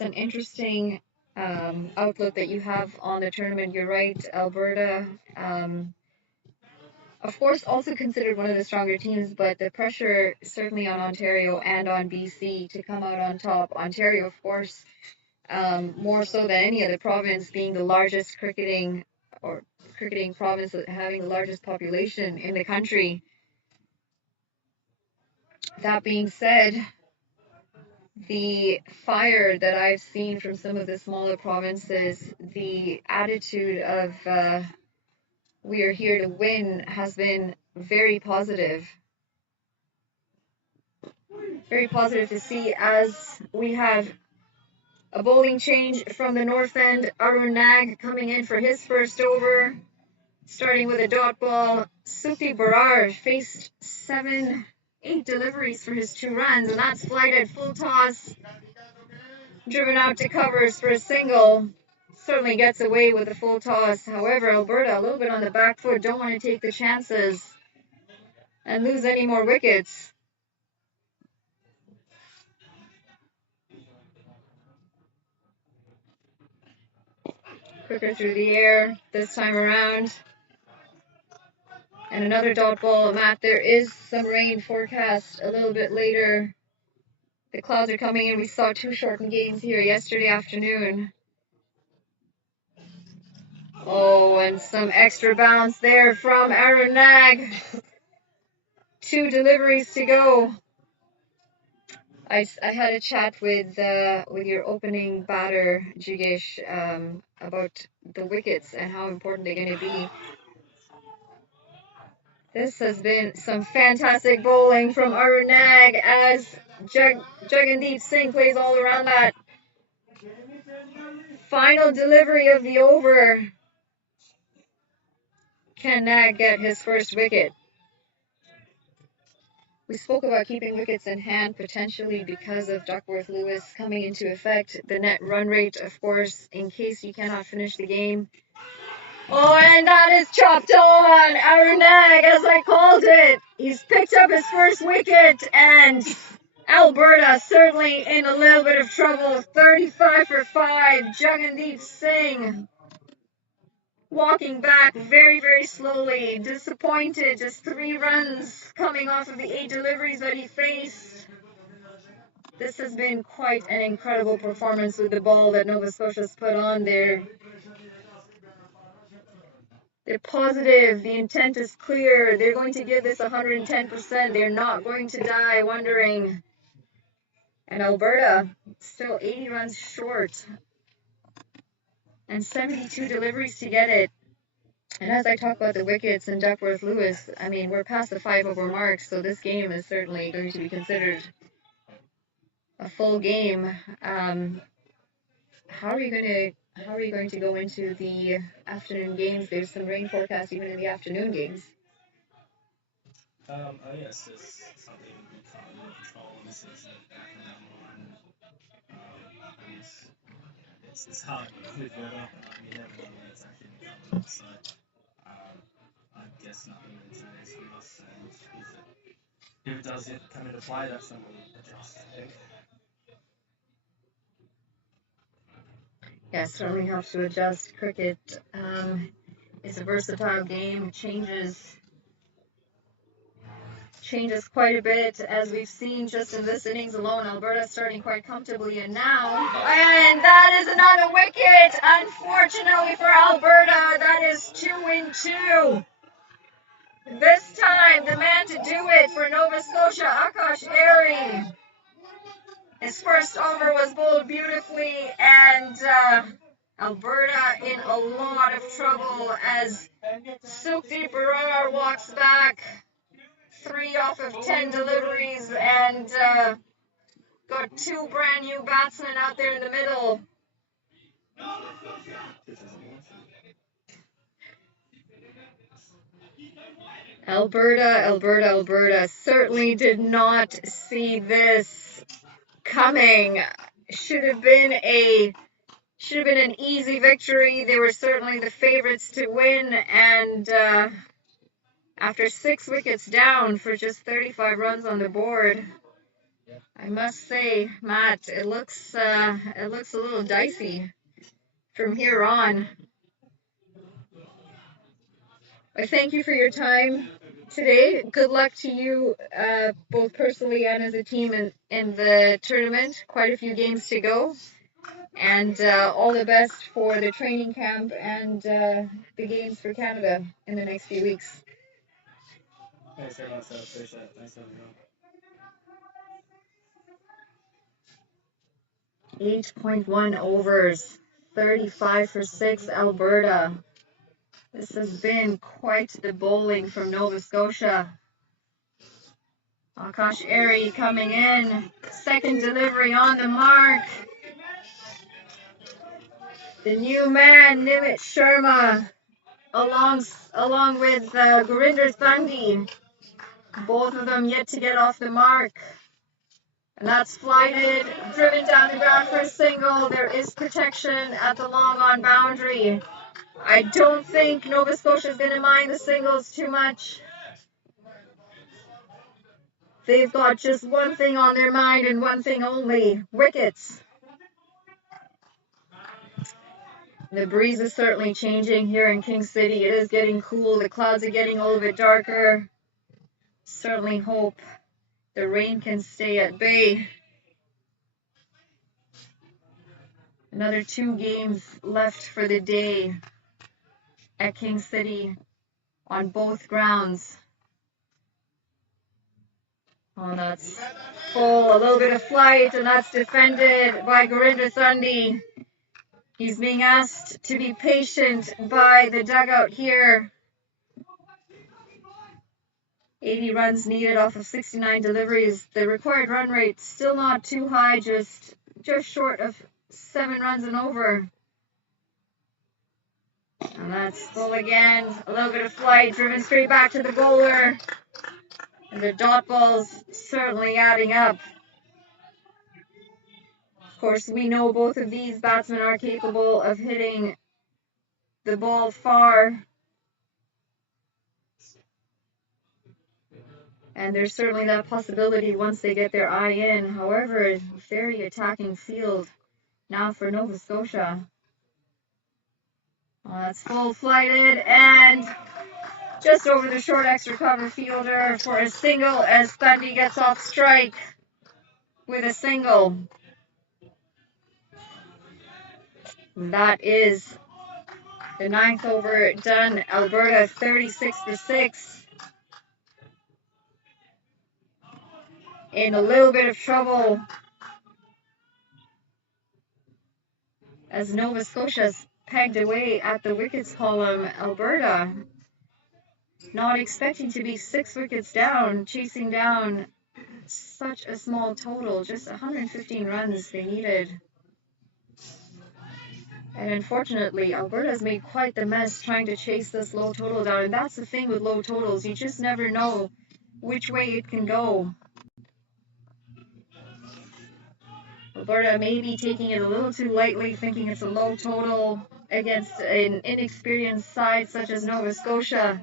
an interesting outlook that you have on the tournament. You're right, Alberta. Of course, also considered one of the stronger teams, but the pressure certainly on Ontario and on BC to come out on top. Ontario, of course, more so than any other province, being the largest cricketing province, having the largest population in the country. That being said, the fire that I've seen from some of the smaller provinces, the attitude of we are here to win has been very positive. Very positive to see as we have a bowling change from the north end. Arun Nag coming in for his first over, starting with a dot ball. Sukti Barar faced 8 deliveries for his 2 runs, and that's flighted full toss, driven out to covers for a single. Certainly gets away with a full toss. However, Alberta a little bit on the back foot, don't want to take the chances and lose any more wickets. Quicker through the air this time around. And another dot ball. Matt, there is some rain forecast a little bit later. The clouds are coming in. We saw 2 shortened games here yesterday afternoon. Oh, and some extra bounce there from Arun Nag. 2 deliveries to go. I had a chat with your opening batter, Jigesh, about the wickets and how important they're going to be. This has been some fantastic bowling from Arun Nag as Jagandeep Singh plays all around that. Final delivery of the over. Can Nag get his first wicket? We spoke about keeping wickets in hand potentially because of Duckworth-Lewis coming into effect. The net run rate, of course, in case you cannot finish the game. Oh, and that is chopped on. Arun Nag, as I called it. He's picked up his first wicket, and Alberta certainly in a little bit of trouble. 35 for 5. Jagandeep Singh walking back very, very slowly, disappointed, just 3 runs coming off of the 8 deliveries that he faced. This has been quite an incredible performance with the ball that Nova Scotia's put on there. They're positive, the intent is clear, they're going to give this 110%, they're not going to die wondering. And Alberta, still 80 runs short, and 72 deliveries to get it. And as I talk about the wickets and Duckworth Lewis, I mean, we're past the 5-over mark, so this game is certainly going to be considered a full game. How are you going to go into the afternoon games? There's some rain forecast even in the afternoon games. Yes, it's something we can't really control. This is the back of that line. It's hard with weather. You never know when it's actually going to come up. So I guess nothing really changes from us. And if it does come into play, that's when we'll adjust, I think. Yeah, certainly have to adjust. Cricket is a versatile game, changes quite a bit, as we've seen just in this innings alone. Alberta starting quite comfortably, and that is another wicket. Unfortunately for Alberta, that is 2 in 2. This time, the man to do it for Nova Scotia, Akash Airy. His first over was bowled beautifully, and Alberta in a lot of trouble as Sukdeep Barar walks back 3 off of 10 deliveries and got 2 brand new batsmen out there in the middle. Alberta certainly did not see this coming. Should have been an easy victory. They were certainly the favorites to win, and after 6 wickets down for just 35 runs on the board, I must say, Matt, it looks a little dicey from here on. I thank you for your time today. Good luck to you, both personally and as a team in the tournament. Quite a few games to go. And all the best for the training camp and the games for Canada in the next few weeks. Thanks very much, I appreciate it. Thanks, everyone. 8.1 overs, 35 for 6, Alberta. This has been quite the bowling from Nova Scotia. Akash Airy coming in, second delivery on the mark. The new man, Nimit Sharma, along with Gurinder Thandi, both of them yet to get off the mark. And that's flighted, driven down the ground for a single. There is protection at the long on boundary. I don't think Nova Scotia is going to mind the singles too much. They've got just one thing on their mind and one thing only: wickets. The breeze is certainly changing here in King City. It is getting cool. The clouds are getting a little bit darker. Certainly hope the rain can stay at bay. Another 2 games left for the day at King City on both grounds. Oh, that's full. A little bit of flight, and that's defended by Gurinder Thandi. He's being asked to be patient by the dugout here. 80 runs needed off of 69 deliveries. The required run rate still not too high, just short of 7 runs and over. And that's full again. A little bit of flight, driven straight back to the bowler. And the dot balls certainly adding up. Of course, we know both of these batsmen are capable of hitting the ball far. And there's certainly that possibility once they get their eye in. However, very attacking field now for Nova Scotia. Well, that's full flighted and just over the short extra cover fielder for a single as Thundy gets off strike with a single. That is the 9th over done. Alberta 36-6. In a little bit of trouble as Nova Scotia's pegged away at the wickets column. Alberta not expecting to be 6 wickets down, chasing down such a small total, just 115 runs they needed. And unfortunately, Alberta's made quite the mess trying to chase this low total down. And that's the thing with low totals, you just never know which way it can go. Alberta may be taking it a little too lightly, thinking it's a low total against an inexperienced side such as Nova Scotia.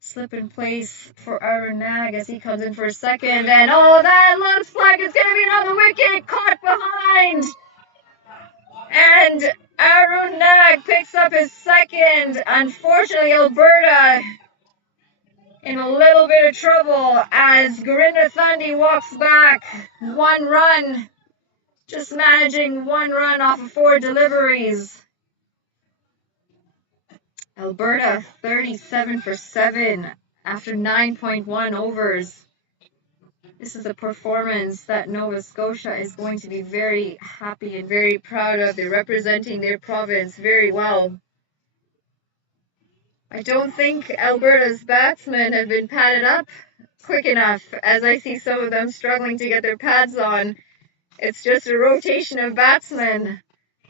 Slip in place for Aaron Nag as he comes in for a second. And oh, that looks like it's going to be another wicket caught behind. And Aaron Nag picks up his second. Unfortunately, Alberta in a little bit of trouble as Gurinder Thundy walks back 1 run. Just managing 1 run off of 4 deliveries. Alberta 37 for 7 after 9.1 overs. This is a performance that Nova Scotia is going to be very happy and very proud of. They're representing their province very well. I don't think Alberta's batsmen have been padded up quick enough, as I see some of them struggling to get their pads on. It's just a rotation of batsmen,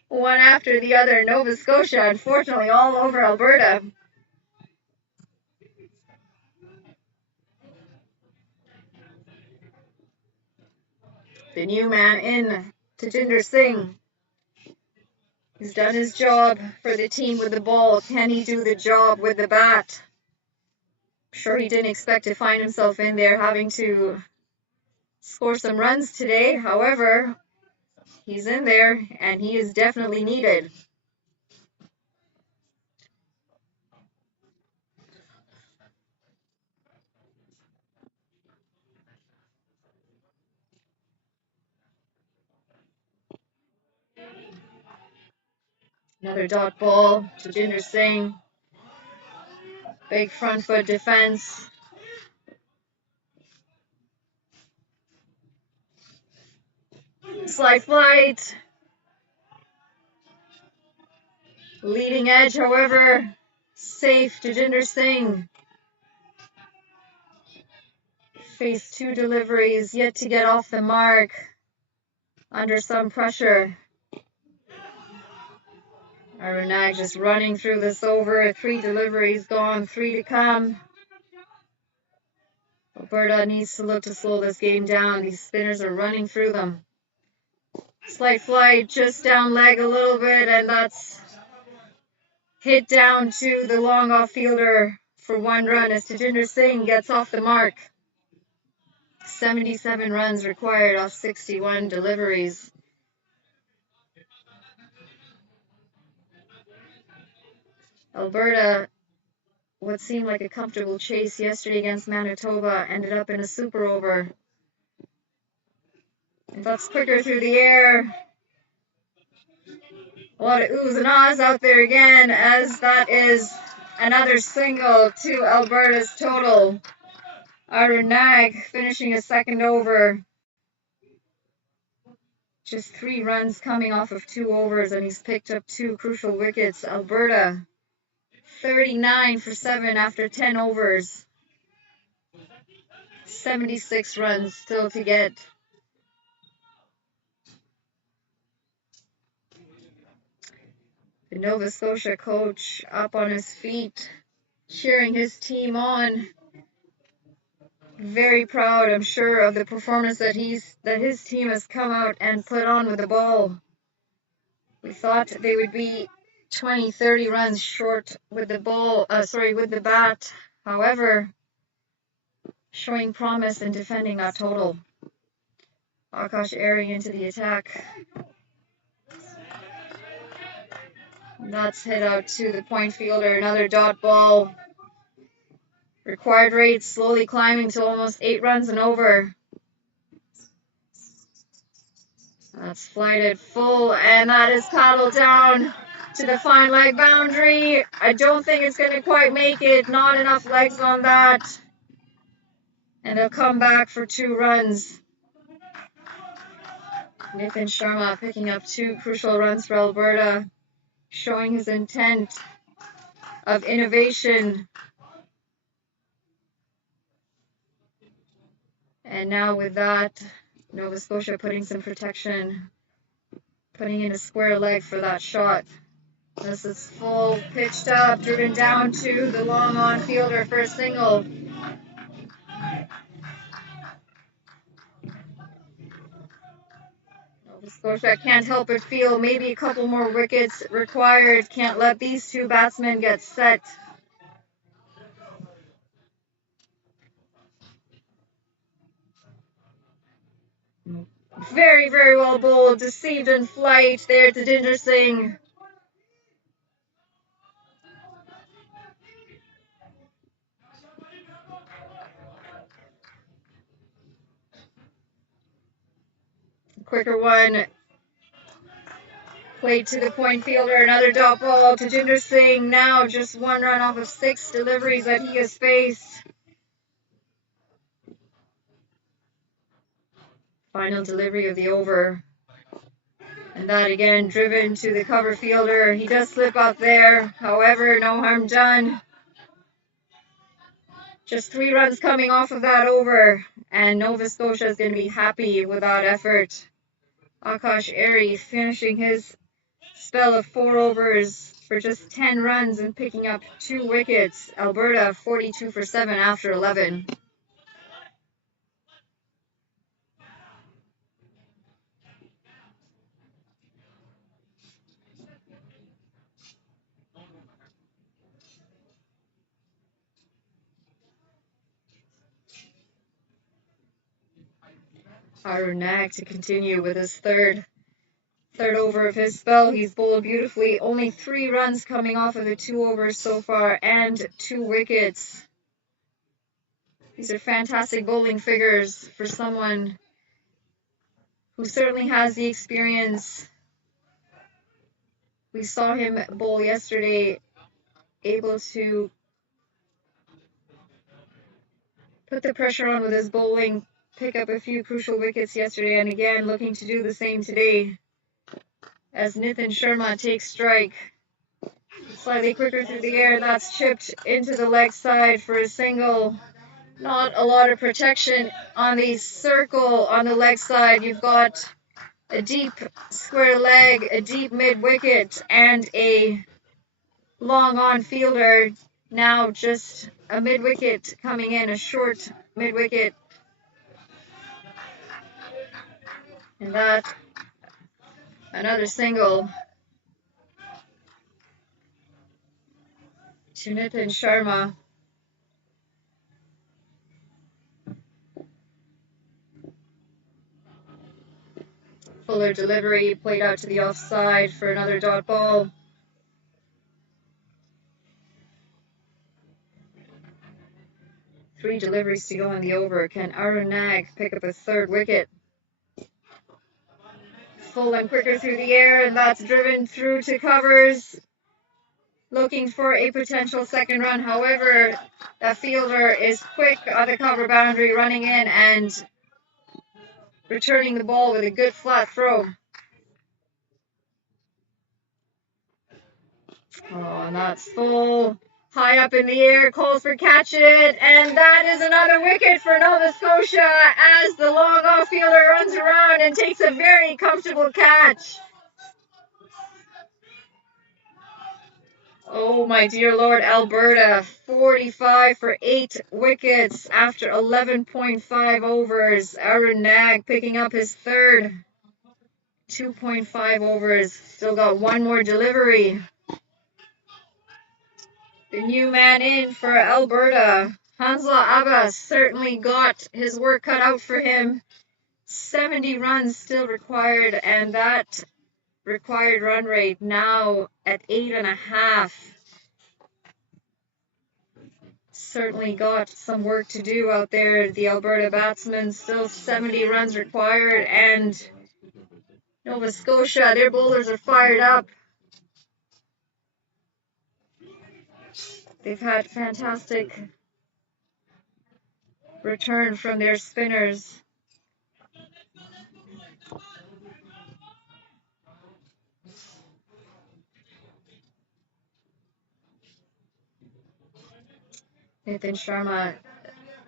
one after the other. Nova Scotia, unfortunately, all over Alberta. The new man in, Tajinder Singh. He's done his job for the team with the ball. Can he do the job with the bat? I'm sure he didn't expect to find himself in there having to score some runs today. However, he's in there and he is definitely needed. Another dot ball to Tajinder Singh. Big front foot defense. Slide flight. Leading edge, however, safe. Tajinder Singh faced 2 deliveries, yet to get off the mark. Under some pressure. Aaron Nag just running through this over. 3 deliveries gone, 3 to come. Alberta needs to look to slow this game down. These spinners are running through them. Slight flight, just down leg a little bit, and that's hit down to the long off fielder for 1 run as Tajinder Singh gets off the mark. 77 runs required off 61 deliveries. Alberta, what seemed like a comfortable chase yesterday against Manitoba, ended up in a super over. And that's quicker through the air. A lot of oohs and ahs out there again, as that is another single to Alberta's total. Aaron Nag finishing a second over. Just 3 runs coming off of 2 overs, and he's picked up 2 crucial wickets. Alberta 39 for 7 after 10 overs. 76 runs still to get. The Nova Scotia coach up on his feet, cheering his team on. Very proud, I'm sure, of the performance that his team has come out and put on with the ball. We thought they would be 20, 30 runs short with the ball, with the bat. However, showing promise in defending that total. Akash airing into the attack. That's hit out to the point fielder. Another dot ball. Required rate slowly climbing to almost 8 runs and over. That's flighted full, and that is paddled down to the fine leg boundary. I don't think it's going to quite make it. Not enough legs on that. And they'll come back for 2 runs. Nathan Sharma picking up 2 crucial runs for Alberta, showing his intent of innovation. And now with that, Nova Scotia putting some protection, putting in a square leg for that shot. This is full, pitched up, driven down to the long on fielder for a single. Nova Scotia can't help but feel maybe a couple more wickets required. Can't let these 2 batsmen get set. Very, very well bowled. Deceived in flight there to Ginger Singh. Quicker one. Played to the point fielder. Another dot ball to Ginger Singh. Now just 1 run off of 6 deliveries that he has faced. Final delivery of the over. And that again driven to the cover fielder. He does slip out there. However, no harm done. Just 3 runs coming off of that over. And Nova Scotia is going to be happy with that effort. Akash Airy finishing his spell of 4 overs for just 10 runs and picking up 2 wickets. Alberta 42 for 7 after 11. Aaron Nag to continue with his third over of his spell. He's bowled beautifully. Only 3 runs coming off of the 2 overs so far and 2 wickets. These are fantastic bowling figures for someone who certainly has the experience. We saw him bowl yesterday, able to put the pressure on with his bowling, pick up a few crucial wickets yesterday, and again looking to do the same today as Nathan Sharma takes strike. Slightly quicker through the air, that's chipped into the leg side for a single. Not a lot of protection on the circle on the leg side. You've got a deep square leg, a deep mid-wicket, and a long on fielder. Now just a mid-wicket coming in, a short mid-wicket. And that, another single to Nitin Sharma. Fuller delivery, played out to the offside for another dot ball. Three deliveries to go in the over. Can Aaron Nag pick up a 3rd wicket? Full and quicker through the air, and that's driven through to covers. Looking for a potential 2nd run. However, that fielder is quick on the cover boundary, running in and returning the ball with a good flat throw. Oh, and that's full. High up in the air, calls for catch it, and that is another wicket for Nova Scotia as the long off fielder runs around and takes a very comfortable catch. Oh my dear Lord, Alberta 45 for 8 wickets after 11.5 overs. Aaron Nag picking up his 3rd. 2.5 overs. Still got 1 more delivery. The new man in for Alberta, Hansla Abbas, certainly got his work cut out for him. 70 runs still required, and that required run rate, now at 8.5. Certainly got some work to do out there. The Alberta batsmen, still 70 runs required, and Nova Scotia, their bowlers are fired up. They've had fantastic return from their spinners. Nathan Sharma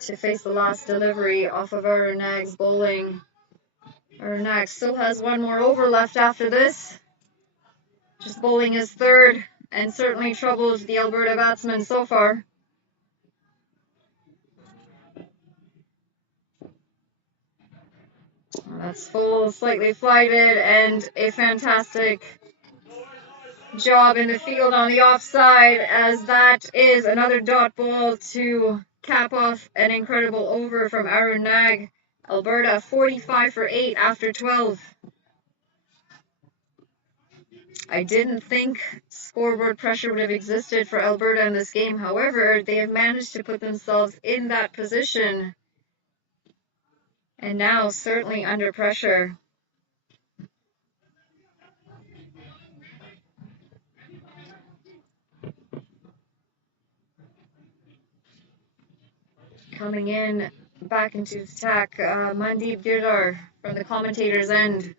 to face the last delivery off of Arunag's bowling. Arunag still has one more over left after this. Just bowling his third, and certainly troubled the Alberta batsmen so far. That's full, slightly flighted, and a fantastic job in the field on the offside, as that is another dot ball to cap off an incredible over from Arunag. Alberta 45 for 8 after 12. I didn't think scoreboard pressure would have existed for Alberta in this game. However, they have managed to put themselves in that position, and now certainly under pressure. Coming in back into attack, Mandeep Girdhar from the commentator's end.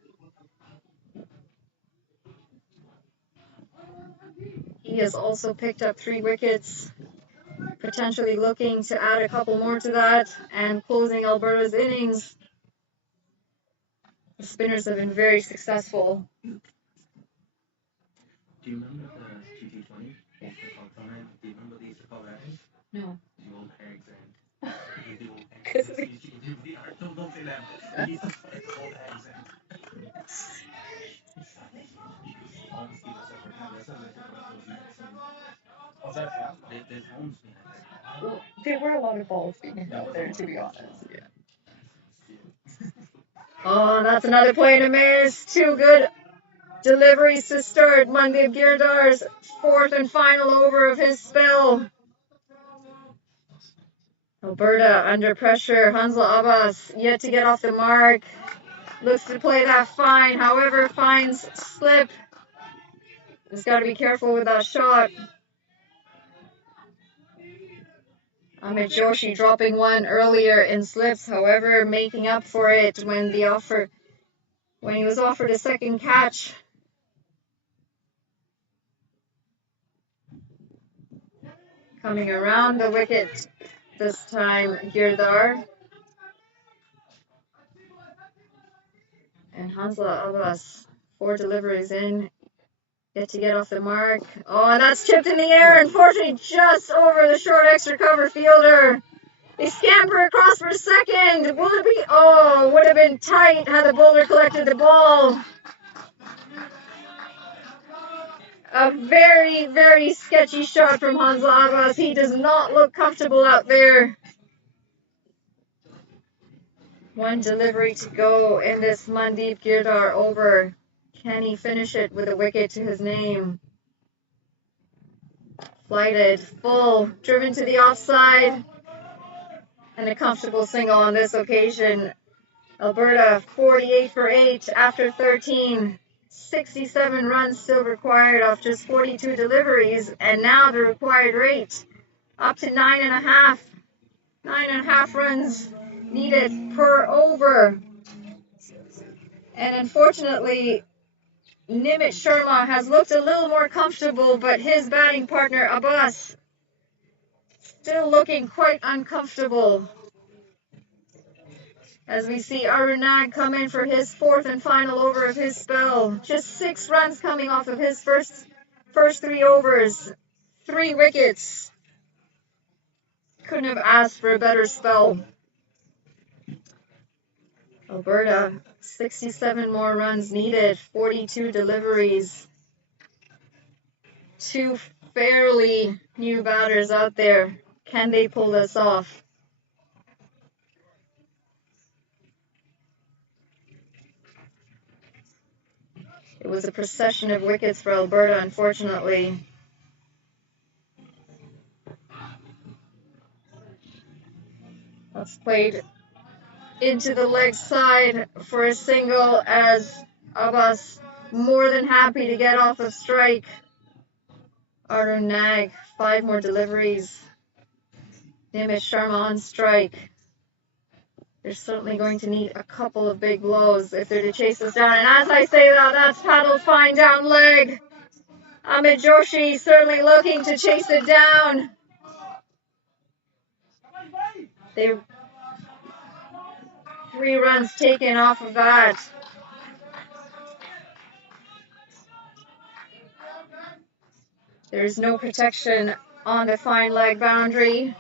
He has also picked up 3 wickets, potentially looking to add a couple more to that and closing Alberta's innings. The spinners have been very successful. Do you remember the T20? Do you remember they used to call that? No. The old hags and the old Because don't say that. These are the old hags and honestly, there's homes behind that. well, there were a lot of balls being hit out there, to be honest. Yeah. Oh, that's another play to miss. 2 good deliveries to start Mandeep Girdhar's 4th and final over of his spell. Alberta under pressure. Hansla Abbas yet to get off the mark. Looks to play that fine. However, finds slip. He's got to be careful with that shot. Amit Joshi dropping one earlier in slips. However, making up for it when he was offered a second catch. Coming around the wicket this time, Girdhar. And Hansla Abbas, 4 deliveries in, yet to get off the mark. Oh, and that's chipped in the air, unfortunately just over the short extra cover fielder. They scamper across for a second. Will it be? Oh, would have been tight had the bowler collected the ball. A very, very sketchy shot from Hansla Abbas. He does not look comfortable out there. 1 delivery to go in this Mandeep Girdhar over. Can he finish it with a wicket to his name? Flighted, full, driven to the offside, and a comfortable single on this occasion. Alberta 48 for 8 after 13. 67 runs still required off just 42 deliveries, and now the required rate up to 9.5. 9.5 runs needed per over. And unfortunately, Nimit Sharma has looked a little more comfortable, but his batting partner Abbas still looking quite uncomfortable. As we see Arunag come in for his 4th and final over of his spell. Just 6 runs coming off of his first 3 overs. 3 wickets. Couldn't have asked for a better spell. Alberta, 67 more runs needed, 42 deliveries. 2 fairly new batters out there. Can they pull this off? It was a procession of wickets for Alberta, unfortunately. That's played into the leg side for a single, as Abbas more than happy to get off of strike. Arun Nag, 5 more deliveries. Nimish Sharma on strike. They're certainly going to need a couple of big blows if they're to chase this down. And as I say that, that's paddled fine down leg. Amit Joshi certainly looking to chase it down. They 3 runs taken off of that. There's no protection on the fine leg boundary.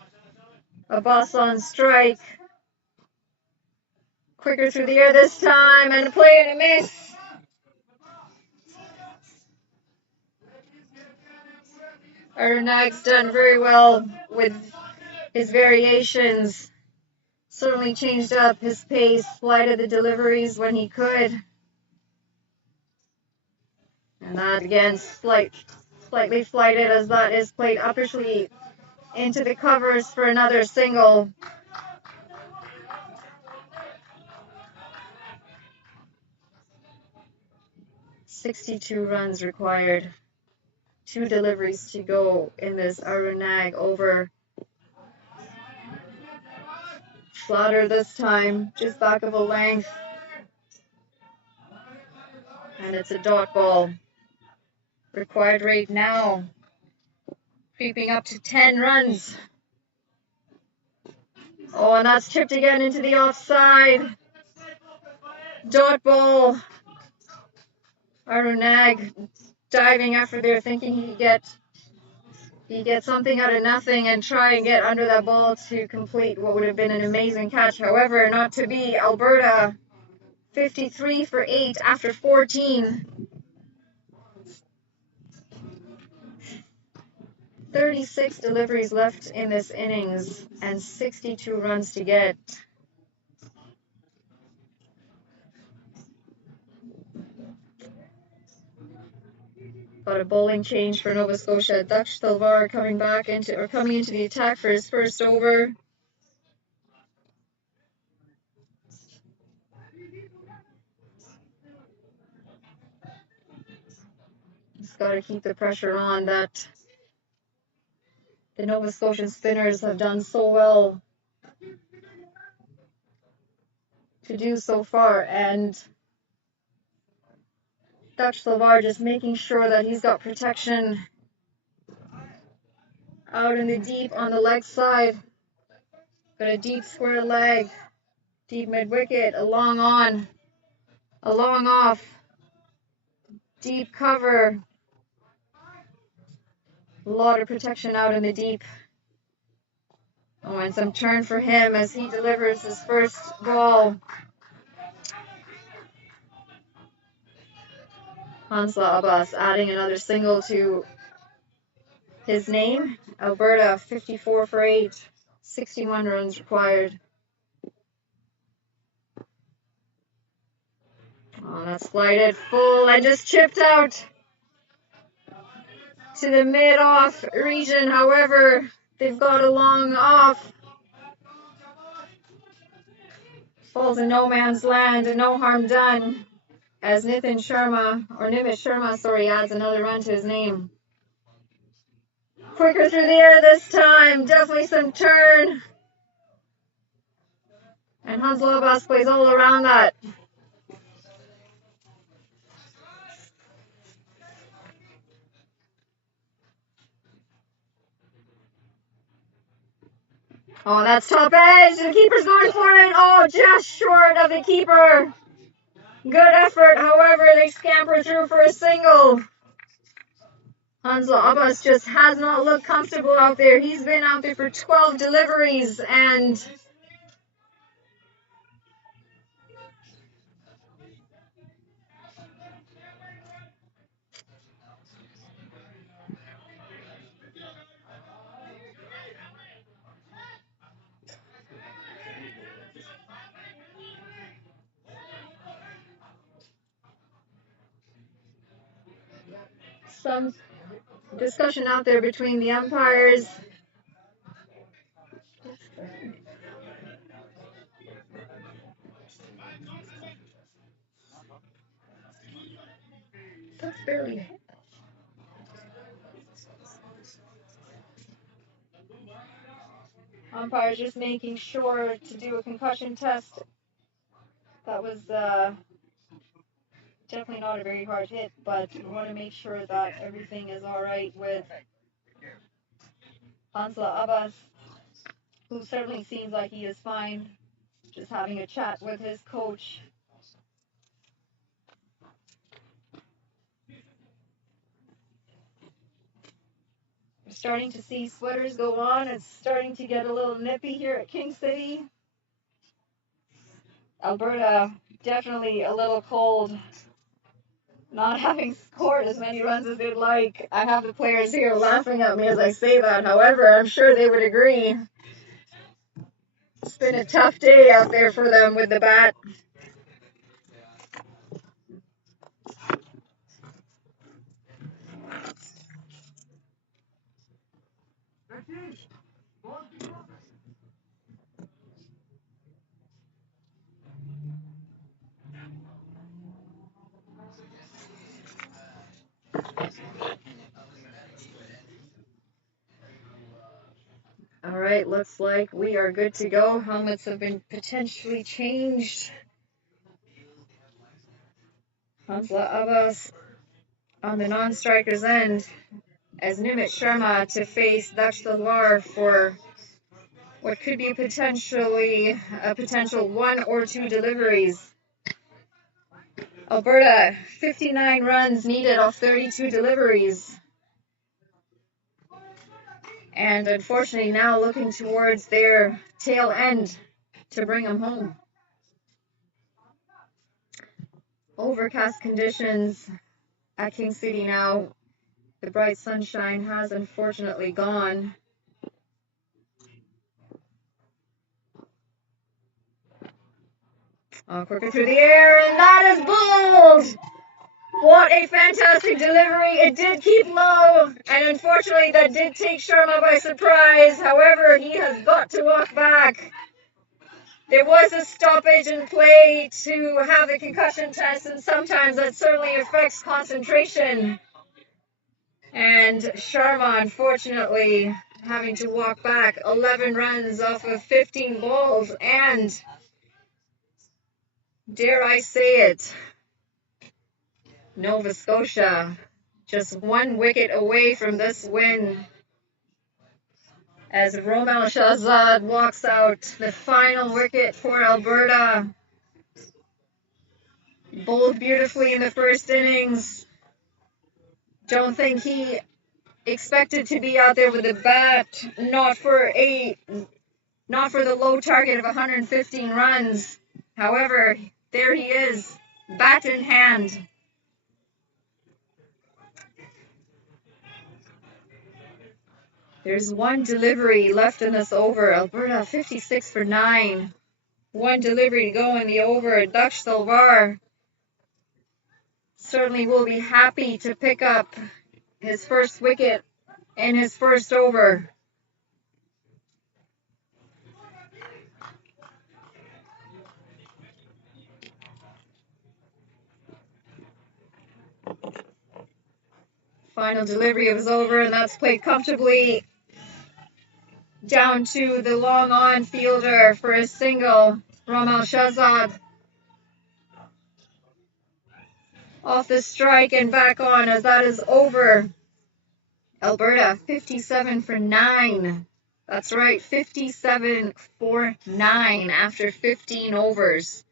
Abbas on strike. Quicker through the air this time, and a play and a miss. Nag's done very well with his variations. Certainly changed up his pace, flighted the deliveries when he could. And that again, slightly flighted, as that is played uppishly into the covers for another single. .62 runs required. 2 deliveries to go in this Arun Nag over. Flatter this time, just back of a length. And it's a dot ball. Required rate now creeping up to 10 runs. Oh, and that's chipped again into the offside. Dot ball. Arun Nag diving after there, thinking he'd get something out of nothing and try and get under that ball to complete what would have been an amazing catch. However, not to be. Alberta 53 for 8 after 14. 36 deliveries left in this innings and 62 runs to get. Got a bowling change for Nova Scotia. Daksh Talwar coming into the attack for his first over. Just got to keep the pressure on that the Nova Scotian spinners have done so well to do so far, and Daksh Talwar just making sure that he's got protection out in the deep on the leg side. Got a deep square leg, deep mid wicket, a long on, a long off, deep cover. A lot of protection out in the deep. Oh, and some turn for him as he delivers his first ball. Hansla Abbas adding another single to his name. Alberta 54 for 8, 61 runs required. Oh, that's flighted full and just chipped out to the mid-off region. However, they've got a long off. Falls in no man's land and no harm done, as Nimish Sharma, adds another run to his name. Quicker through the air this time, definitely some turn. And Hansla Abbas plays all around that. Oh, that's top edge. The keeper's going for it. Oh, just short of the keeper. Good effort. However, they scamper through for a single. Hansla Abbas just has not looked comfortable out there. He's been out there for 12 deliveries and some discussion out there between the umpires. That's barely hit. Umpires just making sure to do a concussion test. That was definitely not a very hard hit, but we want to make sure that everything is all right with Hansla Abbas, who certainly seems like he is fine. Just having a chat with his coach. We're starting to see sweaters go on. It's starting to get a little nippy here at King City. Alberta, definitely a little cold. Not having scored as many runs as they'd like. I have the players here laughing at me as I say that. However, I'm sure they would agree. It's been a tough day out there for them with the bat. All right, looks like we are good to go. Helmets have been potentially changed. Hansla Abbas on the non-striker's end as Nimit Sharma to face Daksh Talwar for what could be potentially a potential 1 or 2 deliveries. Alberta, 59 runs needed off 32 deliveries. And unfortunately now looking towards their tail end to bring them home. Overcast conditions at King City now. The bright sunshine has unfortunately gone. Quicker through the air, and that is bowled! What a fantastic delivery. It did keep low, and unfortunately that did take Sharma by surprise. However, he has got to walk back. There was a stoppage in play to have the concussion test, and sometimes that certainly affects concentration. And Sharma, unfortunately, having to walk back 11 runs off of 15 balls, and dare I say it, Nova Scotia just 1 wicket away from this win as Romel Shahzad walks out the final wicket for Alberta. Bowled beautifully in the first innings. Don't think he expected to be out there with a bat, not for the low target of 115 runs. However, there he is, bat in hand. There's 1 delivery left in this over. Alberta 56 for 9. 1 delivery to go in the over. Daksh Talwar certainly will be happy to pick up his first wicket in his first over. Final delivery was over, and that's played comfortably down to the long on fielder for a single. Romel Shahzad off the strike and back on as that is over. Alberta 57 for 9. That's right, 57 for 9 after 15 overs.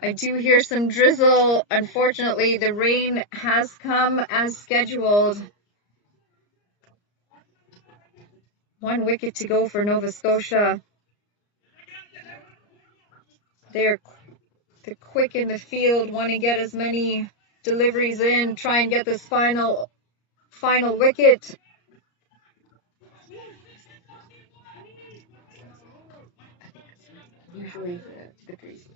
I do hear some drizzle. Unfortunately, the rain has come as scheduled. 1 wicket to go for Nova Scotia. They're quick in the field, want to get as many deliveries in, try and get this final wicket. Usually the greases.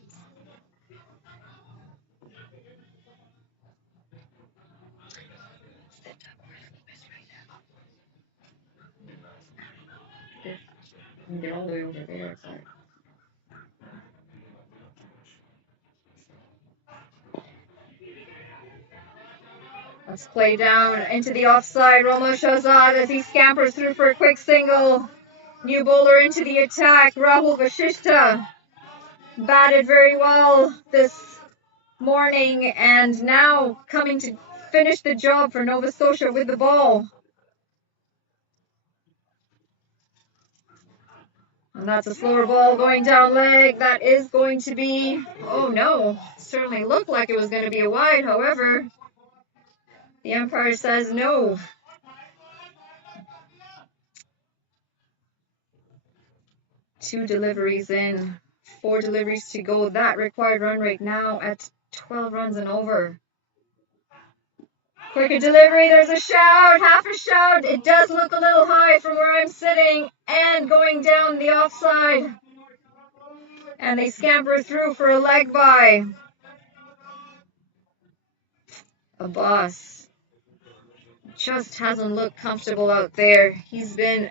Get all the way over there outside. Let's play down into the offside. Romo Shahzad as he scampers through for a quick single. New bowler into the attack. Rahul Vashishta batted very well this morning and now coming to finish the job for Nova Scotia with the ball. And that's a slower ball going down leg. That is going to be, oh no, certainly looked like it was going to be a wide. However, the umpire says no. Two deliveries in, 4 deliveries to go. That required run rate now at 12 runs and over. Quicker delivery, there's a shout, half a shout. It does look a little high from where I'm sitting and going down the offside. And they scamper through for a leg by. Abbas just hasn't looked comfortable out there. He's been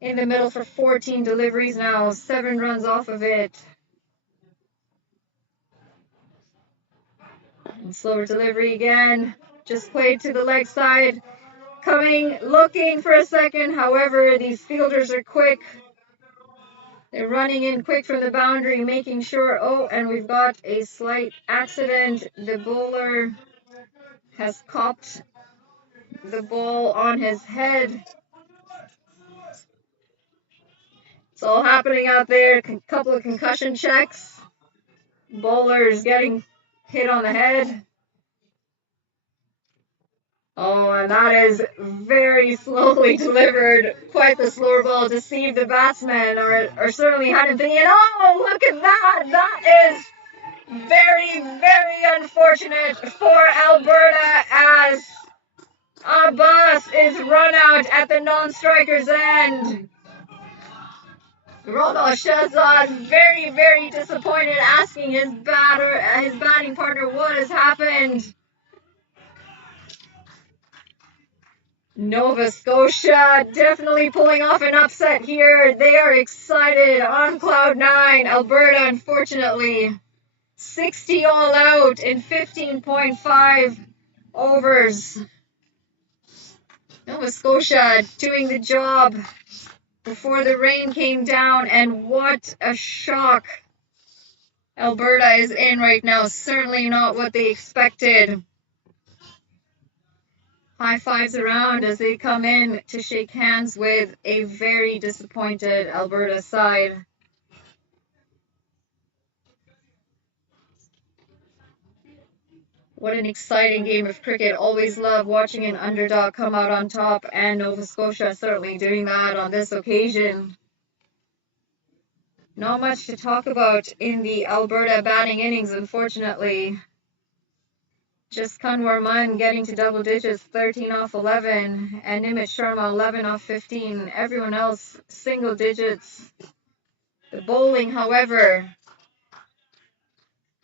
in the middle for 14 deliveries now, 7 runs off of it. And slower delivery again, just played to the leg side. Coming, looking for a second. However, these fielders are quick. They're running in quick from the boundary, making sure. Oh, and we've got a slight accident. The bowler has copped the ball on his head. It's all happening out there. A couple of concussion checks. Bowlers getting hit on the head. Oh, and that is very slowly delivered. Quite the slower ball deceived the batsman, or certainly hadn't been. Oh, look at that! That is very, very unfortunate for Alberta as Abbas is run out at the non-striker's end. Rono Shahzad very, very disappointed, asking his batting partner what has happened. Nova Scotia definitely pulling off an upset here. They are excited on cloud 9. Alberta, unfortunately, 60 all out in 15.5 overs. Nova Scotia doing the job before the rain came down, and what a shock Alberta is in right now. Certainly not what they expected. High fives around as they come in to shake hands with a very disappointed Alberta side. What an exciting game of cricket. Always love watching an underdog come out on top, and Nova Scotia certainly doing that on this occasion. Not much to talk about in the Alberta batting innings, unfortunately. Just Kanwar Mann getting to double digits, 13 off 11, and Nimit Sharma 11 off 15. Everyone else single digits. The bowling, however,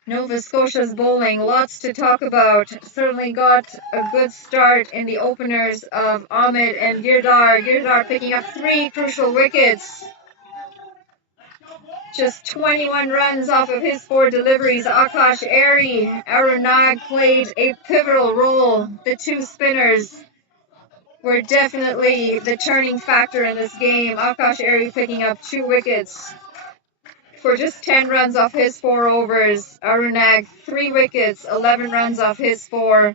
Nova Scotia's bowling, lots to talk about. Certainly got a good start in the openers of Ahmed and Girdhar. Girdhar picking up 3 crucial wickets. Just 21 runs off of his 4 deliveries. Akash Airy, Arun Nag played a pivotal role. The 2 spinners were definitely the turning factor in this game. Akash Airy picking up 2 wickets for just 10 runs off his 4 overs. Arun Nag 3 wickets, 11 runs off his 4.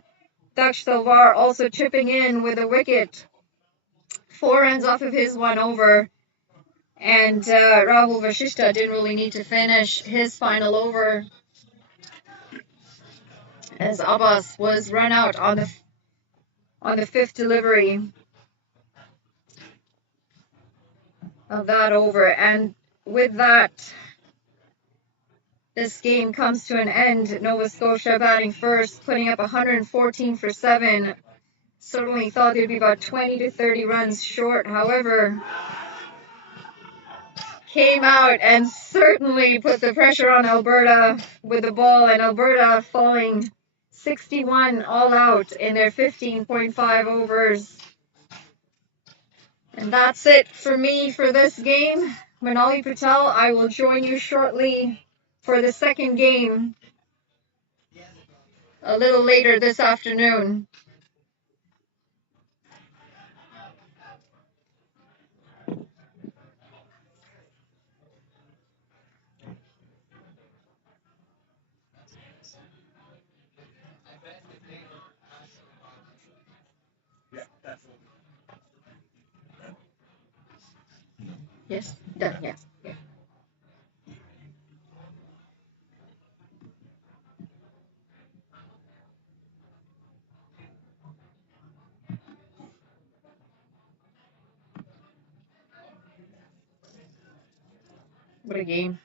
Daksh Talwar also chipping in with a wicket, 4 runs off of his 1 over. And Rahul Vashishta didn't really need to finish his final over as Abbas was run out on the 5th delivery of that over. And with that, this game comes to an end. Nova Scotia batting first, putting up 114 for 7. Certainly thought they'd be about 20 to 30 runs short. However, came out and certainly put the pressure on Alberta with the ball, and Alberta falling 61 all out in their 15.5 overs. And that's it for me for this game. Manali Patel, I will join you shortly for the second game a little later this afternoon. Yes, done, yeah. What a game.